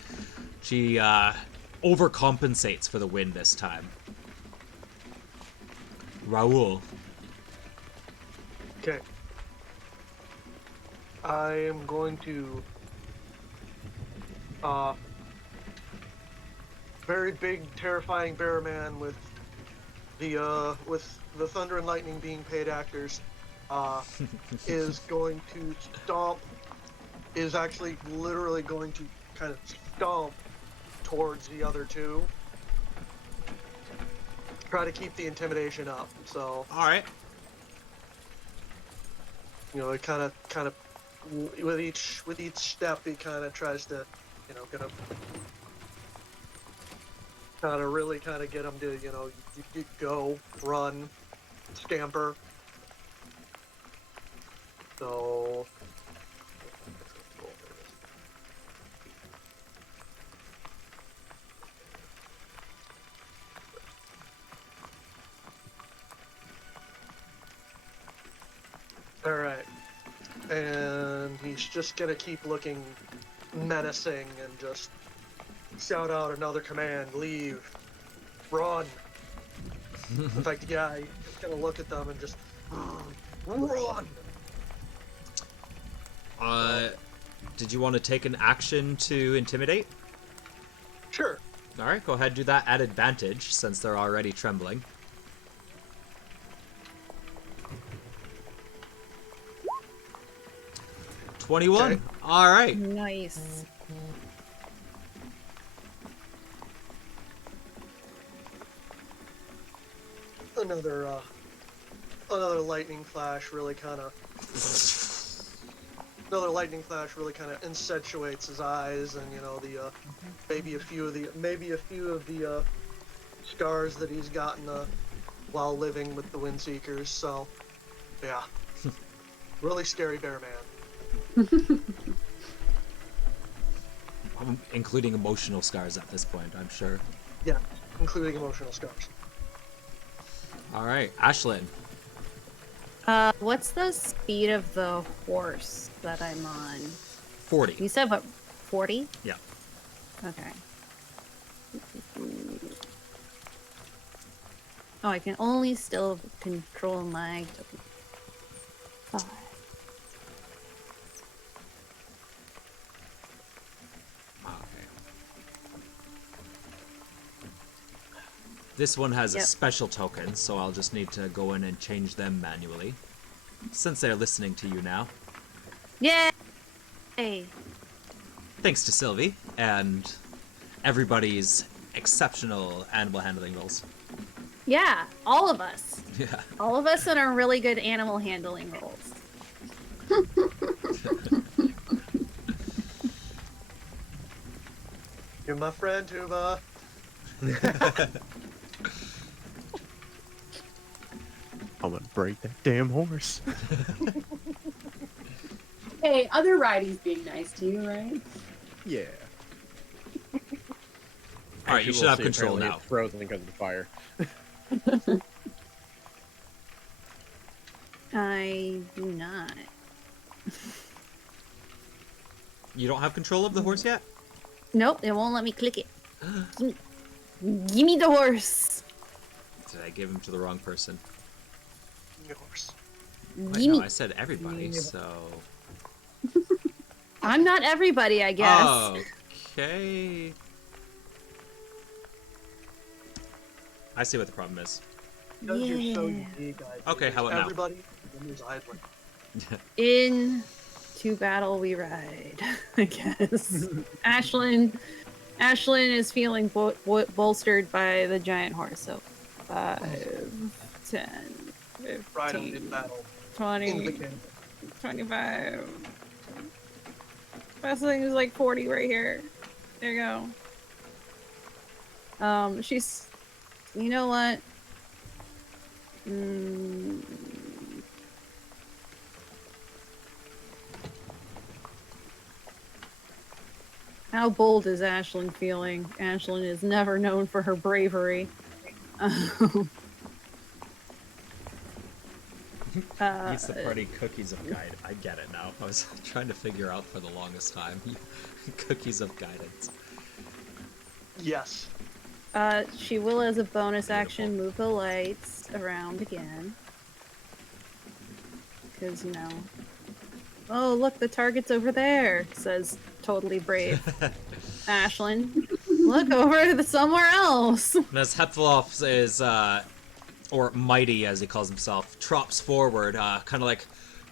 She overcompensates for the wind this time. Raoul. Okay. I am going to very big, terrifying bear man with with the thunder and lightning being paid actors, is going to stomp. Is actually literally going to kind of stomp towards the other two. Try to keep the intimidation up. So, All right. you know, it kind of with each step, he kind of tries to, you know, kind of really kind of get him to, you know, you go, run, scamper. So. All right, and he's just gonna keep looking menacing and just shout out another command: leave, run. In fact, yeah, he's just gonna look at them and just run. Did you want to take an action to intimidate? Sure. All right, go ahead and do that at advantage since they're already trembling. $21. Okay. All right. Nice. Another lightning flash really kind of. Another lightning flash really kind of accentuates his eyes, and you know maybe a few of the scars that he's gotten while living with the Windseekers. So, yeah, really scary bear man. Including emotional scars at this point, I'm sure. Yeah, including emotional scars. All right, Ashlyn. What's the speed of the horse that I'm on? 40. You said what? 40? Yeah. Okay. Oh, I can only still control my. 5. Okay. This one has a Yep. special token, so I'll just need to go in and change them manually. Since they're listening to you now. Yay! Thanks to Sylvie and everybody's exceptional animal handling rolls. Yeah, all of us. Yeah. All of us in our really good animal handling roles. You're my friend, Tuba. I'm gonna break that damn horse. Hey, other riding's being nice to you, right? Yeah. All right, you should have see, control apparently now. It's frozen because of the fire. I do not. You don't have control of the horse yet? Nope, it won't let me click it. Give me the horse. Did I give him to the wrong person? Yours. Wait, Give no, me. I said everybody, so... I'm not everybody, I guess. Okay. I see what the problem is. Because you're so Yeah. unique, guys. Okay, how about now? Everybody, and there's Idler. In to battle we ride, I guess. Ashlyn is feeling bolstered by the giant horse. So 5, 10, Ride on in 15, battle. In the 20, canyon. 25. Best thing is like 40 right here. There you go. She's, you know what? How bold is Ashlyn feeling? Ashlyn is never known for her bravery. Eats the party cookies of guide. I get it now. I was trying to figure out for the longest time. Cookies of guidance. Yes. She will, as a bonus action, move the lights around again. Because, you know. Oh, look, the target's over there, says totally brave Ashlyn. Look over to somewhere else. And as Hepfaloff is or Mighty as he calls himself, trops forward, kind of like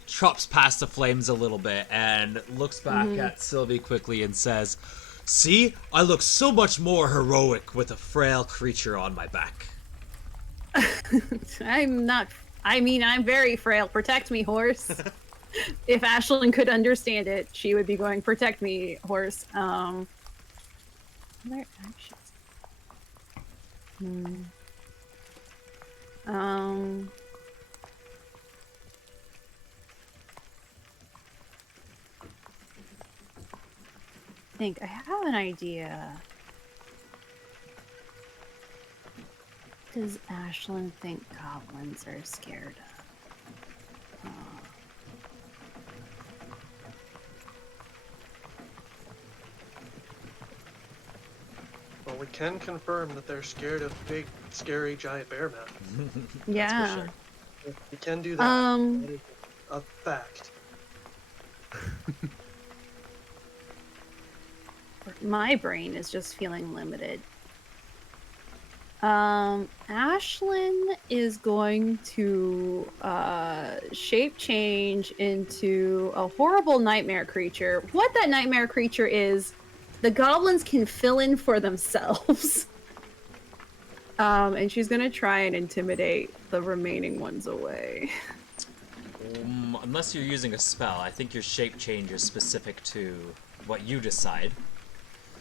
trops past the flames a little bit and looks back at Sylvie quickly and says, "See, I look so much more heroic with a frail creature on my back." I'm not. I mean, I'm very frail. Protect me, horse. If Ashlyn could understand it, she would be going, "Protect me, horse." Their actions. I think I have an idea. Does Ashlyn think goblins are scared of? Well, we can confirm that they're scared of big, scary, giant bear men. Yeah. sure. We can do that. That is a fact. My brain is just feeling limited. Ashlyn is going to shape change into a horrible nightmare creature. What that nightmare creature is, the goblins can fill in for themselves. And she's gonna try and intimidate the remaining ones away. Unless you're using a spell, I think your shape change is specific to what you decide.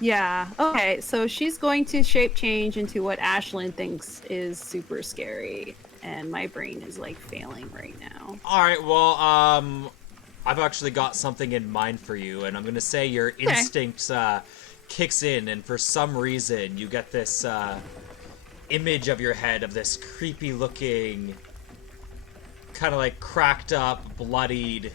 Yeah, okay, so she's going to shape change into what Ashlyn thinks is super scary, and my brain is like failing right now. Alright, well, I've actually got something in mind for you, and I'm gonna say your instinct kicks in, and for some reason you get this image of your head of this creepy looking, kind of like cracked up, bloodied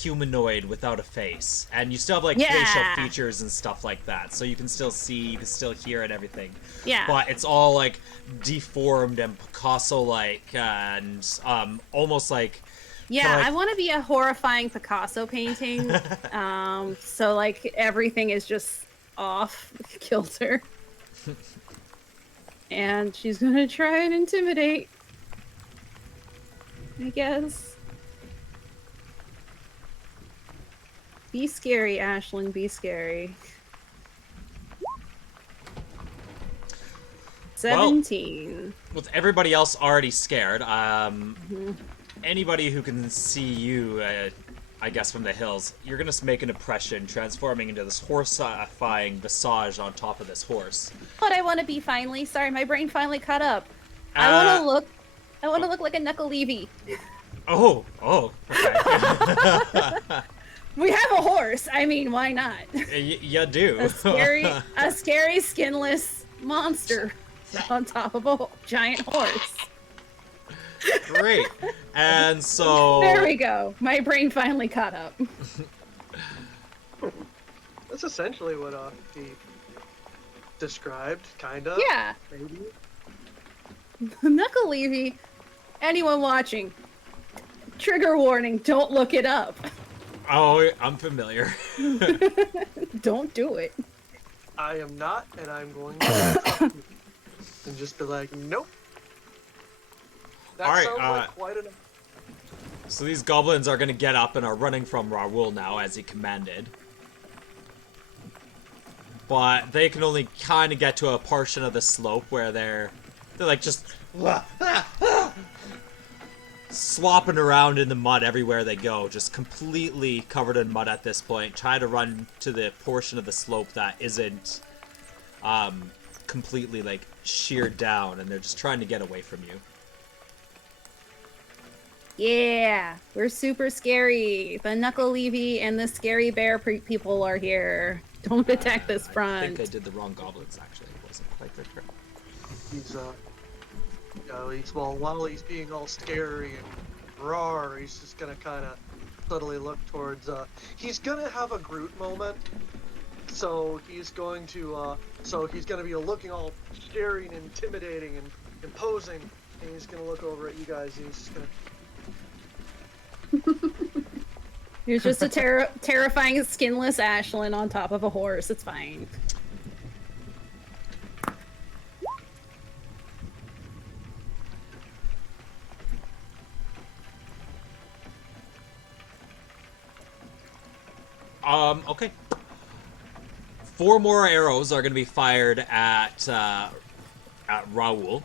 humanoid without a face, and you still have like facial features and stuff like that, so you can still see, you can still hear and everything. Yeah. But it's all like deformed and Picasso-like, and almost like. Yeah, Like... I want to be a horrifying Picasso painting. So like everything is just off kilter, and she's gonna try and intimidate, I guess. Be scary, Ashlyn. Be scary. 17. Well, with everybody else already scared, anybody who can see you, I guess from the hills, you're gonna make an impression, transforming into this horsifying visage on top of this horse. What I want to be finally. Sorry, my brain finally caught up. I want to look like a Knuckle Levy. Oh, okay. We have a horse. I mean, why not? You do. A scary skinless monster on top of a giant horse. Great. And so... There we go. My brain finally caught up. That's essentially what he described, kind of. Yeah. Maybe. Knuckle Levy, anyone watching, trigger warning, don't look it up. Oh, I'm familiar. Don't do it. I am not, and I'm going to and just be like, nope. That All right, sounds like quite enough. So these goblins are going to get up and are running from Raoul now, as he commanded. But they can only kind of get to a portion of the slope where they're like just slopping around in the mud everywhere they go, just completely covered in mud at this point. Try to run to the portion of the slope that isn't completely like sheared down, and they're just trying to get away from you. Yeah, we're super scary. The Knuckle Levy and the scary bear people are here. Don't attack this front. I think I did the wrong goblins, actually. It wasn't quite the correct. While he's being all scary and roar, he's just gonna kind of subtly look towards, he's gonna have a Groot moment. So he's going to, be looking all scary and intimidating and imposing, and he's gonna look over at you guys, and he's just gonna... Here's just a terrifying skinless Ashlyn on top of a horse. It's fine. Okay. 4 more arrows are going to be fired at Raoul.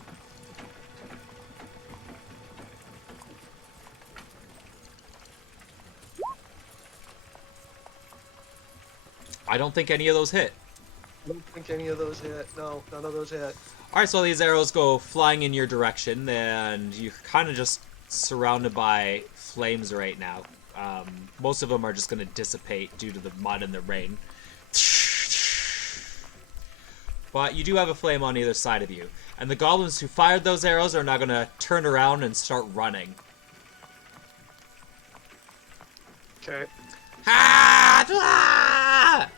I don't think any of those hit. I don't think any of those hit. No, none of those hit. Alright, so these arrows go flying in your direction, and you're kind of just surrounded by flames right now. Most of them are just going to dissipate due to the mud and the rain. But you do have a flame on either side of you. And the goblins who fired those arrows are now going to turn around and start running. Okay. Ah!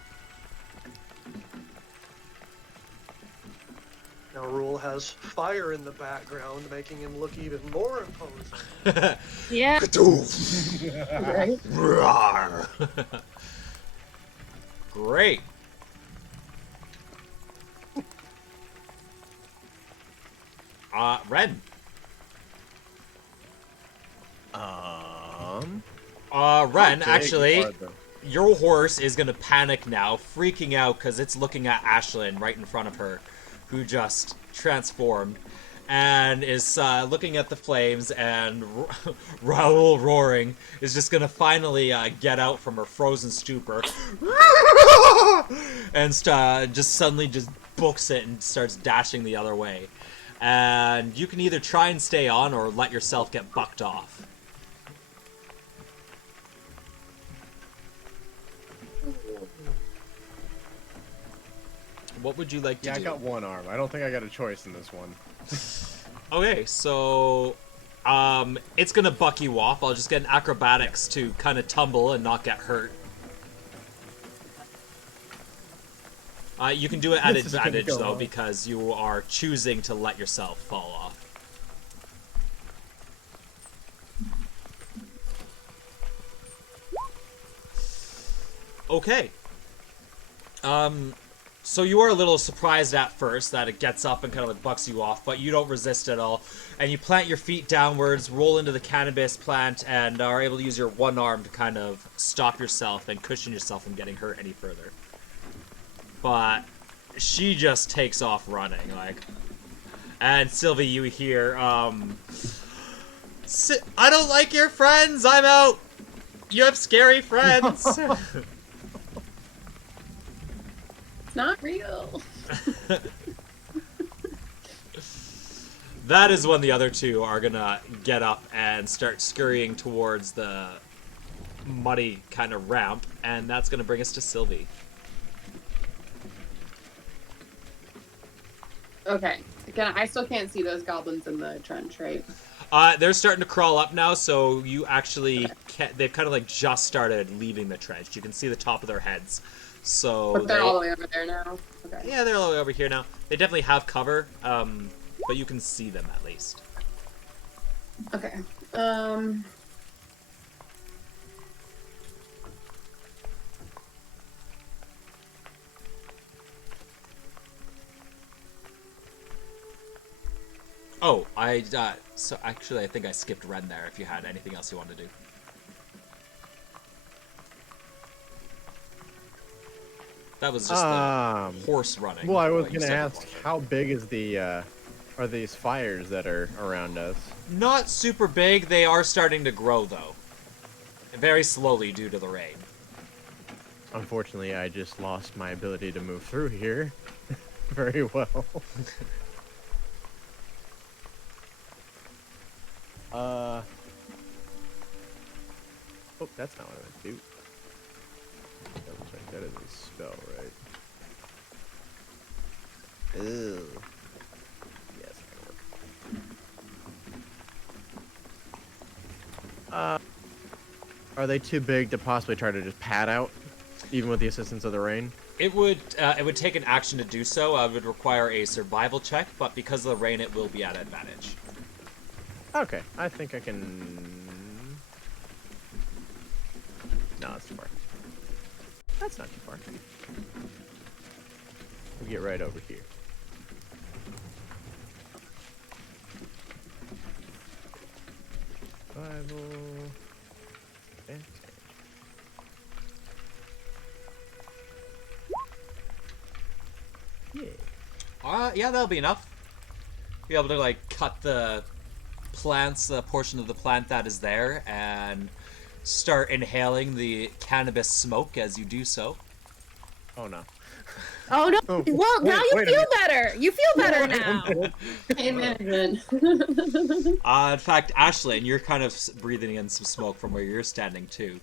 Now Rule has fire in the background, making him look even more imposing. Yeah. Right? Roar. Great. Ren. Ren, okay, actually, farther. your horse is gonna panic now, freaking out because it's looking at Ashlyn right in front of her, who just transformed, and is looking at the flames, and Raoul roaring is just gonna finally get out from her frozen stupor, and just suddenly just books it and starts dashing the other way. And you can either try and stay on or let yourself get bucked off. What would you like to Yeah, do? I got one arm. I don't think I got a choice in this one. Okay, so it's gonna buck you off. I'll just get an acrobatics to kind of tumble and not get hurt. You can do it at This is gonna advantage go though, well. because you are choosing to let yourself fall off. Okay. So you are a little surprised at first that it gets up and kind of like bucks you off, but you don't resist at all. And you plant your feet downwards, roll into the cannabis plant, and are able to use your one arm to kind of stop yourself and cushion yourself from getting hurt any further. But she just takes off running, like. And Sylvie, you hear, I don't like your friends, I'm out! You have scary friends! It's not real. That is when the other two are gonna get up and start scurrying towards the muddy kind of ramp, and that's gonna bring us to Sylvie. Okay. I still can't see those goblins in the trench, right? They're starting to crawl up now, so you actually can't. They've kind of like just started leaving the trench. You can see the top of their heads. So But they're all the way over there now. Okay. yeah, they're all the way over here now. They definitely have cover, but you can see them at least. Okay. Oh, so actually I think I skipped Ren there if you had anything else you wanted to do. That was just the horse running. Well, I was what you gonna said ask, before. how big is the are these fires that are around us? Not super big. They are starting to grow, though. Very slowly due to the rain. Unfortunately, I just lost my ability to move through here very well. Oh, that's not what I meant to do. Double check, that is a spell, right? Ew. Yes, that'll work. Are they too big to possibly try to just pad out, even with the assistance of the rain? It would take an action to do so. It would require a survival check, but because of the rain, it will be at advantage. Okay, I think I can... No, that's too far. That's not too far. We'll get right over here. Survival... Advantage. Yeah, that'll be enough. Be able to like cut the plants, the portion of the plant that is there, and start inhaling the cannabis smoke as you do so. Oh no. Oh no! Oh, Well, now you wait a feel minute. better. You feel better now. Hey, management. In fact, Ashlyn, you're kind of breathing in some smoke from where you're standing too.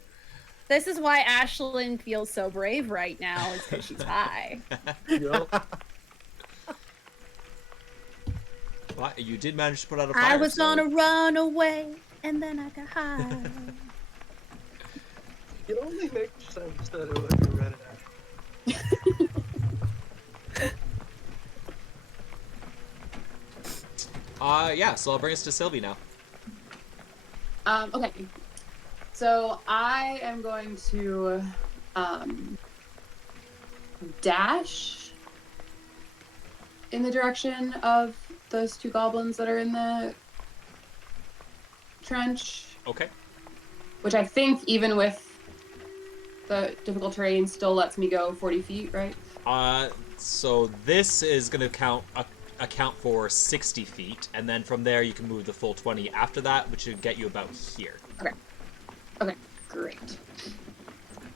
This is why Ashlyn feels so brave right now. It's because she's high. Yup. Well, you did manage to put out a fire. I was so- gonna run away, and then I got high. It only makes sense that it would be hereditary. Yeah, so I'll bring us to Sylvie now. Okay. So I am going to dash in the direction of those two goblins that are in the trench, Okay. which I think even with the difficult terrain still lets me go 40 feet, right? So this is going to account for 60 feet, and then from there you can move the full 20 after that, which should get you about here. Okay, great.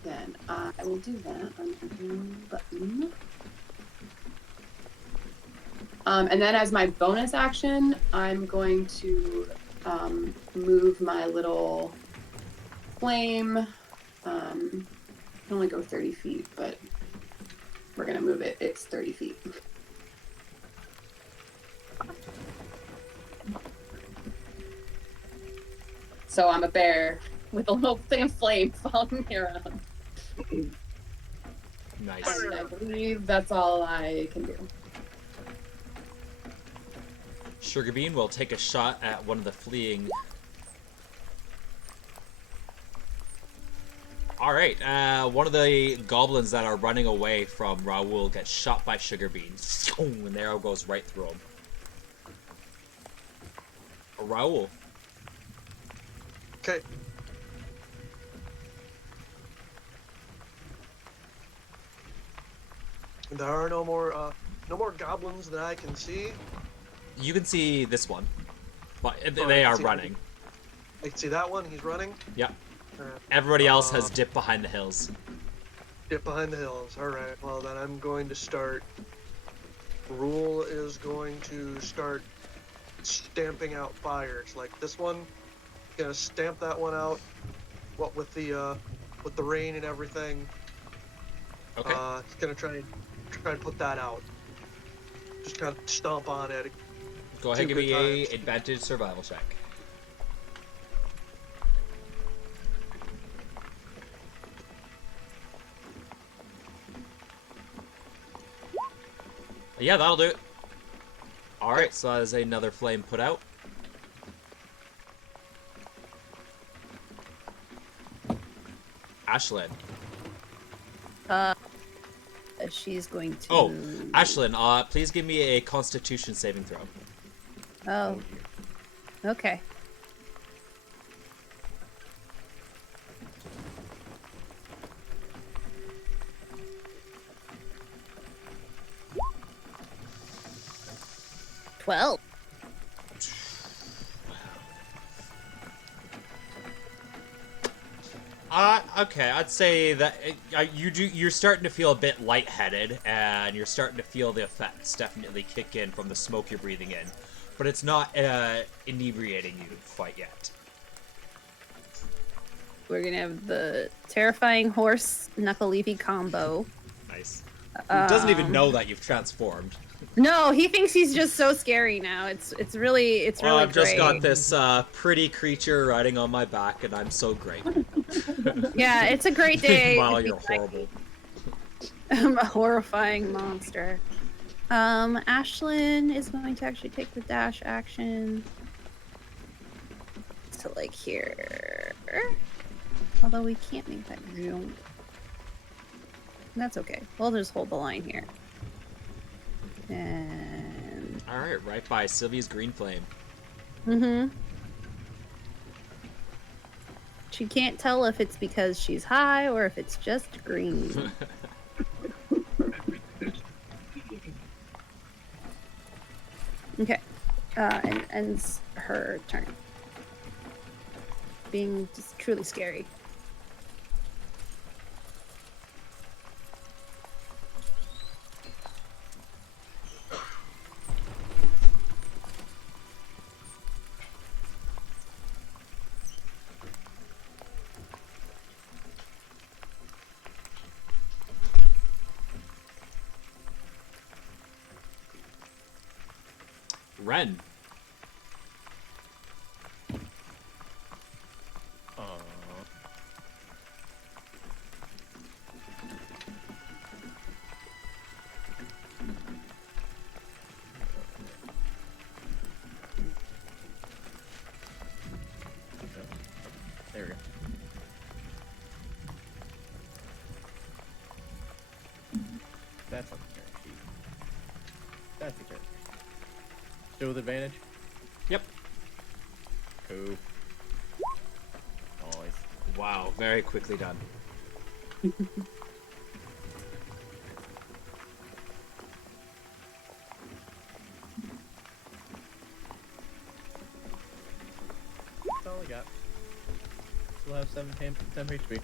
Then I will do that on the button. And then as my bonus action, I'm going to move my little flame. I can only go 30 feet, but we're going to move it. It's 30 feet. So I'm a bear with a little thing of flame following me around. Nice. And I believe that's all I can do. Sugar Bean will take a shot at one of the fleeing. Alright, one of the goblins that are running away from Raoul gets shot by Sugar Bean. And the arrow goes right through him. Raoul. Okay. There are no more goblins that I can see. You can see this one, but Oh, they I are see. running. I can see that one. He's running. Yep. Alright. Everybody else has dipped behind the hills. Get behind the hills. All right. Well, then I'm going to start. Rule is going to start stamping out fires. Like this one, gonna stamp that one out. What with the rain and everything. Okay. It's gonna try and put that out. Just kind of stomp on it. Go ahead, two give me good a times. advantage survival check. Yeah, that'll do it. Alright, so that is another flame put out. Ashlyn. She's going to. Oh, Ashlyn, please give me a Constitution saving throw. Oh. Okay. Well. Okay, I'd say that you're starting to feel a bit lightheaded, and you're starting to feel the effects definitely kick in from the smoke you're breathing in, but it's not inebriating you quite yet. We're gonna have the terrifying horse knuckle leafy combo. Nice. Who doesn't even know that you've transformed? No, he thinks he's just so scary now. It's really Well, I've just great. got this pretty creature riding on my back, and I'm so great. Yeah, it's a great day. Wow, to be you're horrible. I'm a horrifying monster. Ashlyn is going to actually take the dash action to like here. Although we can't make that jump. That's okay. We'll just hold the line here. And Alright, right by Sylvia's green flame. She can't tell if it's because she's high or if it's just green. Okay. And ends her turn. Being just truly scary. Ren. There we go. That's on the turn sheet. That's the turn. Still with advantage? Yep. Cool. Nice. Wow, very quickly done. That's all I got. Still have 10 HP.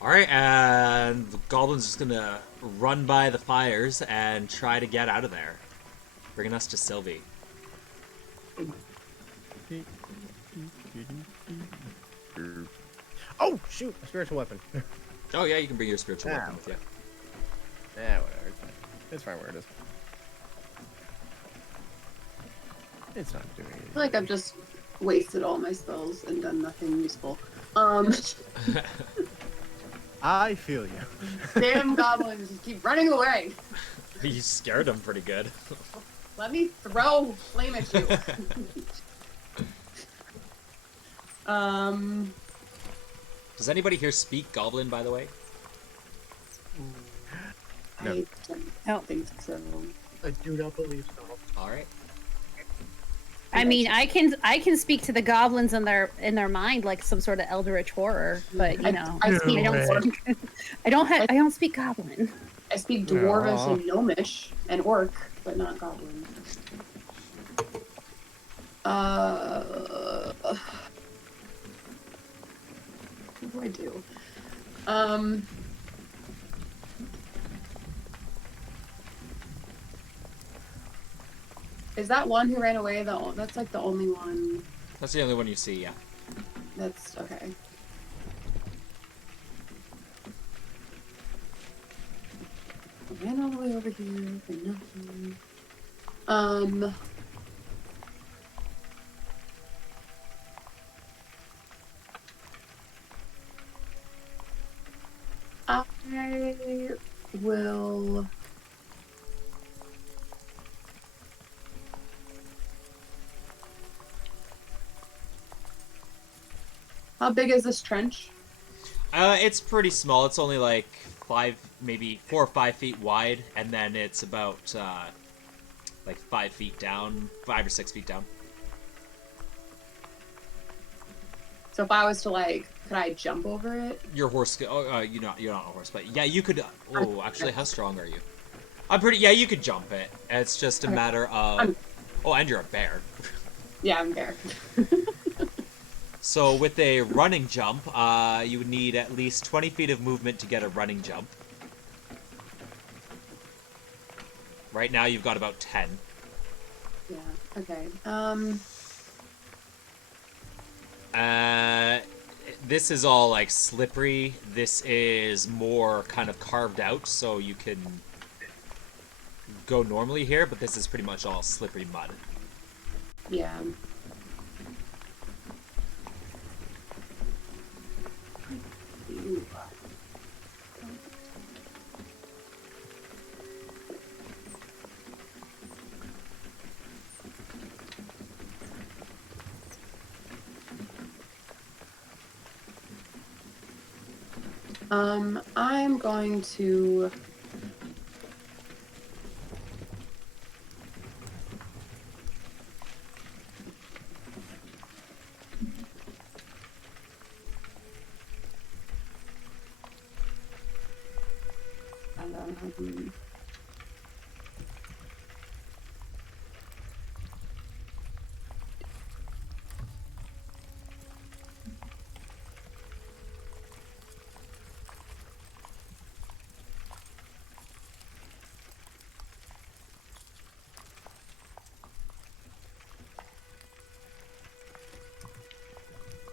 All right, and the goblin's just gonna run by the fires and try to get out of there, bringing us to Sylvie. Oh shoot! A spiritual weapon. Oh yeah, you can bring your spiritual weapon with you. Yeah, whatever. It's fine. It's fine where it is. It's not doing anything. I feel like I've just wasted all my spells and done nothing useful. I feel you. Damn goblins just keep running away. You scared them pretty good. Let me throw flame at you. Does anybody here speak Goblin, by the way? No. I don't think so. I do not believe so. All right. I mean, I can speak to the goblins in their mind like some sort of eldritch horror, but you know, I speak I don't speak goblin. I speak dwarvish Aw. and gnomish and orc, but not goblin. What do I do? Is that one who ran away? That's like the only one. That's the only one you see, yeah. That's okay. I ran all the way over here for nothing. I will. How big is this trench? It's pretty small. It's only like 4 or 5 feet wide, and then it's about like 5 feet down, 5 or 6 feet down. So if I was to could I jump over it? Your horse, you're not a horse, but yeah, you could. Oh, actually, how strong are you? I'm pretty. Yeah, you could jump it. It's just a matter of. Oh, and you're a bear. Yeah, I'm there. So with a running jump, you would need at least 20 feet of movement to get a running jump. Right now, you've got about 10. Yeah. Okay. This is all like slippery. This is more kind of carved out, so you can go normally here, but this is pretty much all slippery mud. Yeah. Ooh. I'm going to I don't know how to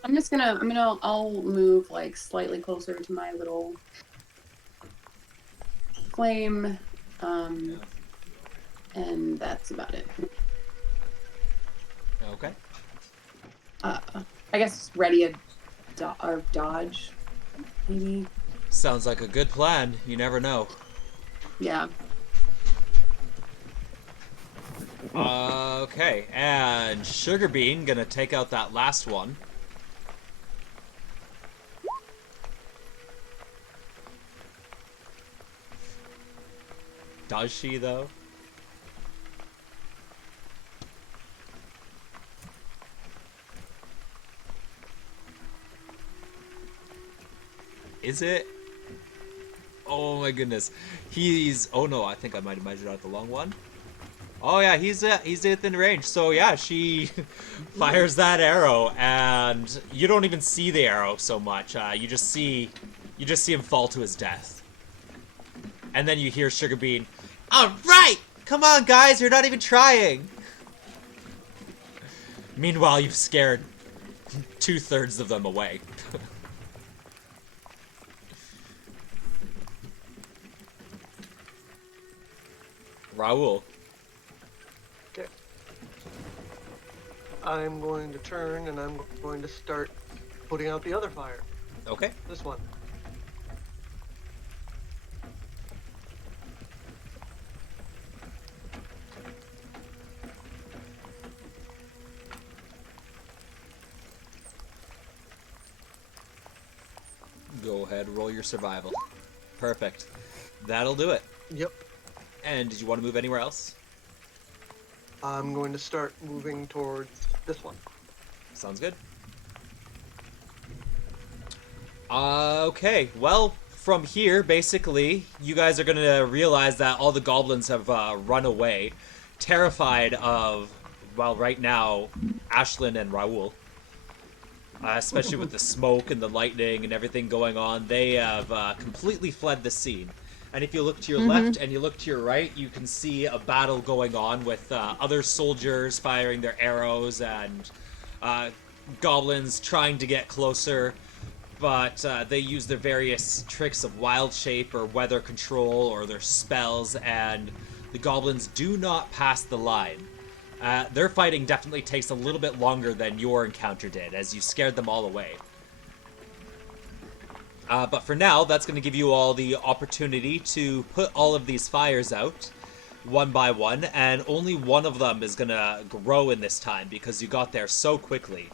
I'll move like slightly closer to my little flame, and that's about it. Okay. I guess ready a or dodge, maybe. Sounds like a good plan. You never know. Yeah. Okay, and Sugarbean gonna take out that last one. Does she, though? Is it? Oh my goodness. He's... Oh no, I think I might have measured out the long one. Oh yeah, he's within range. So yeah, she fires that arrow, and you don't even see the arrow so much. You just see him fall to his death. And then you hear Sugarbean, "All right, come on, guys, you're not even trying." Meanwhile, you've scared 2/3 of them away. Raul. Okay. I'm going to turn and I'm going to start putting out the other fire. Okay. This one. Go ahead, roll your survival. Perfect. That'll do it. Yep. And did you want to move anywhere else? I'm going to start moving towards this one. Sounds good. Okay, well, from here, basically, you guys are going to realize that all the goblins have run away, terrified of, well, right now, Ashlyn and Raul. Especially with the smoke and the lightning and everything going on, they have completely fled the scene. And if you look to your left and you look to your right, you can see a battle going on with other soldiers firing their arrows and goblins trying to get closer. But they use their various tricks of wild shape or weather control or their spells, and the goblins do not pass the line. Their fighting definitely takes a little bit longer than your encounter did, as you scared them all away. But for now, that's going to give you all the opportunity to put all of these fires out, one by one, and only one of them is going to grow in this time, because you got there so quickly.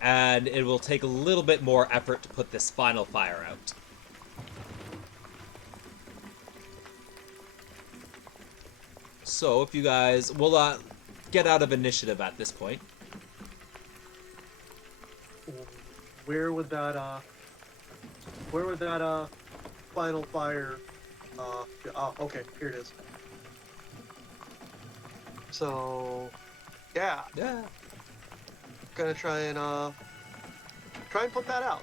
And it will take a little bit more effort to put this final fire out. So, if you guys... We'll get out of initiative at this point. Where would that final fire okay, here it is. So yeah. Gonna try and put that out.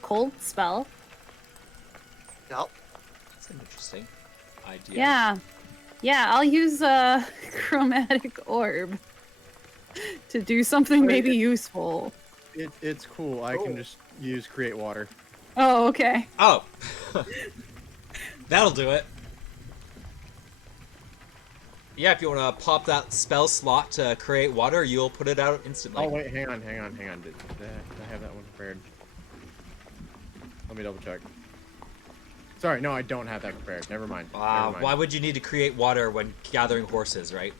Cold spell. Yep. That's an interesting idea. Yeah. Yeah, I'll use a chromatic orb to do something maybe useful. It's cool. I can just use create water. Oh, okay. Oh. That'll do it. Yeah, if you want to pop that spell slot to create water, you'll put it out instantly. Oh, wait, hang on. Did I have that one prepared? Let me double check. Sorry, no, I don't have that prepared. Never mind. Never mind. Why would you need to create water when gathering horses, right?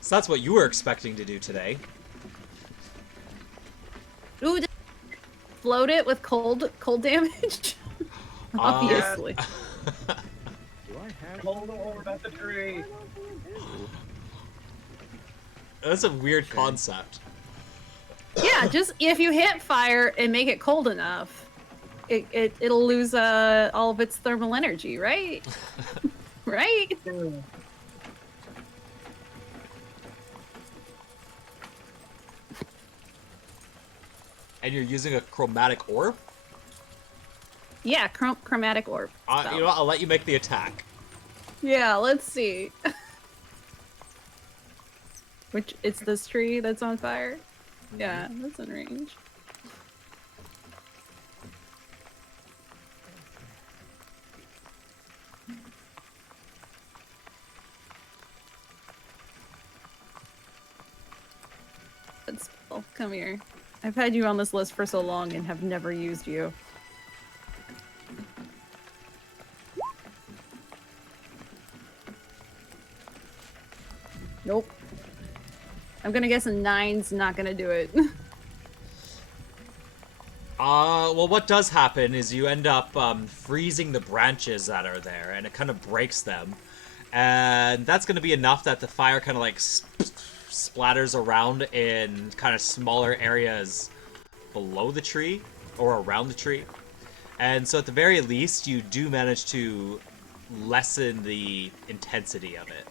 So that's what you were expecting to do today. Ooh, just float it with cold damage. Obviously. Do I have Hold the orb at the tree. That's a weird concept. Yeah, just if you hit fire and make it cold enough, it'll lose all of its thermal energy, right? Right? And you're using a chromatic orb? Yeah, chromatic orb. You know what? I'll let you make the attack. Yeah, let's see. Which, it's this tree that's on fire? Yeah, that's in range. Let's, oh, come here. I've had you on this list for so long and have never used you. Nope. I'm gonna guess a 9's not gonna do it. Well, what does happen is you end up freezing the branches that are there, and it kind of breaks them. And that's going to be enough that the fire kind of like splatters around in kind of smaller areas below the tree or around the tree. And so at the very least, you do manage to lessen the intensity of it.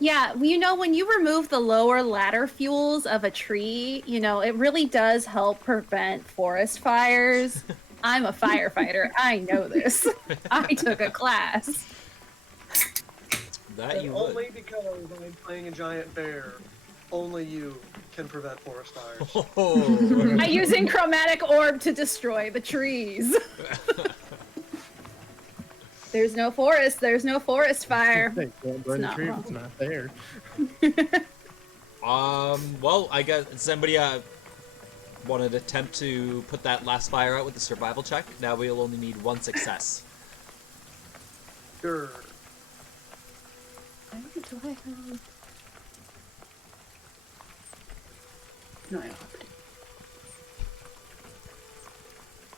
Yeah, well, you know, when you remove the lower ladder fuels of a tree, you know, it really does help prevent forest fires. I'm a firefighter. I know this. I took a class. That And you only would. because I'm playing a giant bear, only you can prevent forest fires. Oh. I'm using chromatic orb to destroy the trees. There's no forest. There's no forest fire. They can't burn the not tree if wrong. it's not there. Well, I guess somebody want to attempt to put that last fire out with the survival check. Now we'll only need one success. Sure. Do I have... No, I don't have to.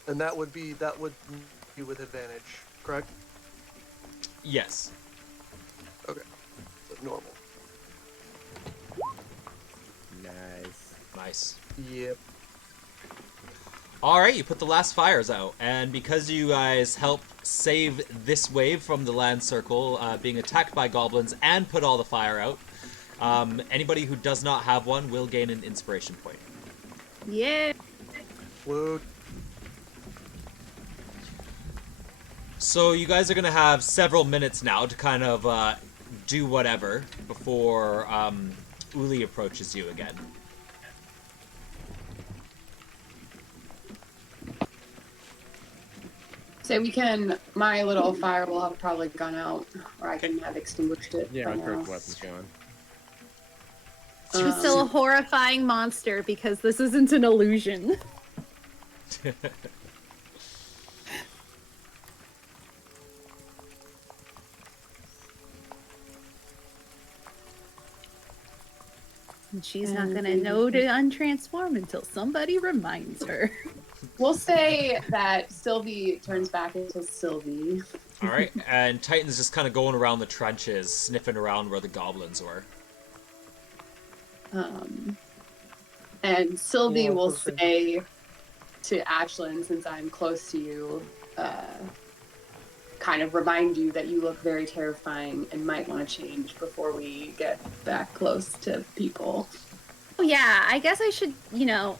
And that would be with advantage, correct? Yes. Okay. So normal. Nice. Nice. Yep. Alright, you put the last fires out, and because you guys helped save this wave from the land circle being attacked by goblins and put all the fire out, anybody who does not have one will gain an inspiration point. Yeah. Woo. So you guys are going to have several minutes now to kind of do whatever before Uli approaches you again. So we can, my little fire will have probably gone out, or I can have extinguished it. Yeah, by my curved now. weapon's gone. She's still a horrifying monster because this isn't an illusion. And she's not gonna know to untransform until somebody reminds her. We'll say that Sylvie turns back into Sylvie. Alright, and Titan's just kind of going around the trenches, sniffing around where the goblins were. And Sylvie Yeah, will perfect. say to Ashlyn, since I'm close to you, kind of remind you that you look very terrifying and might want to change before we get back close to people. Oh yeah, I guess I should, you know,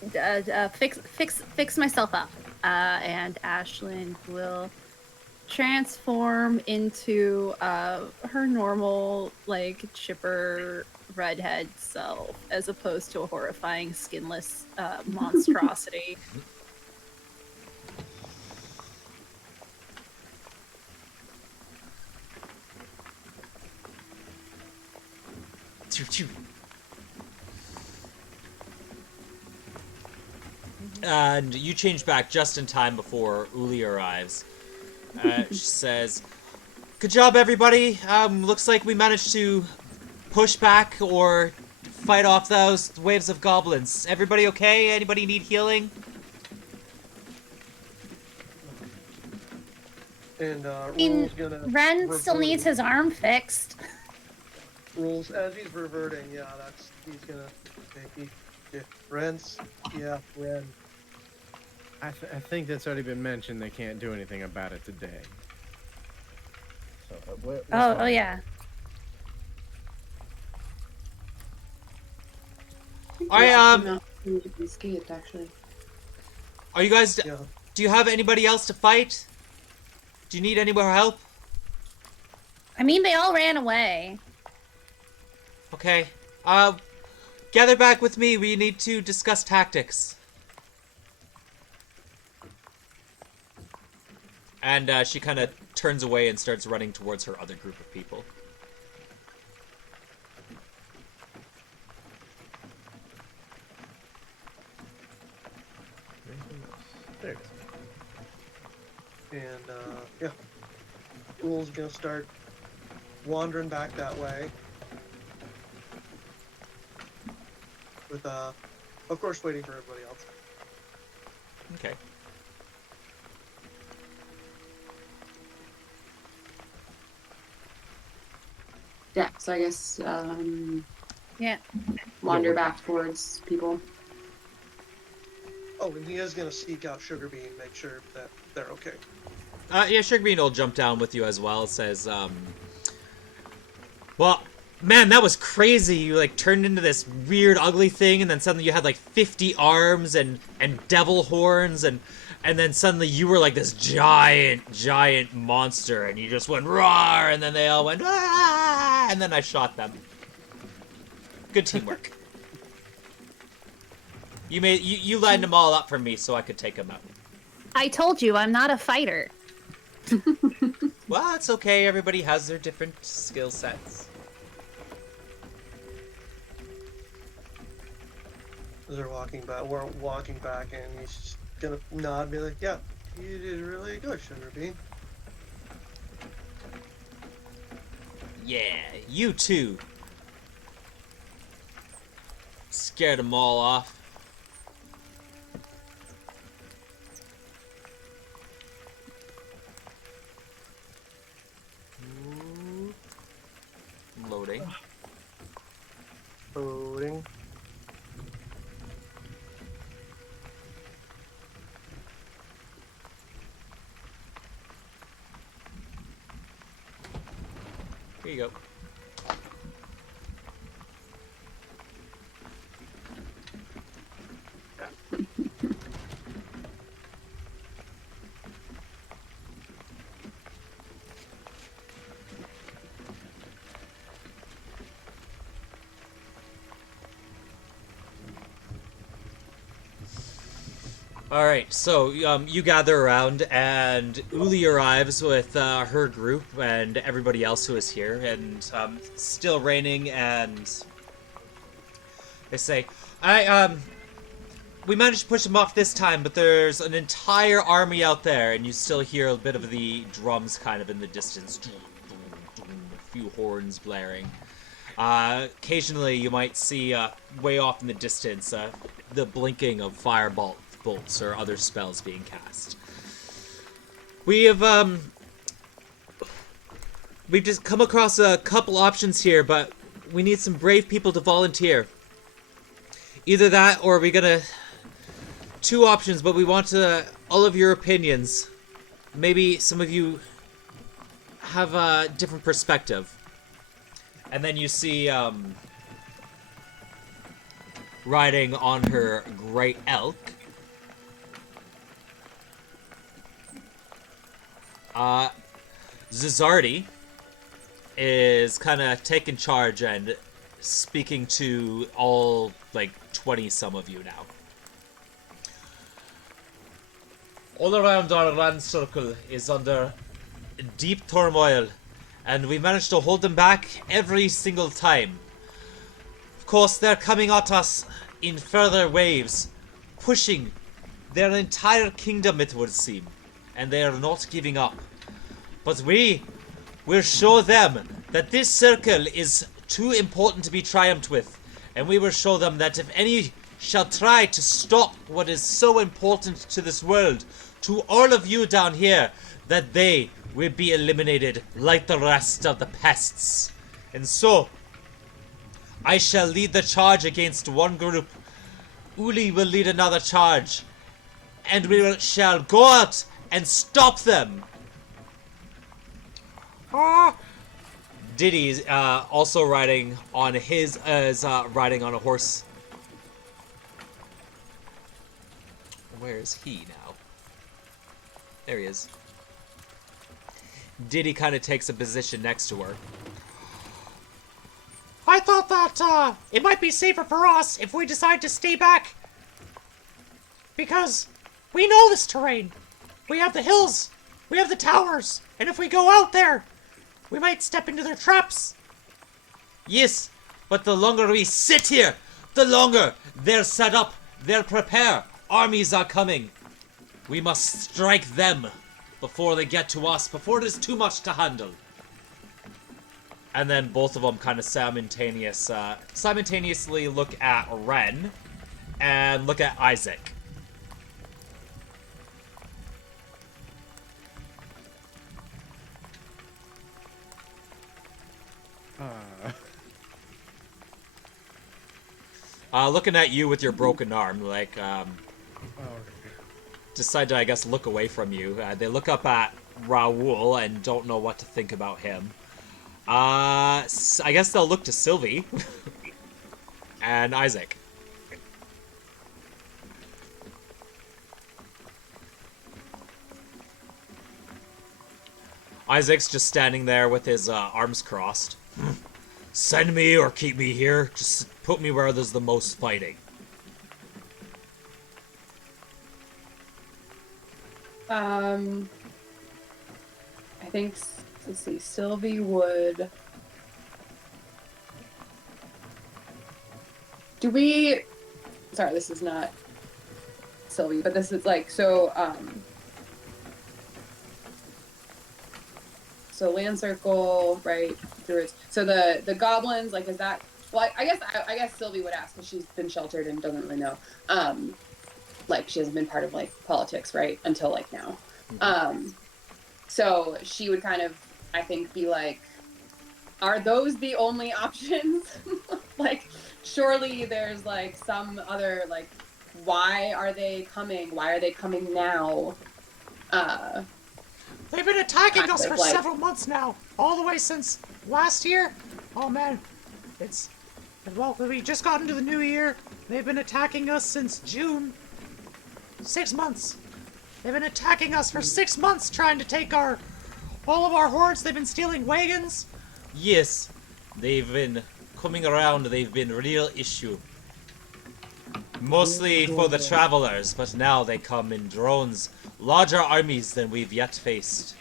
fix myself up. And Ashlyn will transform into her normal, like, chipper redhead self, as opposed to a horrifying skinless monstrosity. Choo choo. And you change back just in time before Uli arrives. She says, "Good job, everybody. Looks like we managed to push back or fight off those waves of goblins. Everybody okay? Anybody need healing?" And I mean, Rule's gonna. Ren still needs his arm fixed. Rules as he's reverting. Yeah, he's gonna. Okay, yeah, Ren's. Yeah, Ren. I think that's already been mentioned. They can't do anything about it today. So, Oh yeah. Escaped, actually. Are you guys? Yeah. Do you have anybody else to fight? Do you need any more help? I mean, they all ran away. Okay. gather back with me. We need to discuss tactics. And she kind of turns away and starts running towards her other group of people. Anything else? There it is. And yeah, Ghoul's gonna start wandering back that way. With of course, waiting for everybody else. Okay. Yeah, so I guess Yeah. wander back towards people. Oh, and he is gonna seek out Sugarbean, make sure that they're okay. Yeah, Sugarbean will jump down with you as well. Says, well, man, that was crazy. You, like, turned into this weird, ugly thing, and then suddenly you had, like, 50 arms and devil horns, and then suddenly you were, like, this giant monster, and you just went, roar, and then they all went, ah, and then I shot them. Good teamwork. You lined them all up for me so I could take them out. I told you, I'm not a fighter. Well, it's okay. Everybody has their different skill sets. As they're walking back, we're walking back, and he's just gonna nod and be like, yeah, you did really good, Sugarbean. Yeah, you too. Scared them all off. Ooh. Loading. Loading. Here you go. Alright, so you gather around, and Uli arrives with her group and everybody else who is here, and still raining, and they say, we managed to push them off this time, but there's an entire army out there, and you still hear a bit of the drums kind of in the distance. A few horns blaring. Occasionally you might see, way off in the distance, the blinking of fireball bolts or other spells being cast. We have we've just come across a couple options here, but we need some brave people to volunteer. Either that, or we're gonna... Two options, but we want all of your opinions. Maybe some of you have a different perspective. And then you see riding on her great elk, Zizardi is kind of taking charge and speaking to all, like, 20-some of you now. All around our land circle is under deep turmoil, and we managed to hold them back every single time. Of course, they're coming at us in further waves, pushing their entire kingdom, it would seem, and they are not giving up. But we will show them that this circle is too important to be triumphed with, and we will show them that if any shall try to stop what is so important to this world, to all of you down here, that they will be eliminated like the rest of the pests. And so, I shall lead the charge against one group, Uli will lead another charge, and we shall go out and stop them. Diddy's also riding on riding on a horse. Where is he now? There he is. Diddy kind of takes a position next to her. I I thought that it might be safer for us if we decide to stay back. Because we know this terrain. We have the hills. We have the towers. And if we go out there, we might step into their traps. Yes, but the longer we sit here, the longer they're set up. They'll prepare. Armies are coming. We must strike them before they get to us, before it is too much to handle. And then both of them kind of simultaneously look at Ren and look at Isaac. Looking at you with your broken arm, like, decide to, I guess, look away from you. They look up at Raoul and don't know what to think about him. I guess they'll look to Sylvie and Isaac. Isaac's just standing there with his arms crossed. Send me or keep me here. Just put me where there's the most fighting. I think, let's see, Sylvie would... Sorry, this is not Sylvie, but this is like, so land circle, right? Druids. So the goblins, like, is that? Well, I guess Sylvie would ask because she's been sheltered and doesn't really know. Like, she hasn't been part of like politics, right, until like now. So she would kind of, I think, be like, are those the only options? Like, surely there's like some other, like, why are they coming? Why are they coming now? They've been attacking us for like, several months now. All the way since last year. Oh man. Well, we just got into the new year. They've been attacking us since June. 6 months. They've been attacking us for 6 months, trying to take all of our hordes. They've been stealing wagons. Yes. They've been coming around. They've been a real issue. Mostly for the travelers, but now they come in drones. Larger armies than we've yet faced.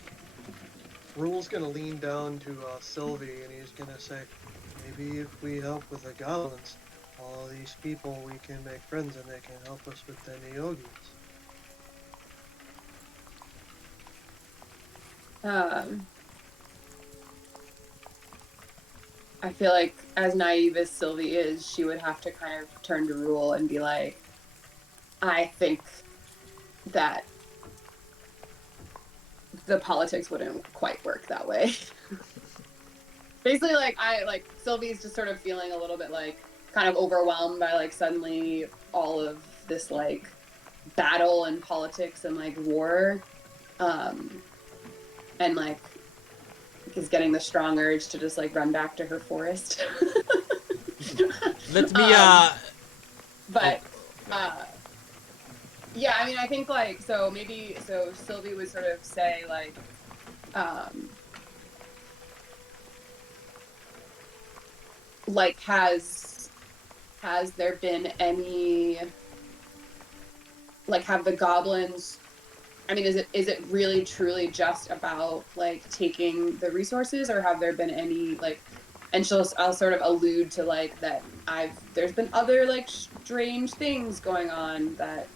Rule's gonna lean down to Sylvie and he's gonna say, maybe if we help with the goblins, all these people we can make friends and they can help us with the Neogis. I feel like, as naive as Sylvie is, she would have to kind of turn to Rule and be like, I think that the politics wouldn't quite work that way. Basically, Sylvie's just sort of feeling a little bit like kind of overwhelmed by like suddenly all of this like battle and politics and like war, and like is getting the strong urge to just like run back to her forest. Let me yeah, I mean, I think like, so Sylvie would sort of say like, like, has there been any, like, have the goblins, I mean, is it really truly just about like taking the resources, or have there been any like, and I'll sort of allude to like that there's been other like strange things going on that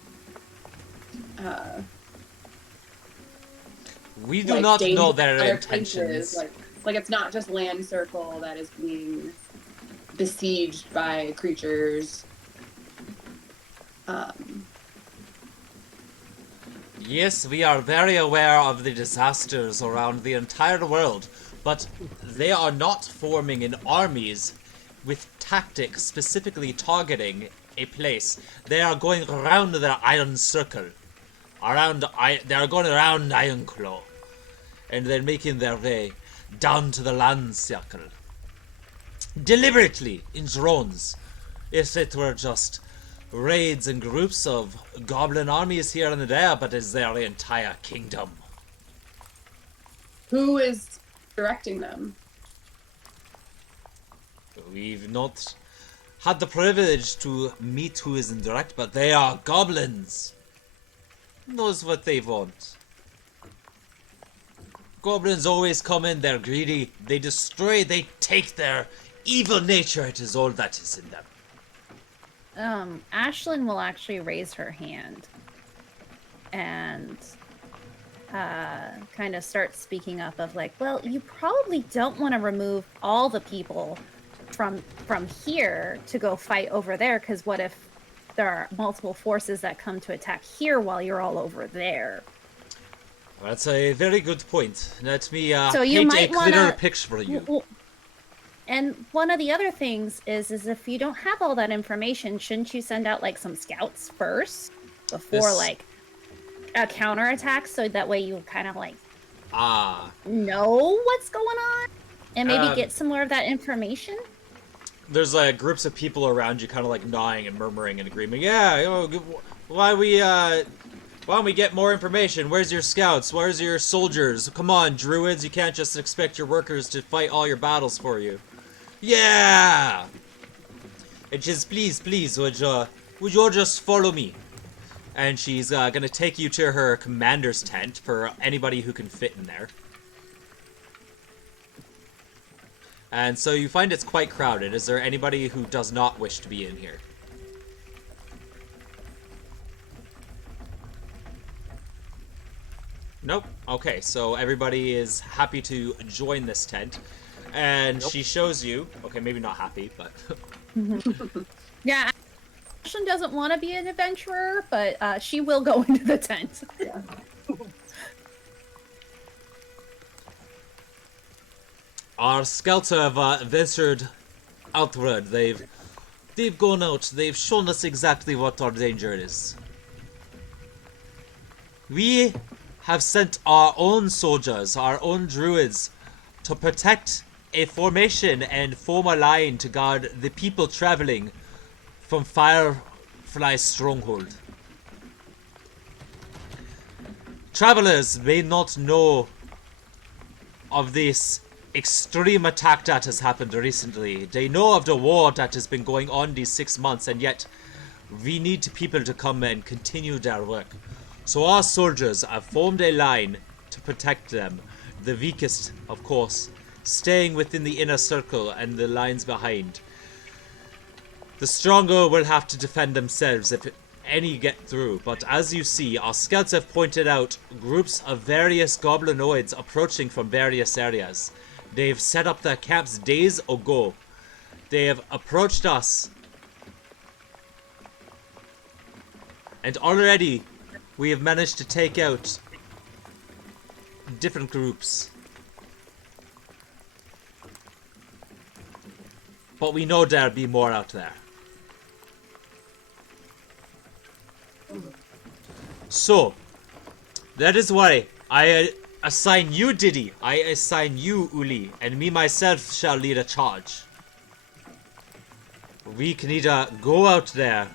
we do like not know dangerous their other intentions. places, like it's not just Land Circle that is being besieged by creatures. Yes, we are very aware of the disasters around the entire world, but they are not forming in armies with tactics specifically targeting a place. They are going around the Iron Circle. They are going around Ironclaw. And they're making their way down to the Land Circle. Deliberately, in drones. If it were just raids and groups of goblin armies here and there, but is their entire kingdom. Who is directing them? We've not had the privilege to meet who is in direct, but they are goblins. Knows what they want. Goblins always come in, they're greedy, they destroy, they take their evil nature, it is all that is in them. Ashlyn will actually raise her hand and kind of start speaking up of like, well, you probably don't want to remove all the people from here to go fight over there, because what if there are multiple forces that come to attack here while you're all over there? That's a very good point. Let me So you paint a might clearer wanna- picture for you. And one of the other things is if you don't have all that information, shouldn't you send out like some scouts first before This- like a counterattack, so that way you kind of like know what's going on and maybe get some more of that information? There's groups of people around you kind of like gnawing and murmuring in agreement. Yeah, you know, why don't we get more information? Where's your scouts? Where's your soldiers? Come on, druids, you can't just expect your workers to fight all your battles for you. Yeah! And she's, please, would you all just follow me? And she's gonna take you to her commander's tent for anybody who can fit in there. And so you find it's quite crowded. Is there anybody who does not wish to be in here? Nope. Okay, so everybody is happy to join this tent. And she shows you... Okay, maybe not happy, but... Yeah, Ashlyn doesn't want to be an adventurer, but she will go into the tent. Yeah. Our scouts have ventured outward. They've gone out. They've shown us exactly what our danger is. We have sent our own soldiers, our own druids, to protect a formation and form a line to guard the people traveling from Firefly's stronghold. Travelers may not know of this extreme attack that has happened recently. They know of the war that has been going on these 6 months, and yet we need people to come and continue their work. So our soldiers have formed a line to protect them, the weakest, of course, staying within the inner circle and the lines behind. The stronger will have to defend themselves if any get through, but as you see, our scouts have pointed out groups of various goblinoids approaching from various areas. They've set up their camps days ago. They have approached us. And already, we have managed to take out different groups. But we know there'll be more out there. So, that is why I assign you Diddy, I assign you Uli, and me myself shall lead a charge. We can either go out there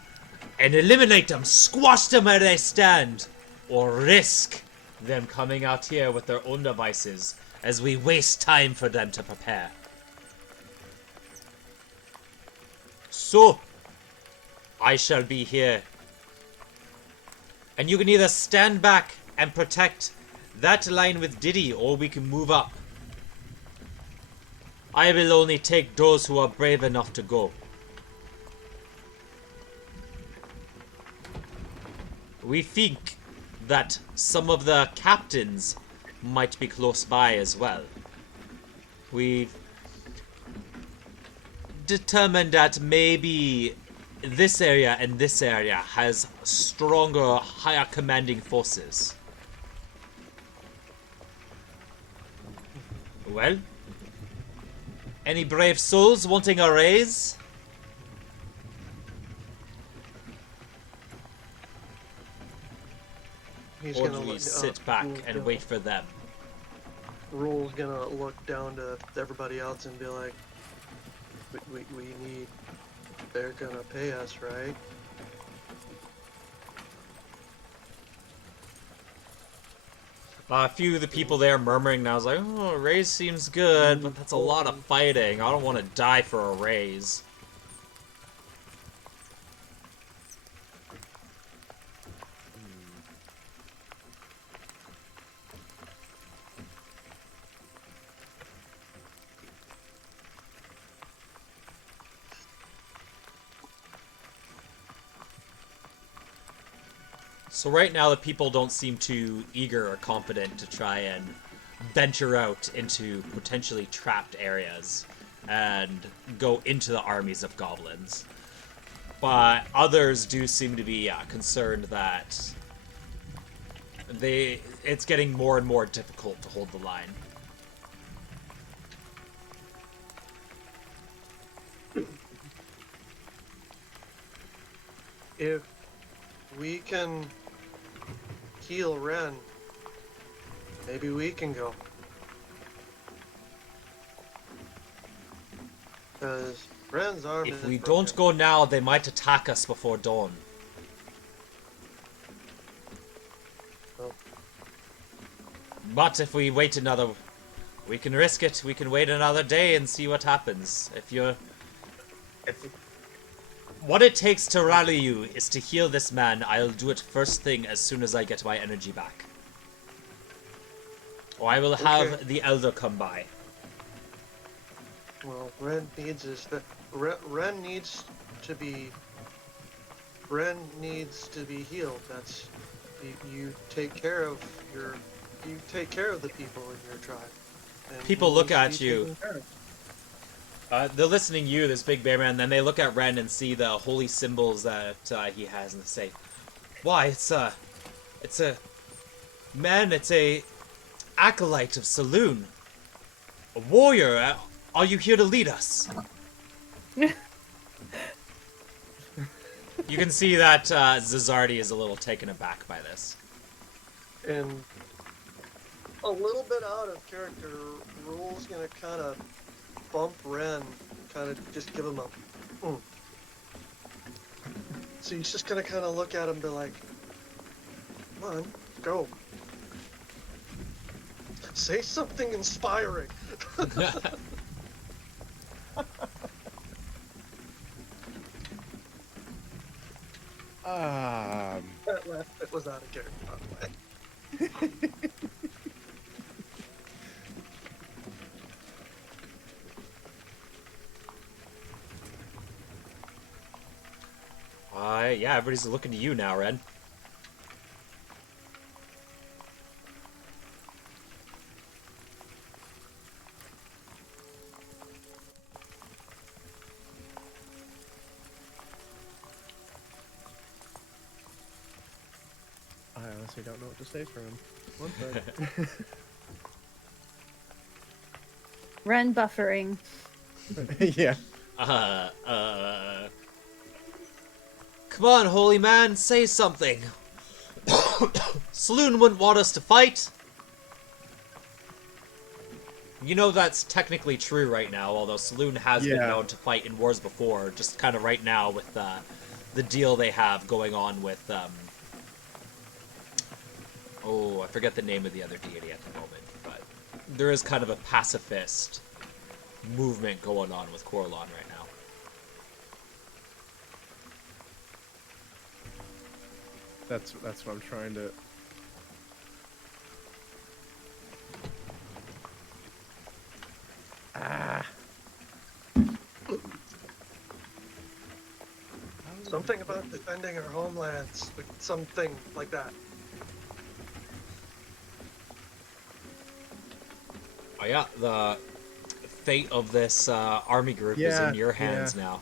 and eliminate them, squash them where they stand, or risk them coming out here with their own devices as we waste time for them to prepare. So, I shall be here. And you can either stand back and protect that line with Diddy, or we can move up. I will only take those who are brave enough to go. We think that some of the captains might be close by as well. We've determined that maybe this area and this area has stronger, higher commanding forces. Well, any brave souls wanting a raise? He's Or gonna do we look, sit back and wait for them? Rule's gonna look down to everybody else and be like, we need, they're gonna pay us, right? A few of the people there murmuring, and I was like, oh, a raise seems good, but that's a lot of fighting. I don't want to die for a raise. So right now the people don't seem too eager or confident to try and venture out into potentially trapped areas and go into the armies of goblins. But others do seem to be concerned that it's getting more and more difficult to hold the line. If we can heal Ren, maybe we can go. Because Ren's arm If is we broken. don't go now, they might attack us before dawn. Oh. But if we wait another... We can risk it. We can wait another day and see what happens. What it takes to rally you is to heal this man. I'll do it first thing as soon as I get my energy back. Or I will have Okay. the Elder come by. Well, Ren needs Ren needs to be healed. That's you take care of the people in your tribe. And People he look needs to at be you. taken care of. They're listening to you, this big bear man, and then they look at Ren and see the holy symbols that he has, and they say, "Why, it's a acolyte of Saloon, a warrior. Are you here to lead us?" You can see that Zizardi is a little taken aback by this. And a little bit out of character, Rule's gonna kind of bump Ren, kind of just give him a. So he's just gonna kind of look at him and be like, "Come on, go. Say something inspiring." That last bit was out of character, by the way. Yeah, everybody's looking to you now, Ren. I honestly don't know what to say for him. One second. Ren buffering. Yeah. Come on, holy man, say something. Saloon wouldn't want us to fight. You know that's technically true right now, although Saloon has been known to fight in wars before, just kind of right now with the deal they have going on with, oh, I forget the name of the other deity at the moment, but there is kind of a pacifist movement going on with Corlon right now. That's what I'm trying to. Something about defending our homelands, like something like that. Oh yeah, the fate of this army group is in your hands now.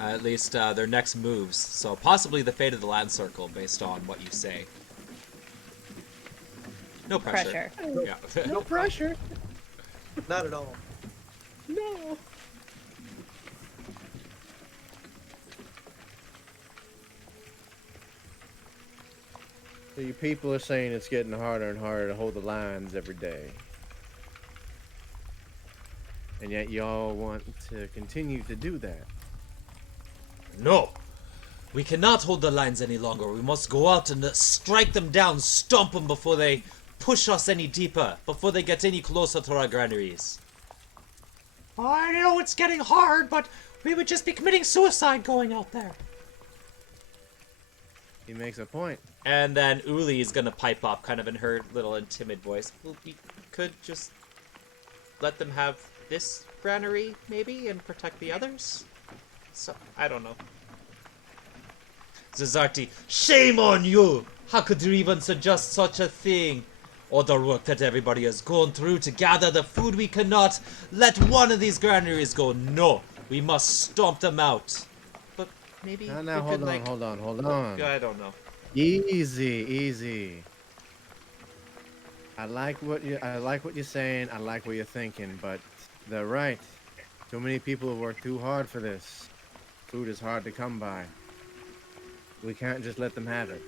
At least their next moves, so possibly the fate of the land circle based on what you say. No pressure. Yeah. No pressure. Not at all. No. So you people are saying it's getting harder and harder to hold the lines every day. And yet y'all want to continue to do that. No. We cannot hold the lines any longer. We must go out and strike them down, stomp them before they push us any deeper, before they get any closer to our granaries. I know it's getting hard, but we would just be committing suicide going out there. He makes a point. And then Uli is gonna pipe up, kind of in her little timid voice. Well, we could just let them have this granary, maybe, and protect the others? So, I don't know. Zazarti, shame on you! How could you even suggest such a thing? All the work that everybody has gone through to gather the food, we cannot let one of these granaries go. No, we must stomp them out. But maybe Now, we could, hold on. I don't know. Easy. I like what you're saying. I like what you're thinking, but they're right. Too many people have worked too hard for this. Food is hard to come by. We can't just let them have it.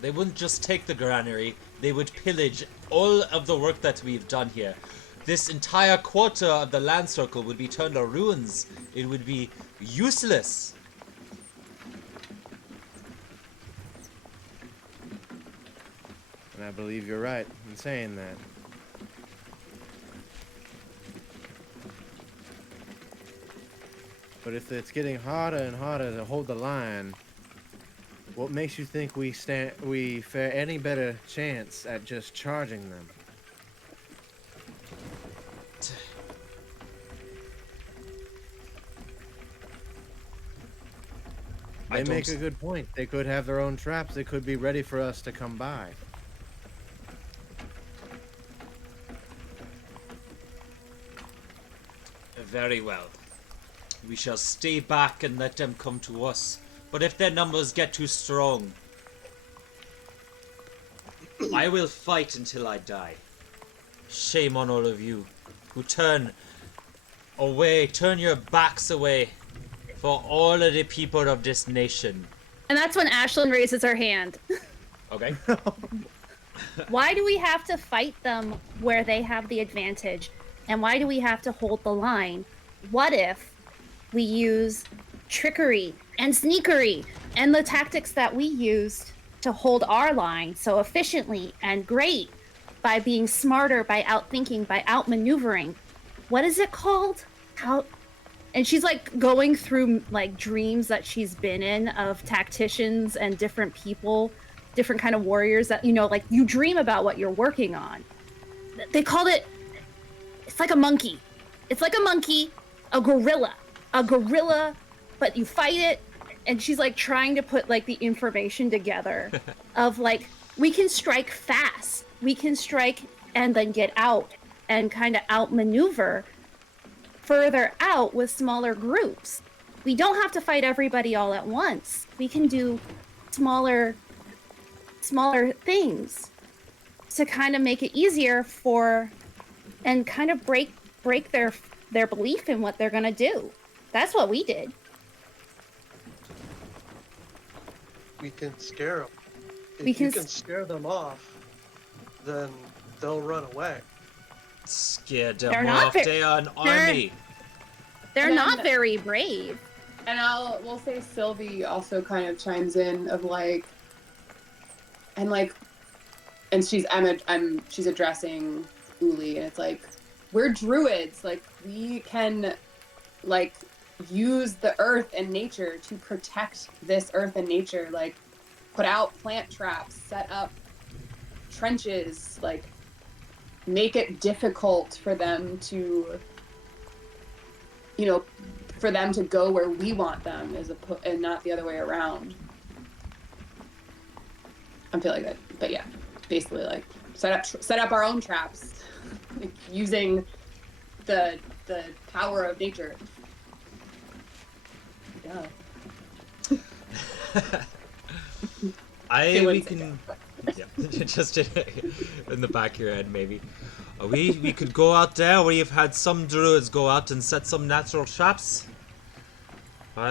They wouldn't just take the granary, they would pillage all of the work that we've done here. This entire quarter of the land circle would be turned to ruins. It would be useless. And I believe you're right in saying that. But if it's getting harder and harder to hold the line, what makes you think we fare any better chance at just charging them? They make a good point. They could have their own traps. They could be ready for us to come by. Very well. We shall stay back and let them come to us. But if their numbers get too strong, I will fight until I die. Shame on all of you who turn your backs away for all of the people of this nation. And that's when Ashlyn raises her hand. Okay. Why do we have to fight them where they have the advantage? And why do we have to hold the line? What if we use trickery and sneakery and the tactics that we used to hold our line so efficiently and great by being smarter, by outthinking, by outmaneuvering? What is it called? How? And she's like going through like dreams that she's been in of tacticians and different people, different kind of warriors that, you know, like you dream about what you're working on. They called it, it's like a monkey. It's like a monkey, a gorilla, but you fight it. And she's like trying to put like the information together of like, we can strike fast. We can strike and then get out and kind of outmaneuver further out with smaller groups. We don't have to fight everybody all at once. We can do smaller things to kind of make it easier for, and kind of break their belief in what they're gonna do. That's what we did. We can scare them. If We you can can scare them off, then they'll run away. Scared They're them not off. ve- They are an they're- army. They're And not then- very brave. And we'll say Sylvie also kind of chimes in of like, and she's addressing Uli, and it's like, we're druids, like we can like use the earth and nature to protect this earth and nature, like put out plant traps, set up trenches, like make it difficult for them to, you know, for them to go where we want them and not the other way around. I feel like that, but yeah, basically like set up our own traps, like, using the power of nature. Yeah. We can, yeah, just in the back of your head maybe. We could go out there. We've had some druids go out and set some natural traps.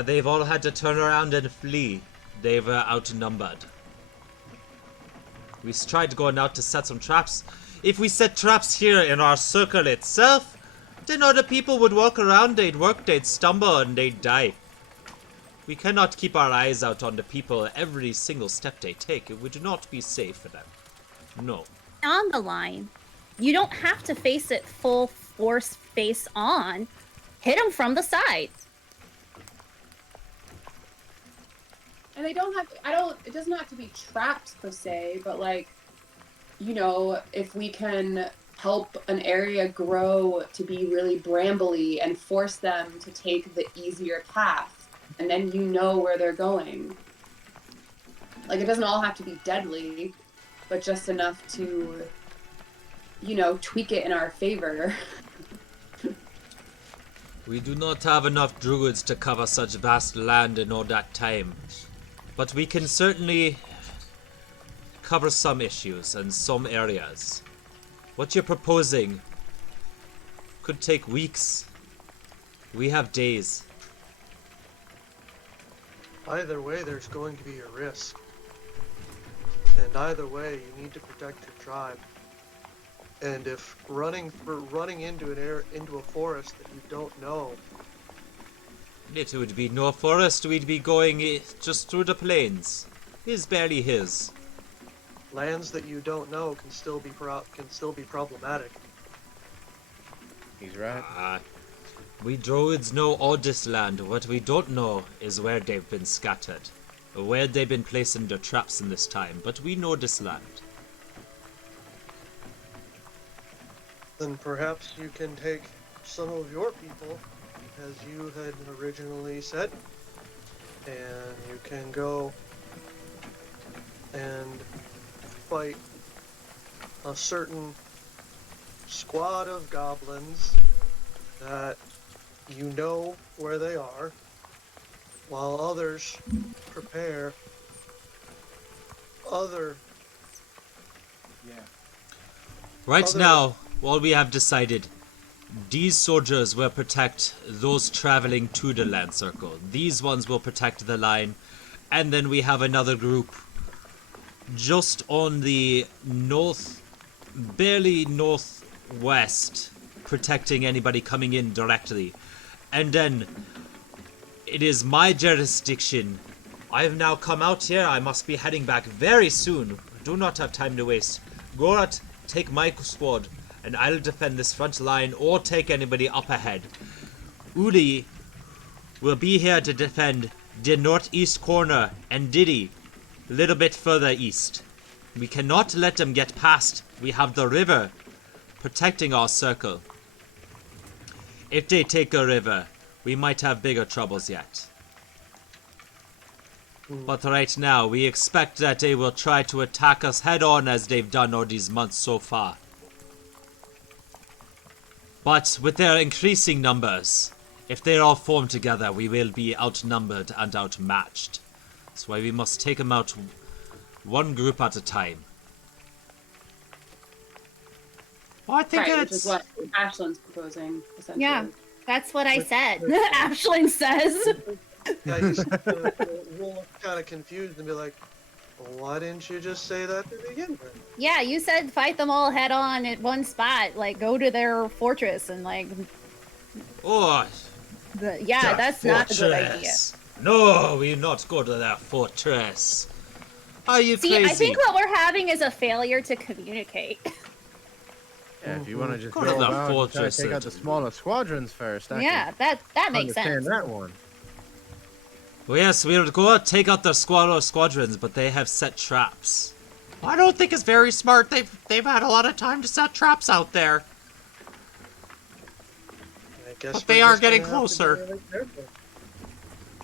They've all had to turn around and flee. They were outnumbered. We tried going out to set some traps. If we set traps here in our circle itself, then other people would walk around, they'd work, they'd stumble, and they'd die. We cannot keep our eyes out on the people every single step they take. It would not be safe for them. No. On the line. You don't have to face it full force face on. Hit them from the side. And they don't have it doesn't have to be traps per se, but like, you know, if we can help an area grow to be really brambly and force them to take the easier path, and then you know where they're going. Like, it doesn't all have to be deadly, but just enough to, you know, tweak it in our favor. We do not have enough druids to cover such vast land in all that time. But we can certainly cover some issues and some areas. What you're proposing could take weeks. We have days. Either way, there's going to be a risk. And either way, you need to protect your tribe. And if running into a forest that you don't know, It would be no forest, we'd be going just through the plains. Is barely his. lands that you don't know can still be problematic. He's right. We druids know all this land. What we don't know is where they've been scattered. Or where they've been placing their traps in this time. But we know this land. Then perhaps you can take some of your people, as you had originally said, and you can go and fight a certain squad of goblins that you know where they are, while others prepare other... Right Other- now, all we have decided, these soldiers will protect those traveling to the land circle. These ones will protect the line. And then we have another group just on the barely northwest, protecting anybody coming in directly. And then it is my jurisdiction. I have now come out here. I must be heading back very soon. Do not have time to waste. Gorat, take my squad, and I'll defend this front line or take anybody up ahead. Uli will be here to defend the northeast corner, and Diddy a little bit further east. We cannot let them get past. We have the river protecting our circle. If they take a river, we might have bigger troubles yet. But right now, we expect that they will try to attack us head on as they've done all these months so far. But with their increasing numbers, if they all form together, we will be outnumbered and outmatched. That's why we must take them out one group at a time. Well, I think Right, which it's... is what Ashland's proposing, essentially. Yeah, that's what I said. Ashling says. Yeah, you will look kind of confused and be like, well, why didn't you just say that to begin with? Yeah, you said fight them all head on at one spot. Like, go to their fortress and, like... Oh, Yeah, that that's not a good idea. fortress. No, we not go to that fortress. Are you See, crazy? I think what we're having is a failure to communicate. Yeah, if you want to just Go go to the about and try to fortress take out and- the smaller squadrons first, I Yeah, can that makes understand sense. that one. Well, yes, we'll go out, take out their squadrons, but they have set traps. I don't think it's very smart. They've had a lot of time to set traps out there. I guess But they we're are just gonna getting have to be closer. really careful.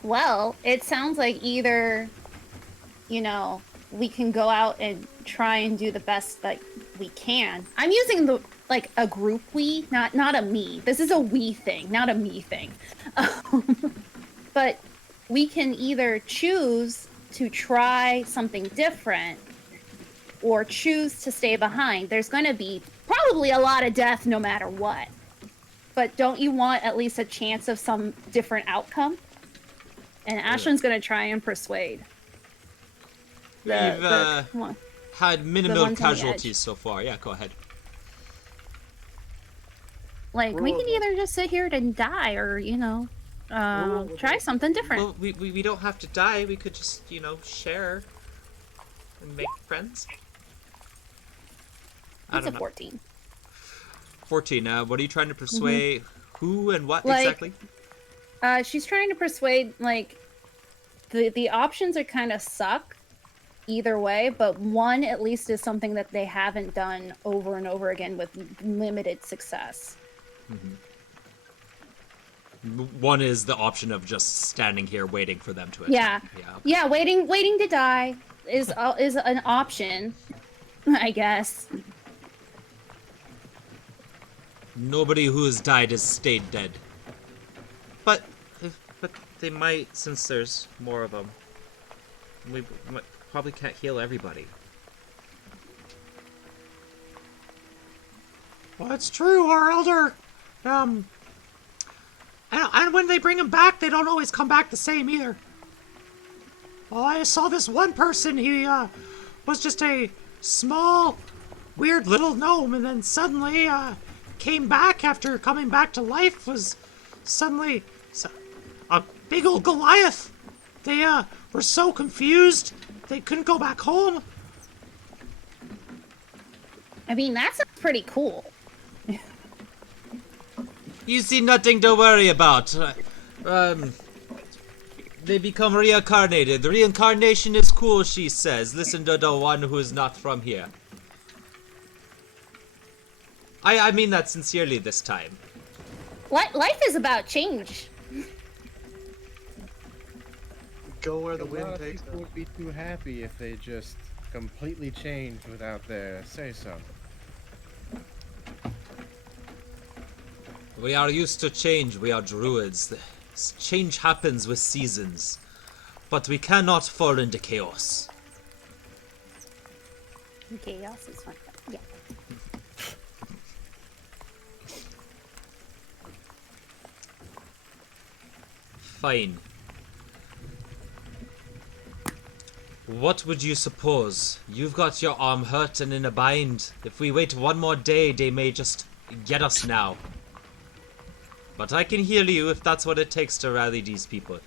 Well, it sounds like either, you know, we can go out and try and do the best that we can. I'm using the like a group we, not a me. This is a we thing, not a me thing. But we can either choose to try something different or choose to stay behind. There's going to be probably a lot of death no matter what. But don't you want at least a chance of some different outcome? And Ashland's going to try and persuade. We've come on. had minimal ones on the casualties so far. Yeah, go ahead. Like, we can either just sit here and die or, you know, Try something different. Well, we don't have to die. We could just, share and make friends. I It's a don't know. 14. 14. What are you trying to persuade? Who and what Like- exactly? She's trying to persuade, like, the options are kind of suck either way, but one at least is something that they haven't done over and over again with limited success. One is the option of just standing here waiting for them to attack. Yeah. Yeah, waiting to die is an option, I guess. Nobody who has died has stayed dead. But they might, since there's more of them. We probably can't heal everybody. Well, it's true, our elder. And when they bring him back, they don't always come back the same either. Well, I saw this one person. He was just a small, weird little gnome, and then suddenly came back after coming back to life. Was suddenly a big old Goliath. They were so confused they couldn't go back home. I mean, that sounds pretty cool. You see nothing to worry about. They become reincarnated. The reincarnation is cool, she says. Listen to the one who is not from here. I mean that sincerely this time. Life is about change. Go where the A lot wind of takes people them. would be too happy if they just completely changed without their say-so. We are used to change. We are druids. Change happens with seasons. But we cannot fall into chaos. Chaos is fun. Yeah. Fine. What would you suppose? You've got your arm hurt and in a bind. If we wait one more day, they may just get us now. But I can heal you if that's what it takes to rally these people.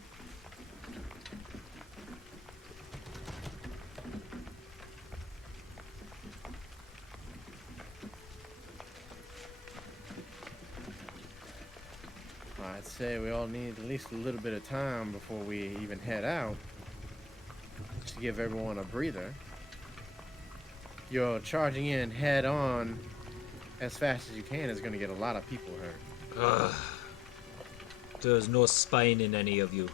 I'd say we all need at least a little bit of time before we even head out. Just to give everyone a breather. You're charging in head on as fast as you can is going to get a lot of people hurt. Ugh. There's no spine in any of you.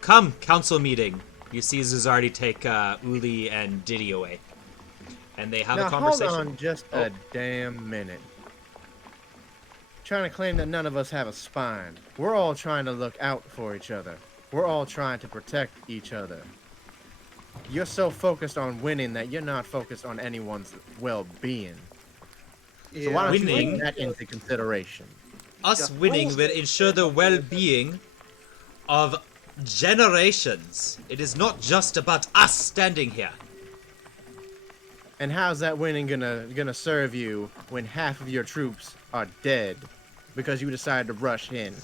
Come, council meeting. You see Zuzardi take Uli and Diddy away. And they have now, a conversation. hold on just a damn minute. Trying to claim that none of us have a spine. We're all trying to look out for each other. We're all trying to protect each other. You're so focused on winning that you're not focused on anyone's well-being. So why don't you Winning? take that into consideration? Us Yeah. winning will ensure the well-being of generations. It is not just about us standing here. And how's that winning gonna serve you when half of your troops are dead because you decided to rush in?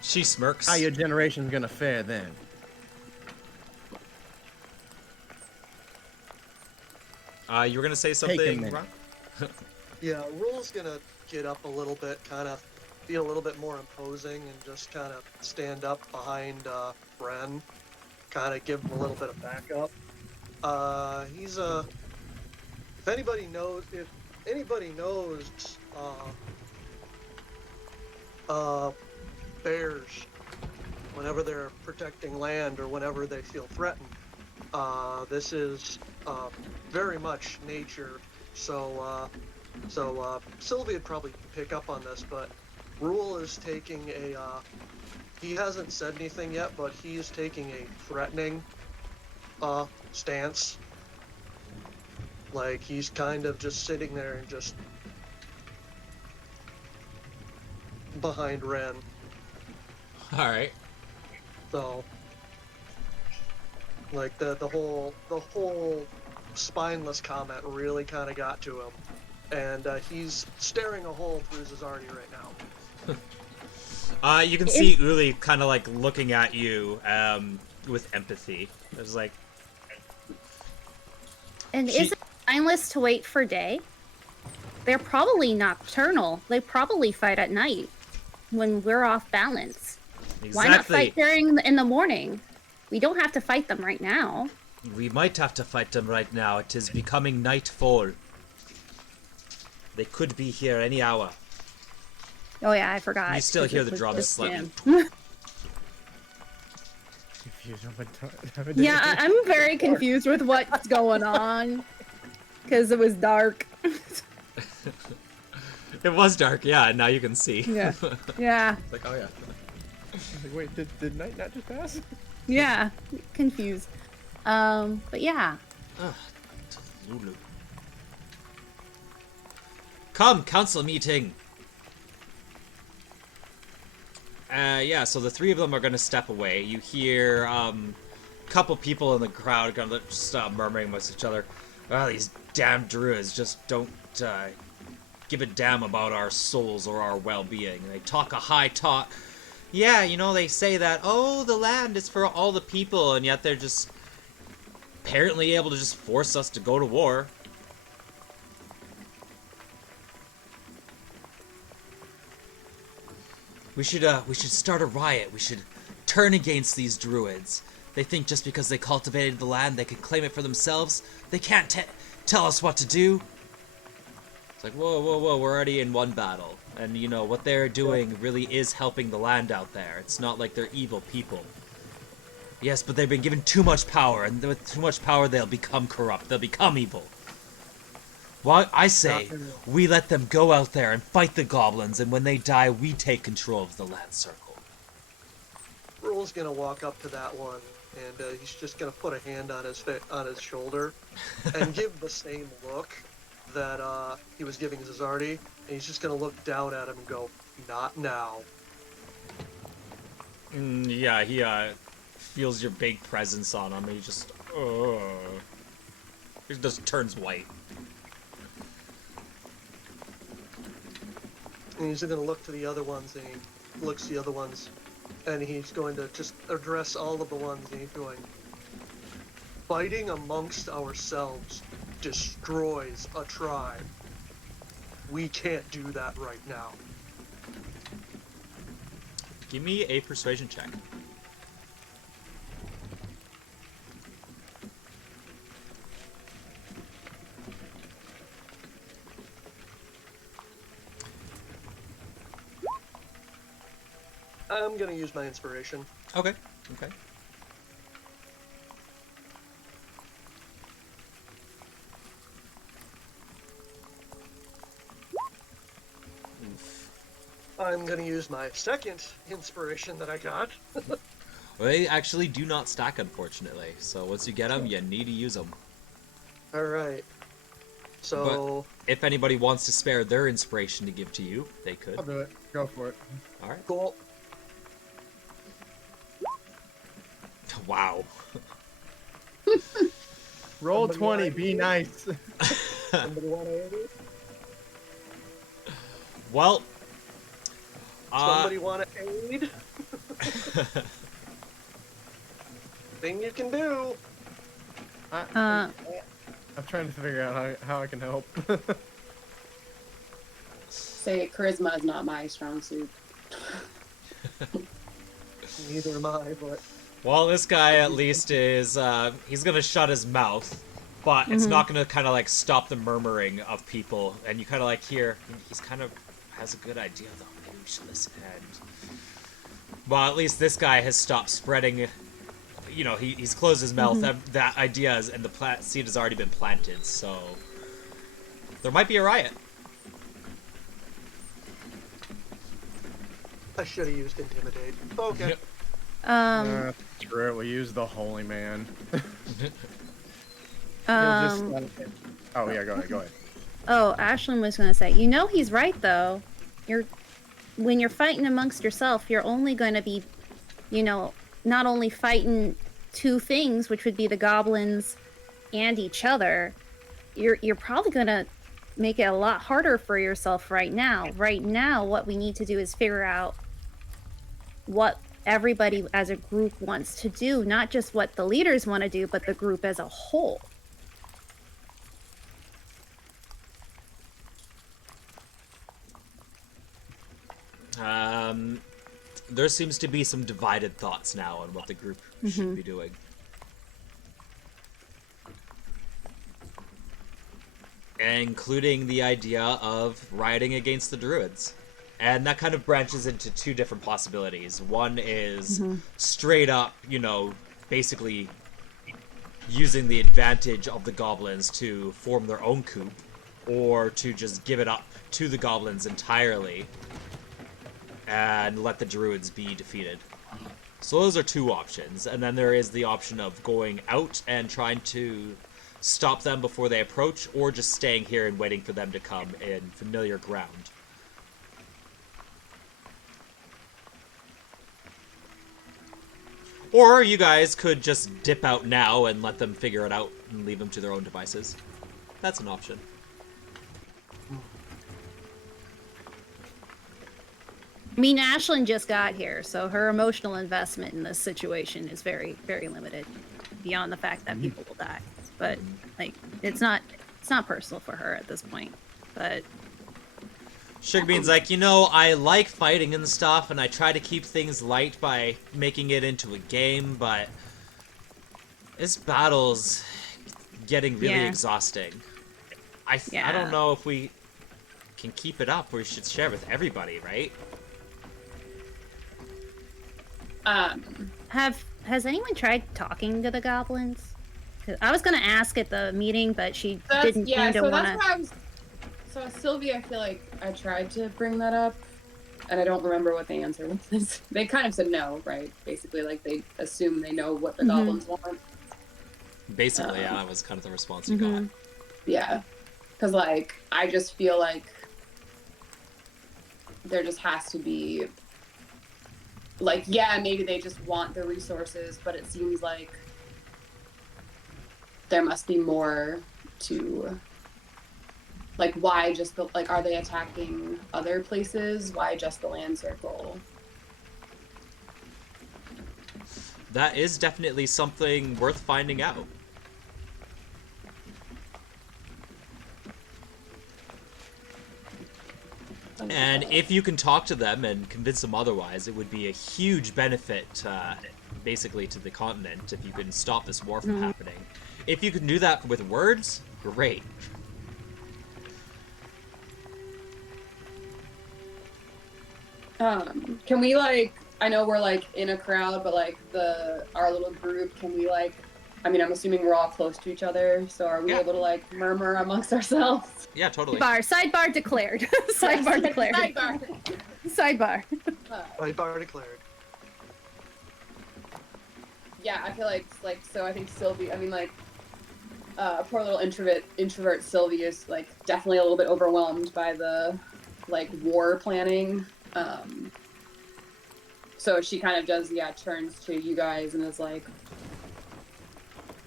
She smirks. How your generation's gonna fare then? You were gonna say Take a something, minute. Ron? Yeah, Rule's gonna get up a little bit, kind of be a little bit more imposing, and just kind of stand up behind Bren, kind of give him a little bit of backup. He's a. If anybody knows bears, whenever they're protecting land or whenever they feel threatened, this is very much nature. So Sylvia'd probably pick up on this, but Rule is taking a. He hasn't said anything yet, but he is taking a threatening stance. Like he's kind of just sitting there and just behind Ren. All right. So, like the whole spineless comment really kind of got to him, and he's staring a hole through Zizardi right now. You can see Uli kind of like looking at you with empathy. It's like, And is it mindless to wait for day? They're probably nocturnal. They probably fight at night when we're off balance. Why not fight in the morning? We don't have to fight them right now. We might have to fight them right now. It is becoming nightfall. They could be here any hour. Oh yeah, I forgot. You still hear the drums slightly. Yeah, I'm very confused with what's going on. Because it was dark. It was dark, yeah, and now you can see. Yeah. Yeah. It's like, oh yeah. Like, wait, did night not just pass? Yeah. Confused. But yeah. Lulu. Come, council meeting. Yeah, so the three of them are gonna step away. You hear a couple people in the crowd kind of just murmuring amongst each other. Oh, these damn druids just don't give a damn about our souls or our well-being. They talk a high talk. Yeah, you know, they say that, oh, the land is for all the people, and yet they're just apparently able to just force us to go to war. We should start a riot. We should turn against these druids. They think just because they cultivated the land, they can claim it for themselves. They can't tell us what to do. It's like, whoa, whoa, whoa, we're already in one battle. And, you know, what they're doing really is helping the land out there. It's not like they're evil people. Yes, but they've been given too much power, and with too much power, they'll become corrupt. They'll become evil. Well, I say, we let them go out there and fight the goblins, and when they die, we take control of the land circle. Rule's gonna walk up to that one, and he's just gonna put a hand on his shoulder, and give the same look that he was giving Zazardi, and he's just gonna look down at him and go, "Not now." Yeah, he feels your big presence on him, and he just turns white. And he's gonna look to the other ones, and he looks to the other ones, and he's going to just address all of the ones, and he's going, "Fighting amongst ourselves destroys a tribe. We can't do that right now." Give me a persuasion check. I'm gonna use my inspiration. Okay. Okay. I'm gonna use my second inspiration that I got. Well, they actually do not stack, unfortunately. So once you get them, you need to use them. Alright. So... But if anybody wants to spare their inspiration to give to you, they could. I'll do it. Go for it. Alright. Cool. Wow. Roll 20, be nice. Somebody want to aid? Well... Somebody want to aid? Thing you can do. I'm trying to figure out how I can help. Say charisma is not my strong suit. Neither am I, but... Well, this guy at least is, he's gonna shut his mouth, but it's not gonna kind of like stop the murmuring of people, and you kind of like hear, he's kind of has a good idea though, maybe we should listen, and... Well, at least this guy has stopped spreading, you know, he's closed his mouth, that idea is, and the seed has already been planted, so... There might be a riot. I should have used Intimidate. Okay. Screw it, we'll use the Holy Man. Oh yeah, go ahead. Oh, Ashlyn was gonna say, you know he's right though. When you're fighting amongst yourself, you're only gonna be, you know, not only fighting two things, which would be the goblins and each other, you're probably gonna make it a lot harder for yourself right now. Right now, what we need to do is figure out what everybody as a group wants to do, not just what the leaders want to do, but the group as a whole. There seems to be some divided thoughts now on what the group should be doing. Including the idea of rioting against the Druids. And that kind of branches into two different possibilities. One is straight up, basically using the advantage of the Goblins to form their own coup, or to just give it up to the Goblins entirely and let the Druids be defeated. So those are two options. And then there is the option of going out and trying to stop them before they approach, or just staying here and waiting for them to come in familiar ground. Or you guys could just dip out now and let them figure it out and leave them to their own devices. That's an option. I mean, Ashlyn just got here, so her emotional investment in this situation is very, very limited, beyond the fact that people will die. But like, it's not personal for her at this point. But Sugarbean's like, I like fighting and stuff, and I try to keep things light by making it into a game, but this battle's getting really exhausting. I don't know if we can keep it up. We should share with everybody, right? Has anyone tried talking to the goblins? 'Cause I was gonna ask at the meeting, but she didn't seem to want to. So Sylvia, I feel like I tried to bring that up, and I don't remember what the answer was. They kind of said no, right? Basically, like they assume they know what the goblins want. Basically, yeah, that was kind of the response you got. Yeah, because like I just feel like there just has to be, like, yeah, maybe they just want the resources, but it seems like there must be more to, like, why just the, like, are they attacking other places? Why just the land circle? That is definitely something worth finding out. And if you can talk to them and convince them otherwise, it would be a huge benefit, basically, to the continent if you can stop this war from happening. If you can do that with words, great. Can we, like, I know we're, like, in a crowd, but, like, our little group, can we, like, I mean, I'm assuming we're all close to each other, so are we able to, like, murmur amongst ourselves? Yeah, totally. Sidebar declared. Sidebar declared. Sidebar. Sidebar declared. Yeah, I feel like, so I think Sylvie, I mean, like, poor little introvert Sylvie is, like, definitely a little bit overwhelmed by the, like, war planning. So she kind of does, turns to you guys and is like,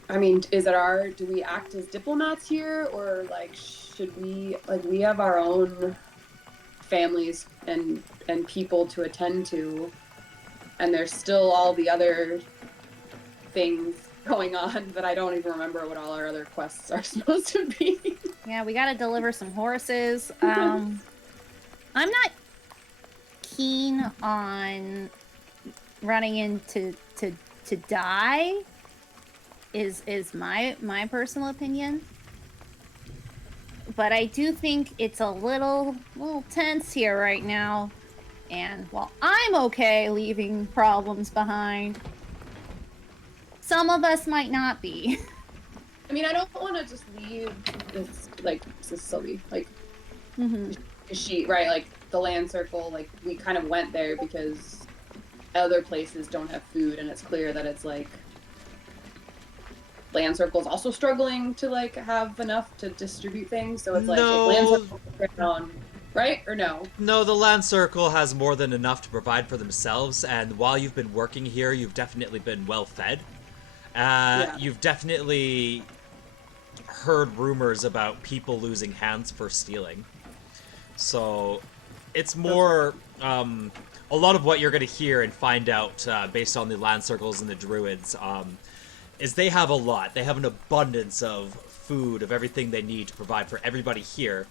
I mean, do we act as diplomats here, or, like, should we, like, we have our own families and people to attend to, and there's still all the other things going on, but I don't even remember what all our other quests are supposed to be. Yeah, we gotta deliver some horses. I'm not keen on running into to die. Is my personal opinion. But I do think it's a little tense here right now. And while I'm okay leaving problems behind, some of us might not be. I mean, I don't want to just leave this, like, this is Sylvie, like, she, right, like, the land circle, like, we kind of went there because other places don't have food, and it's clear that it's, like, land circle's also struggling to, like, have enough to distribute things, so it's like, No. if land circle down, right, or no? No, the land circle has more than enough to provide for themselves, and while you've been working here, you've definitely been well fed. You've definitely heard rumors about people losing hands for stealing. So it's more a lot of what you're going to hear and find out based on the land circles and the druids is they have a lot. They have an abundance of food, of everything they need to provide for everybody here.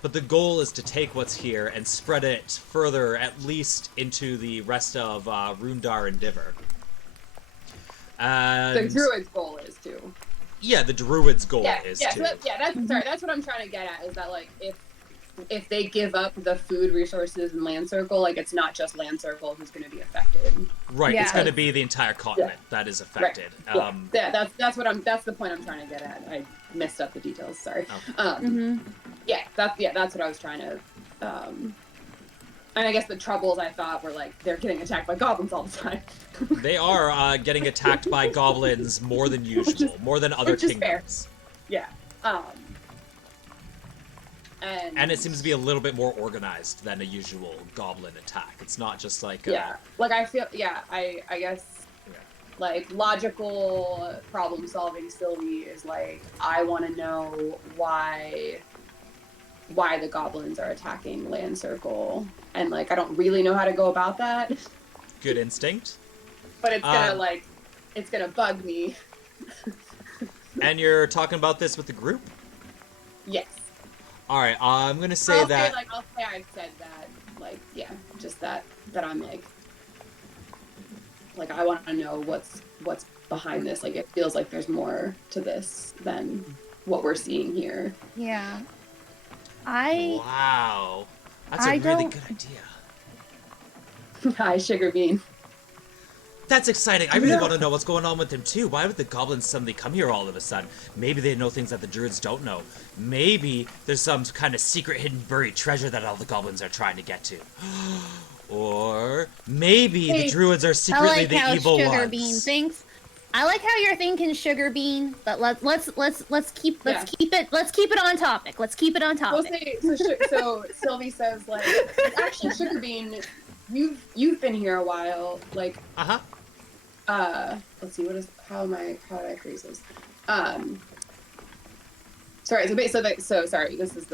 But the goal is to take what's here and spread it further, at least into the rest of Rundar and Diver. The druid's goal is to. Yeah, the druid's goal is to. So that's what I'm trying to get at, is that like if they give up the food resources in Land Circle, like it's not just Land Circle who's going to be affected. Right, Yeah. It's going to be the entire continent that is affected. Right. That's what I'm trying to get at. I messed up the details. Sorry. Okay. That's what I was trying to. And I guess the troubles I thought were like they're getting attacked by goblins all the time. They are getting attacked by goblins more than usual, more than other which is fair. kingdoms. Yeah. And it seems to be a little bit more organized than a usual goblin attack. It's not just like like I feel I guess like logical problem solving Sylvie is like I want to know why the goblins are attacking Land Circle, and like I don't really know how to go about that. Good instinct. But it's gonna bug me. And you're talking about this with the group? Yes. All right, I'm gonna say I'll that. say I said that, like, yeah, just that I'm like I want to know what's behind this. Like, it feels like there's more to this than what we're seeing here. Yeah. Wow, that's a really good idea. Hi, Sugar Bean. That's exciting. I really want to know what's going on with them too. Why would the goblins suddenly come here all of a sudden? Maybe they know things that the druids don't know. Maybe there's some kind of secret hidden buried treasure that all the goblins are trying to get to. Or maybe the druids are secretly the evil Sugar ones. Bean thinks. I like how you're thinking, Sugar Bean, but let's keep it on topic. Let's keep it on topic. We'll say, so Sylvie says, like, actually, Sugar Bean, you've been here a while, like. Let's see, how do I phrase this? Sorry, sorry, this is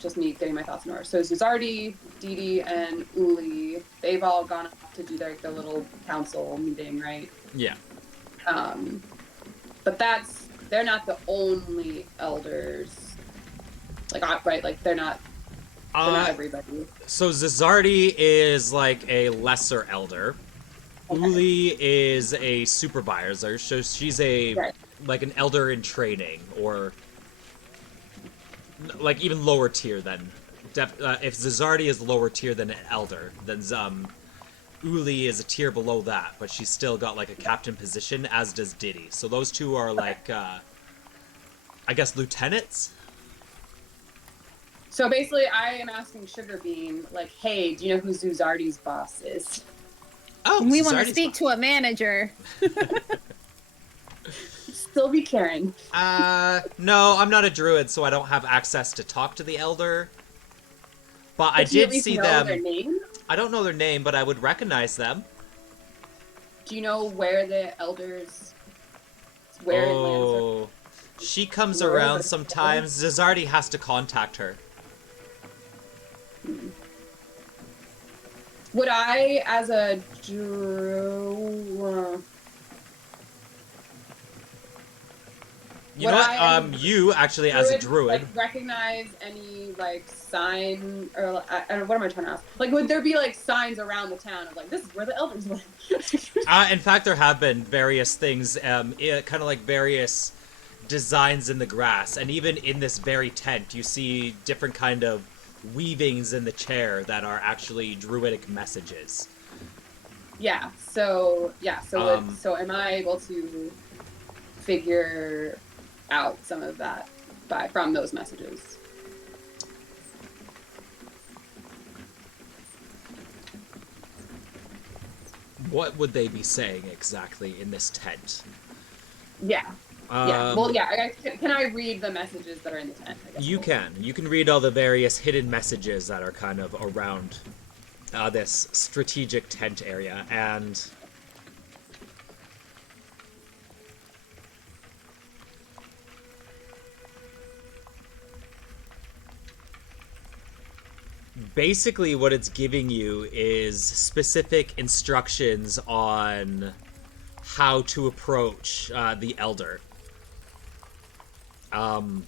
just me getting my thoughts in order. So Zuzardi, Didi, and Uli, they've all gone up to do their little council meeting, right? Yeah. But they're not the only elders. Like, right, like they're not everybody. So Zazardi is like a lesser elder. Okay. Uli is a supervisor, so she's like an elder in training, or like even lower tier than. If Zazardi is lower tier than an elder, then Uli is a tier below that, but she's still got like a captain position, as does Diddy. So those two are like, I guess, lieutenants. So basically, I am asking Sugar Bean, like, hey, do you know who Zuzardi's boss is? Oh, we want to speak to a manager. Sylvie Karen. No, I'm not a druid, so I don't have access to talk to the elder. But I did see them. Their name? I don't know their name, but I would recognize them. Do you know where the elders? Where in Lancer? She comes around sometimes. Zazardi has to contact her. Would I, as a Druid... You know what? You, actually, as a druid... Like, recognize any, like, sign, or, what am I trying to ask? Like, would there be, like, signs around the town of, like, this is where the elders live? In fact, there have been various things, kind of like various designs in the grass. And even in this very tent, you see different kind of weavings in the chair that are actually druidic messages. So am I able to figure out some of that from those messages? What would they be saying exactly in this tent? Can I read the messages that are in the tent? You can. You can read all the various hidden messages that are kind of around this strategic tent area, and basically what it's giving you is specific instructions on how to approach the elder. And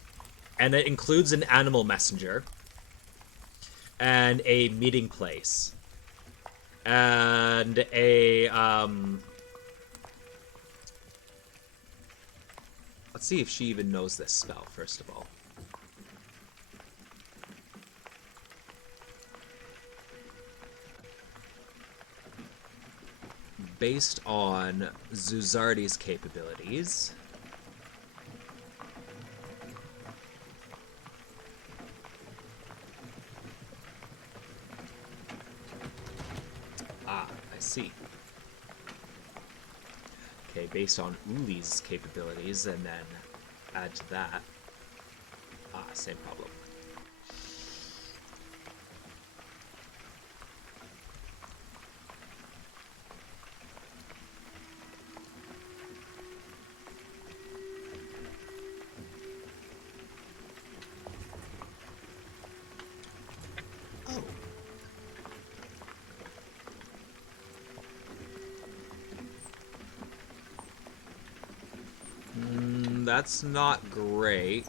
it includes an animal messenger and a meeting place and a let's see if she even knows this spell first of all. Based on Zuzardi's capabilities, I see. Okay, based on Uli's capabilities, and then add to that. Same problem. Oh. That's not great.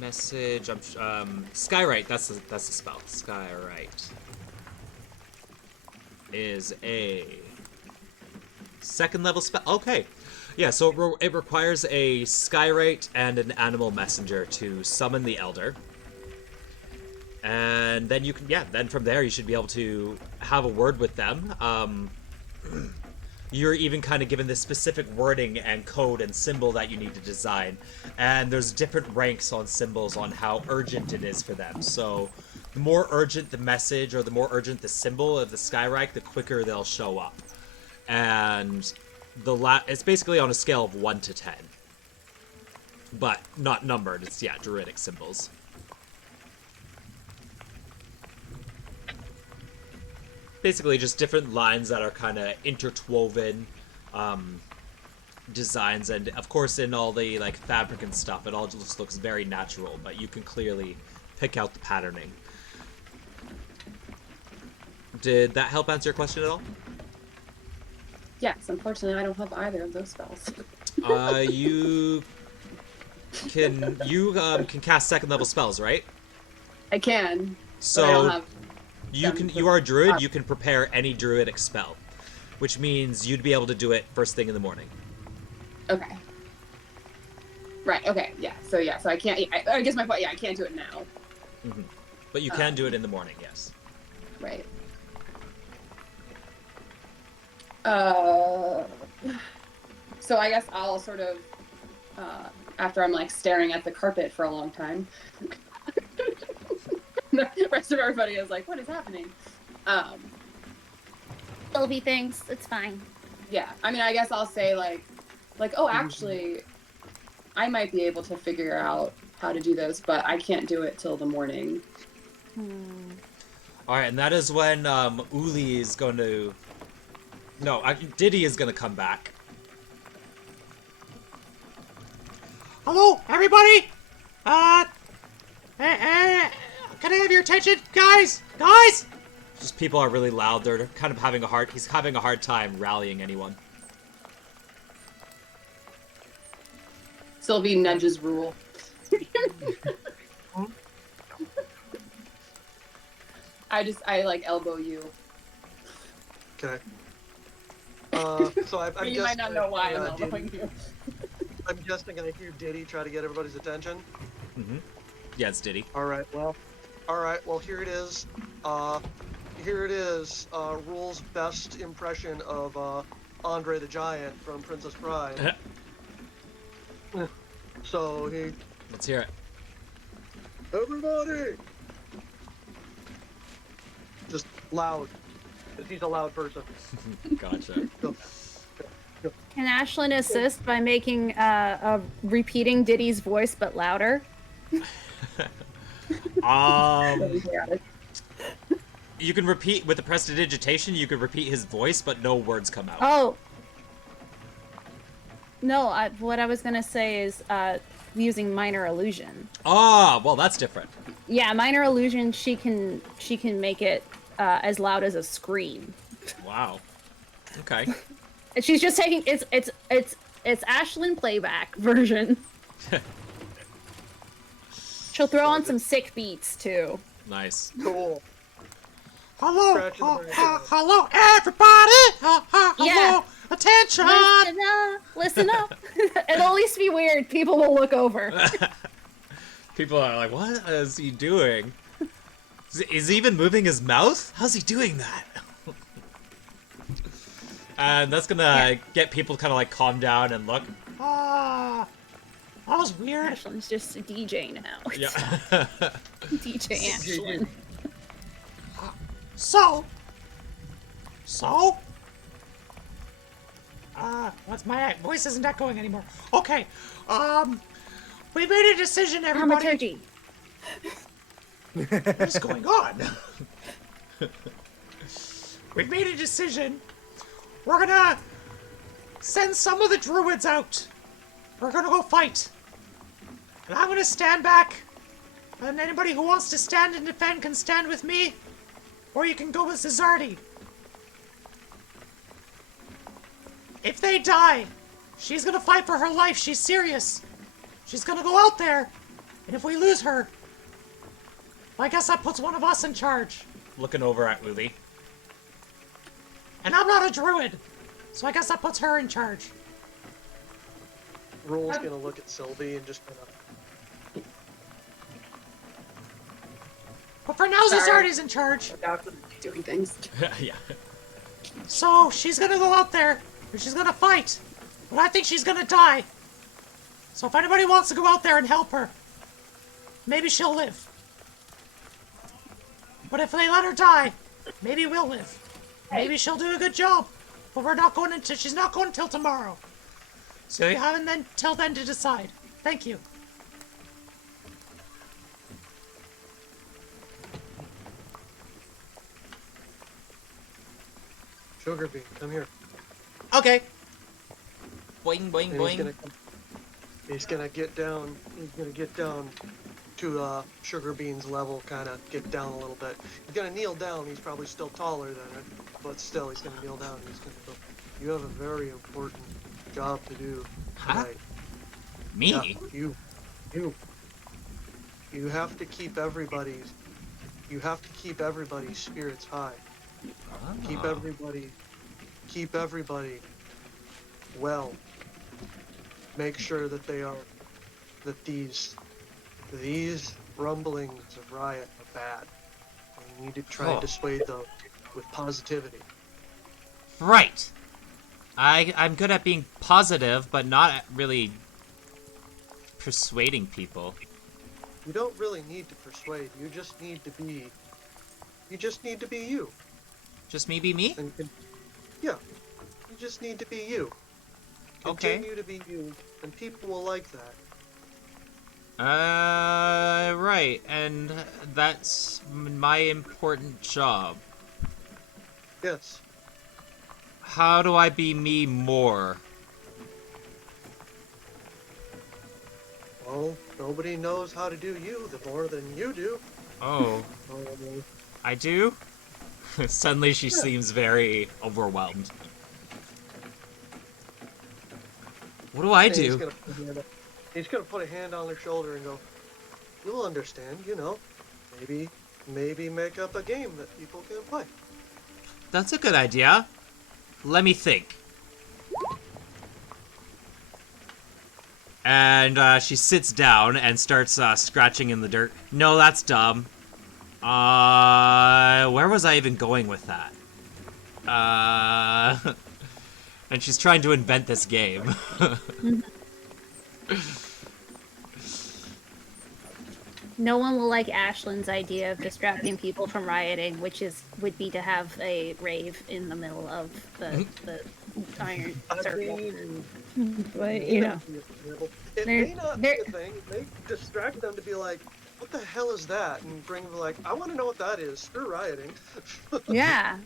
Message. Skywrite. That's the spell. Skywrite is a second level spell. Okay. Yeah. So it requires a Skywrite and an animal messenger to summon the elder. And then you can, then from there you should be able to have a word with them. You're even kind of given this specific wording and code and symbol that you need to design. And there's different ranks on symbols on how urgent it is for them. So the more urgent the message or the more urgent the symbol of the Skyrike, the quicker they'll show up. And it's basically on a scale of 1 to 10. But not numbered, it's, druidic symbols. Basically just different lines that are kind of interwoven designs, and of course in all the like fabric and stuff it all just looks very natural, but you can clearly pick out the patterning. Did that help answer your question at all? Yes, unfortunately I don't have either of those spells. You can cast second level spells, right? I can. So but I don't have you are a druid, you can prepare any druidic spell, which means you'd be able to do it first thing in the morning. Okay. Right, okay, so I can't, I guess my point, I can't do it now. Mm-hmm. But you can do it in the morning, yes. Right. So I guess I'll sort of, after I'm like staring at the carpet for a long time, the rest of everybody is like, what is happening? It'll be things. It's fine. Yeah, I mean, I guess I'll say like, oh, actually, I might be able to figure out how to do those, but I can't do it till the morning. All right, and that is when Uli is going to... No, Diddy is going to come back. Hello, everybody! Can I have your attention? Guys! Just people are really loud. They're kind of he's having a hard time rallying anyone. Sylvie nudges Rule. I like elbow you. Okay. So I'm You might not know why I'm Diddy, elbowing you. I'm guessing I hear Diddy try to get everybody's attention. Mm-hmm. Yeah, it's Diddy. All right. Well, here it is. Rule's best impression of Andre the Giant from Princess Bride. So he... Let's hear it. Everybody! Just loud. 'Cause he's a loud person. Gotcha. Can Ashlyn assist by making repeating Diddy's voice but louder? You can repeat with the prestidigitation. You can repeat his voice, but no words come out. Oh. No, what I was gonna say is using minor illusion. Ah, well, that's different. Yeah, minor illusion. She can make it as loud as a scream. Wow. Okay. And she's just taking it's Ashlyn playback version. She'll throw on some sick beats too. Nice. Cool. Hello, Scratching the brain. hello, everybody. Hello, Yeah. attention. Listen up. It'll at least be weird. People will look over. People are like, "What is he doing? Is he even moving his mouth? How's he doing that?" And that's gonna get people to kind of like calm down and look. Ah, that was weird. Ashlyn's just a DJ now. Yeah. DJ Ashlyn. So, what's my voice isn't echoing anymore. Okay, we made a decision, everybody. Dramaturgy. What's going on? We've made a decision. We're gonna send some of the druids out. We're gonna go fight. And I'm gonna stand back. And anybody who wants to stand and defend can stand with me. Or you can go with Zizardi. If they die, she's gonna fight for her life. She's serious. She's gonna go out there. And if we lose her, I guess that puts one of us in charge. Looking over at Uli. And I'm not a druid, so I guess that puts her in charge. Roll's gonna look at Sylvie and just kind of. But for now, Sorry. Zizardi's in charge. Doing things. Yeah. So she's gonna go out there, and she's gonna fight. But I think she's gonna die. So if anybody wants to go out there and help her, maybe she'll live. But if they let her die, maybe we'll live. Maybe she'll do a good job. But we're not going until she's not going until tomorrow. So you have till then to decide. Thank you. Sugar Bean, come here. Okay. Boing, boing, And boing. he's gonna get down. He's gonna get down to Sugar Bean's level, kind of get down a little bit. He's gonna kneel down. He's probably still taller than her, but still, he's gonna kneel down. And he's gonna go. You have a very important job to do Huh? tonight. Me? Yeah, you have to keep everybody's. You have to keep everybody's spirits high. Keep everybody well. Make sure that these rumblings of riot are bad. And you need to try and dissuade them with positivity. Right. I'm good at being positive, but not at really persuading people. You don't really need to persuade. You just need to be you. Just me be me? Yeah. You just need to be you. Okay. Continue to be you, and people will like that. Right. And that's my important job. Yes. How do I be me more? Well, nobody knows how to do you the more than you do. Oh, I do? Suddenly she seems very overwhelmed. What do I And do? He's gonna put a hand on their shoulder and go, "You'll understand, you know. Maybe make up a game that people can play." That's a good idea. Let me think. And she sits down and starts scratching in the dirt. No, that's dumb. Where was I even going with that? And she's trying to invent this game. No one will like Ashlyn's idea of distracting people from rioting, which would be to have a rave in the middle of the iron circle. But you know, It They're- may not they're- be a thing. It may distract them to be like, "What the hell is that?" And bring them like, "I want to know what that is. Screw rioting." yeah.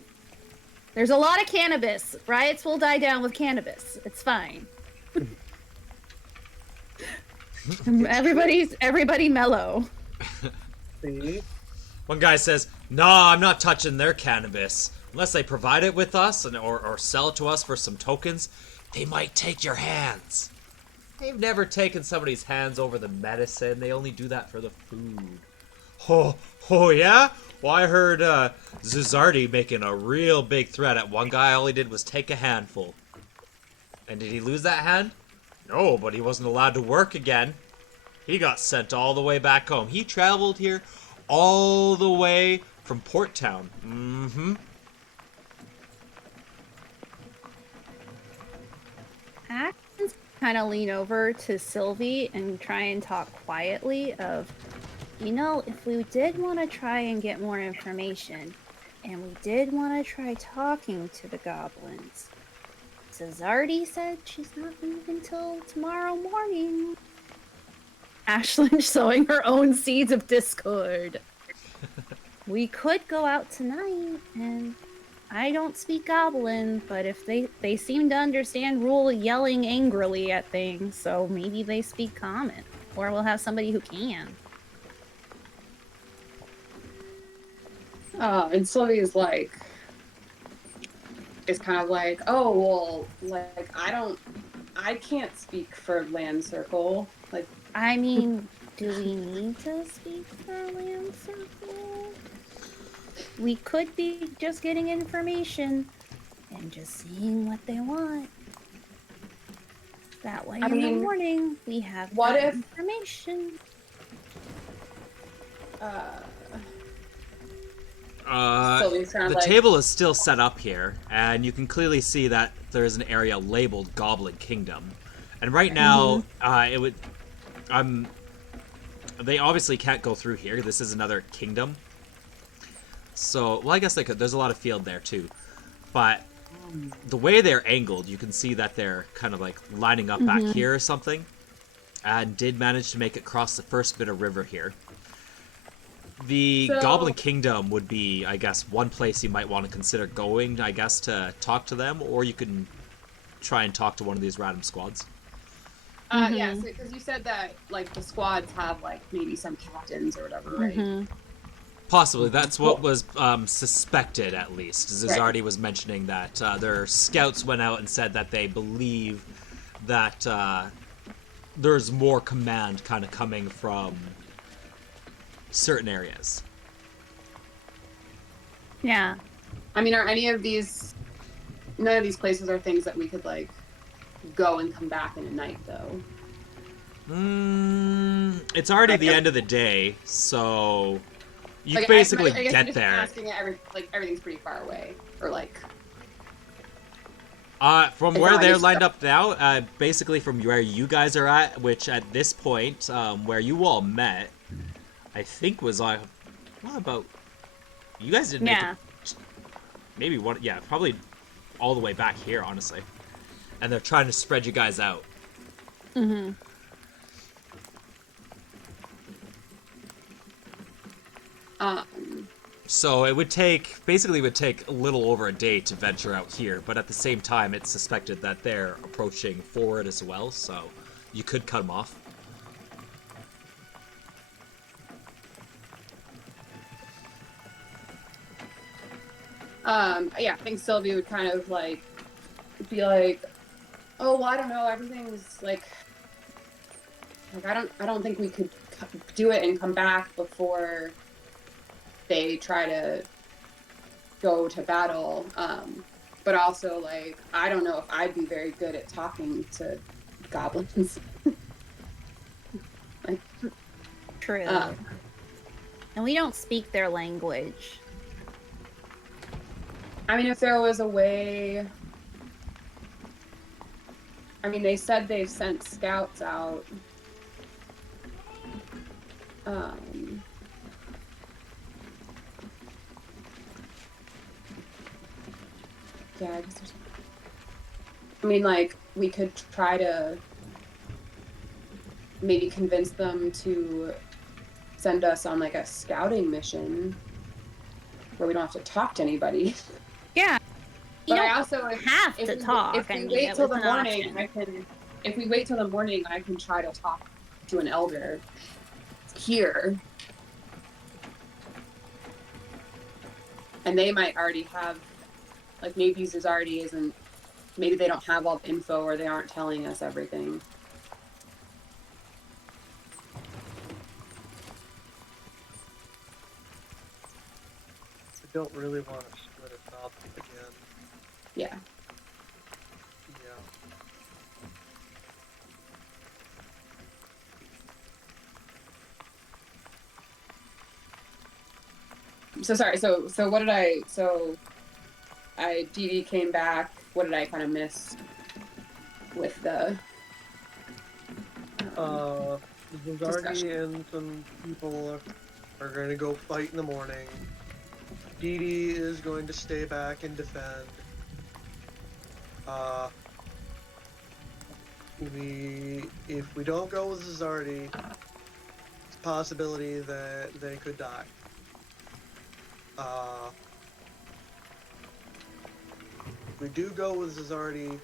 There's a lot of cannabis. Riots will die down with cannabis. It's fine. Everybody mellow. See? One guy says, "Nah, I'm not touching their cannabis unless they provide it with us or sell it to us for some tokens. They might take your hands." They've never taken somebody's hands over the medicine. They only do that for the food. Oh yeah? Well, I heard Zuzardi making a real big threat at one guy. All he did was take a handful. And did he lose that hand? No, but he wasn't allowed to work again. He got sent all the way back home. He traveled here all the way from Port Town. Mm-hmm. Actions kind of lean over to Sylvie and try and talk quietly of, you know, if we did want to try and get more information, and we did want to try talking to the goblins, Cesardi said she's not leaving till tomorrow morning. Ashlyn sowing her own seeds of discord. We could go out tonight, and I don't speak Goblin, but if they seem to understand rule yelling angrily at things, so maybe they speak Common, or we'll have somebody who can. And Sylvia's like, is kind of like, oh, well, like, I can't speak for Land Circle. Like, I mean, do we need to speak for Land Circle? We could be just getting information and just seeing what they want. That way, in the morning, we have what if information. The table is still set up here, and you can clearly see that there's an area labeled Goblin Kingdom. And right now, it would... they obviously can't go through here. This is another kingdom. So, well, I guess they could. There's a lot of field there, too. But the way they're angled, you can see that they're kind of, like, lining up back here or something. And did manage to make it across the first bit of river here. The Goblin Kingdom would be, I guess, one place you might want to consider going, I guess, to talk to them, or you can try and talk to one of these random squads. Yeah, because you said that, like, the squads have, like, maybe some captains or whatever, right? Possibly. That's what was suspected, at least. Zizardi was mentioning that their scouts went out and said that they believe that there's more command kind of coming from certain areas. Yeah. I mean, are any of these... None of these places are things that we could, like, go and come back in a night, though. It's already the end of the day, so you like, basically I guess get I'm just there. asking everything's pretty far away, or like. From where they're lined up now, basically from where you guys are at, which at this point, where you all met, I think was what about? You guys didn't make it. Maybe one, probably all the way back here, honestly. And they're trying to spread you guys out. So it would take a little over a day to venture out here, but at the same time, it's suspected that they're approaching forward as well, so you could cut them off. Yeah, I think Sylvia would kind of like be like, oh, well, I don't know, everything's like I don't think we could do it and come back before they try to go to battle. But also, like, I don't know if I'd be very good at talking to goblins. Like, true. And we don't speak their language. I mean, if there was a way... I mean, they said they've sent scouts out. Yeah, I guess there's... I mean, like, we could try to maybe convince them to send us on, like, a scouting mission where we don't have to talk to anybody. Yeah. But I also have to talk. If we wait till the morning, I can try to talk to an elder here, and they might already have, like, maybe Zizardi isn't, maybe they don't have all the info, or they aren't telling us everything. I don't really want to split it up again. Yeah. Yeah. So sorry. So what did I? So Dee Dee came back. What did I kind of miss with the? Zardi Discussion. and some people are going to go fight in the morning. Dee Dee is going to stay back and defend. If we don't go with Zizardi, it's a possibility that they could die. If we do go with Zizardi,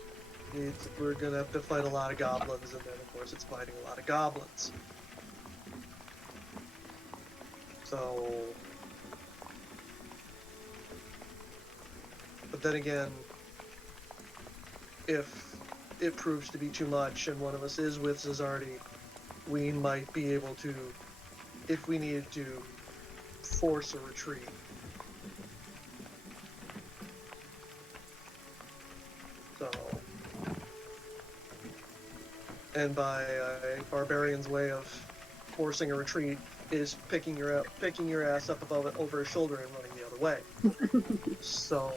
we're gonna have to fight a lot of goblins, and then of course it's fighting a lot of goblins. So, but then again, if it proves to be too much and one of us is with Zizardi, we might be able to, if we needed to, force a retreat. So, and by a barbarian's way of forcing a retreat is picking your ass up above it over his shoulder and running the other way. So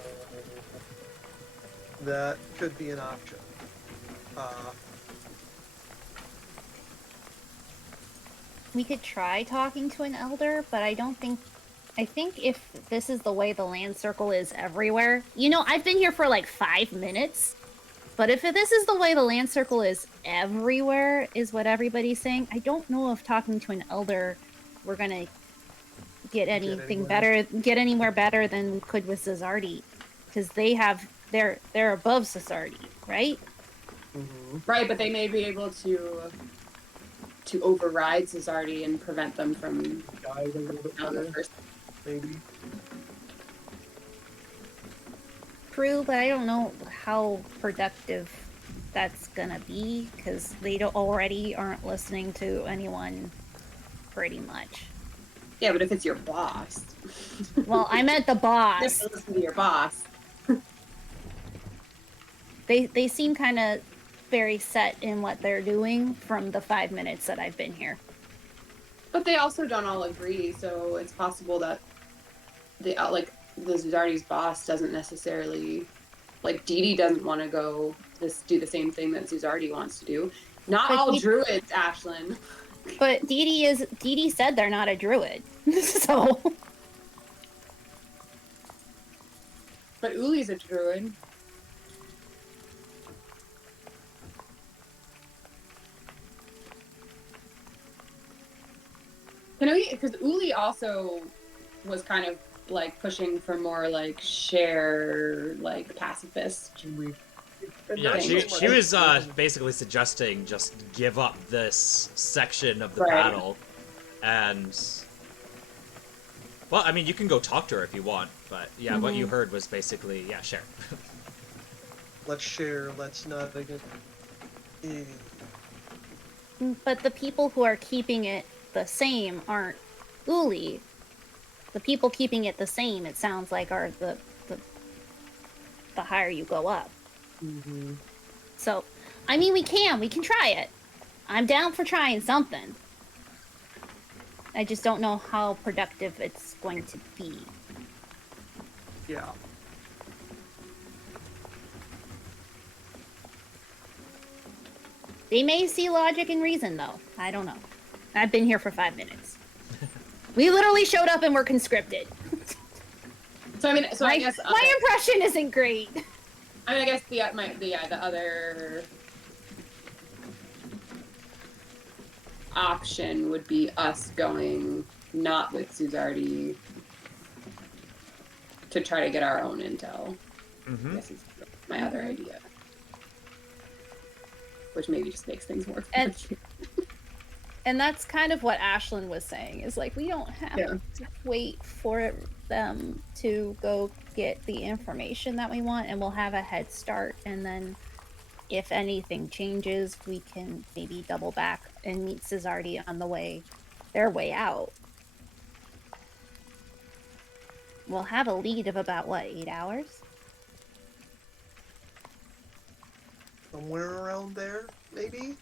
that could be an option. We could try talking to an elder, but I think if this is the way the land circle is everywhere, I've been here for like 5 minutes, but if this is the way the land circle is everywhere, is what everybody's saying, I don't know if talking to an elder, we're gonna get anywhere better than we could with Zizardi, because they're above Zizardi, right? Mm-hmm. Right, but they may be able to override Zizardi and prevent them from Guide a little bit better, maybe. True, but I don't know how productive that's gonna be, because they already aren't listening to anyone pretty much. Yeah, but if it's your boss. Well, I meant the You boss. have to listen to your boss. They seem kind of very set in what they're doing from the 5 minutes that I've been here. But they also don't all agree, so it's possible that the Zizardi's boss doesn't necessarily, like, Dee Dee doesn't want to go do the same thing that Zizardi wants to do. Not But all druids, Ashlyn. But Dee Dee said they're not a druid, so. But Uli's a druid. Because Uli also was kind of like pushing for more like share, like pacifist. Yeah, she was basically suggesting just give up this section of the Right. battle, and well, I mean, you can go talk to her if you want, but yeah, what you heard was basically share. Let's share. Let's not. But the people who are keeping it the same aren't Uli. The people keeping it the same, it sounds like, are the higher you go up. Mm-hmm. So, I mean, we can try it. I'm down for trying something. I just don't know how productive it's going to be. Yeah. They may see logic and reason, though. I don't know. I've been here for 5 minutes. We literally showed up and were conscripted. So I mean, I guess my impression isn't great. I mean, I guess the other option would be us going not with Zizardi to try to get our own intel. Mm-hmm. I guess is my other idea, which maybe just makes things more. And And that's kind of what Ashlyn was saying, is like, we don't have Yeah. to wait for them to go get the information that we want, and we'll have a head start. And then if anything changes, we can maybe double back and meet Cesardi on their way out. We'll have a lead of about, 8 hours? Somewhere around there, maybe?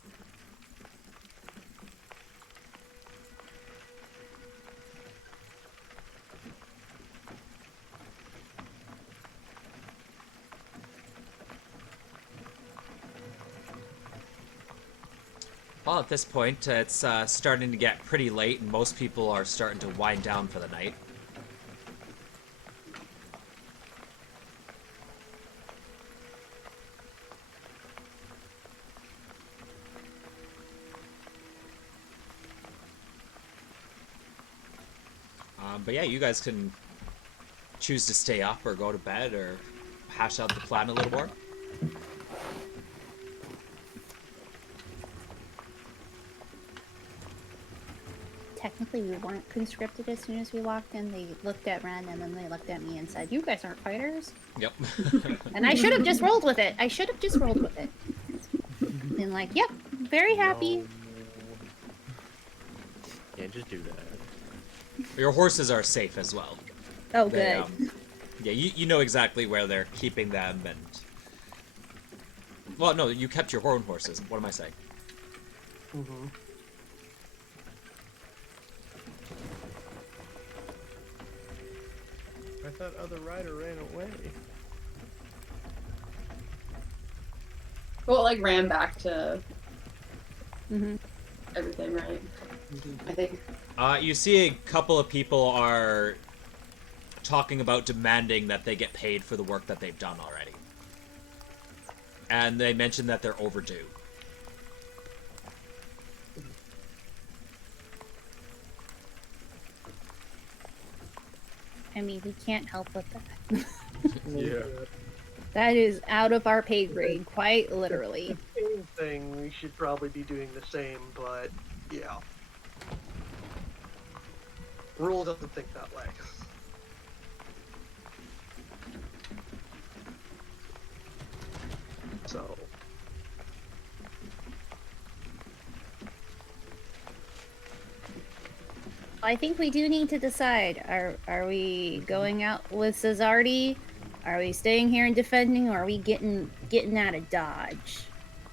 Well, at this point, it's starting to get pretty late, and most people are starting to wind down for the night. But yeah, you guys can choose to stay up or go to bed or hash out the plan a little more. Technically, we weren't conscripted as soon as we walked in. They looked at Ren, and then they looked at me and said, "You guys aren't fighters." Yep. And I should have just rolled with it. And like, yep, very happy. No. Can't just do that. Your horses are safe as well. Oh, They, good. yeah, you know exactly where they're keeping them, and... Well, no, you kept your own horses. What am I saying? Mm-hmm. I thought other rider ran away. Well, like ran back to Mm-hmm. everything, right? I think. You see a couple of people are talking about demanding that they get paid for the work that they've done already. And they mentioned that they're overdue. I mean, we can't help with that. Yeah. That is out of our pay grade, quite literally. Same thing, we should probably be doing the same, but yeah. Rule doesn't think that way. So. I think we do need to decide. Are we going out with Cesardi? Are we staying here and defending, or are we getting out of Dodge?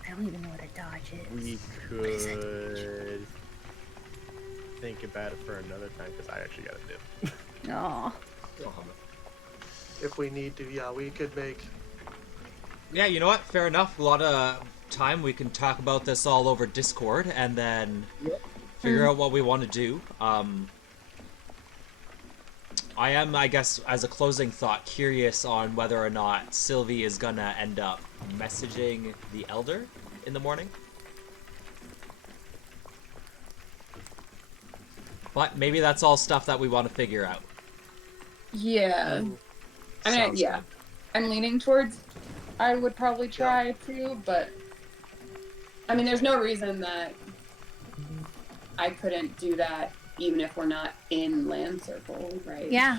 I don't even know what a Dodge is. We could think about it for another time because I actually got to dip. No. If we need to, yeah, we could make. Yeah, you know what? Fair enough. A lot of time we can talk about this all over Discord and then figure out what we want to do. I am, I guess, as a closing thought, curious on whether or not Sylvie is gonna end up messaging the Elder in the morning. But maybe that's all stuff that we want to figure out. Yeah. I mean, Sounds yeah. good. I'm leaning towards I would probably try to, but I mean, there's no reason that I couldn't do that even if we're not in Land Circle, right? Yeah.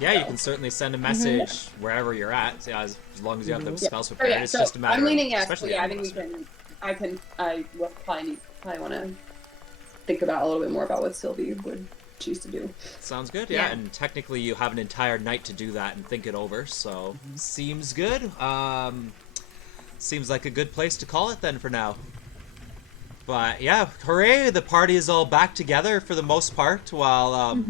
Yeah, you can certainly send a message wherever you're at, as long as you have the spells Oh, prepared. yeah, It's so just a matter I'm leaning of, yes, especially but yeah, I think I will probably want to think about a little bit more about what Sylvie would choose to do. Sounds good, yeah. Yeah. And technically you have an entire night to do that and think it over, so seems good. Seems like a good place to call it then for now. But yeah, hooray, the party is all back together for the most part, while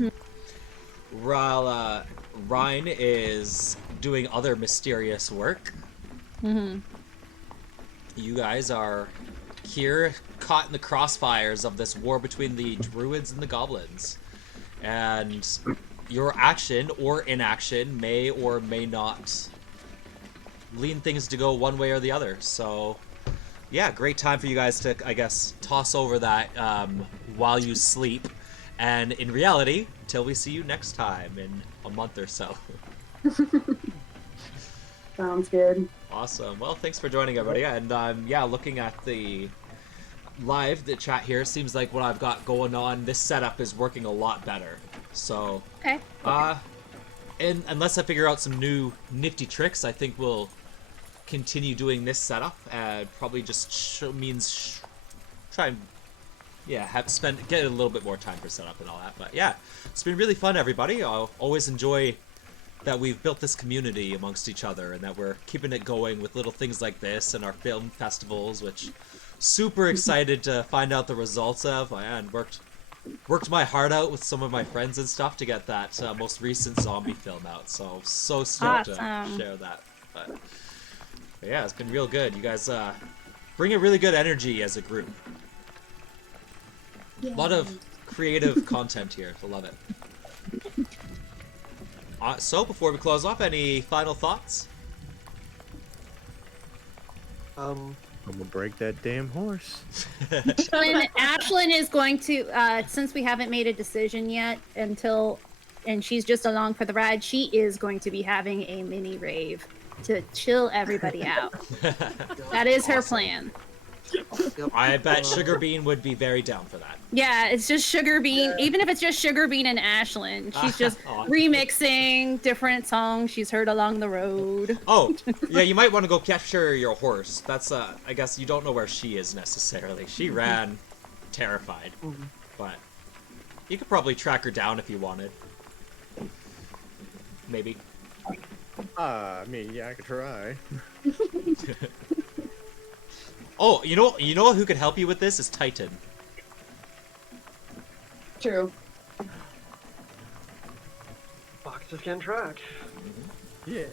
Ryan is doing other mysterious work. Mm-hmm. You guys are here caught in the crossfires of this war between the Druids and the Goblins. And your action or inaction may or may not lean things to go one way or the other. So, yeah, great time for you guys to, I guess, toss over that while you sleep. And in reality, till we see you next time in a month or so. Sounds good. Awesome. Well, thanks for joining, everybody. And yeah, looking at the live, the chat here, seems like what I've got going on, this setup is working a lot better. So, Okay. and unless I figure out some new nifty tricks, I think we'll continue doing this setup. Probably just try and get a little bit more time for setup and all that. But yeah, it's been really fun, everybody. I'll always enjoy that we've built this community amongst each other and that we're keeping it going with little things like this and our film festivals, which super excited to find out the results of. And worked my heart out with some of my friends and stuff to get that most recent zombie film out. So stoked to share that. But yeah, it's been real good. You guys bring a really good energy as a group. A lot of creative content here. I love it. So, before we close off, any final thoughts? I'm gonna break that damn horse. Ashlyn is going to, since we haven't made a decision yet and she's just along for the ride, she is going to be having a mini rave to chill everybody out. That is her plan. Yep. I bet Sugar Bean would be very down for that. Yeah, it's just Sugar Bean. Even if it's just Sugar Bean and Ashlyn, she's just remixing different songs she's heard along the road. Oh, yeah, you might want to go capture your horse. That's, I guess you don't know where she is necessarily. She ran terrified. But you could probably track her down if you wanted. Maybe. I mean, yeah, I could try. Oh, you know who could help you with this is Titan. True. Foxes can track. Yeah.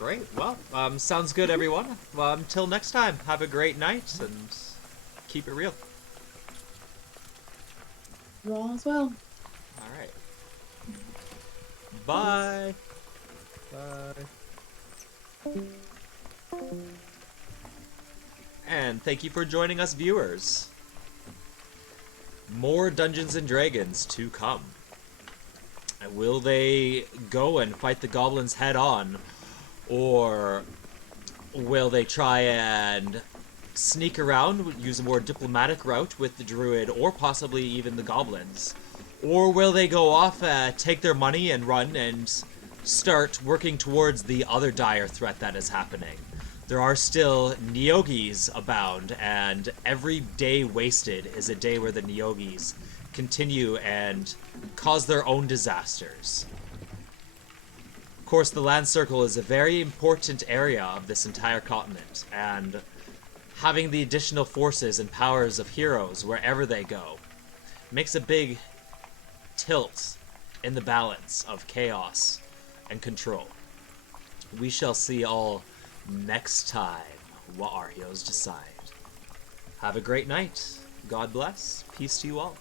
Great. Well, sounds good, everyone. Until next time, have a great night and keep it real. You all as well. All right. Bye. Bye. And thank you for joining us, viewers. More Dungeons and Dragons to come. Will they go and fight the goblins head on? Or will they try and sneak around, use a more diplomatic route with the druid, or possibly even the goblins? Or will they go off, take their money and run and start working towards the other dire threat that is happening? There are still Neogis abound, and every day wasted is a day where the Neogis continue and cause their own disasters. Of course, the Land Circle is a very important area of this entire continent, and having the additional forces and powers of heroes wherever they go makes a big tilt in the balance of chaos and control. We shall see all next time what our heroes decide. Have a great night. God bless. Peace to you all.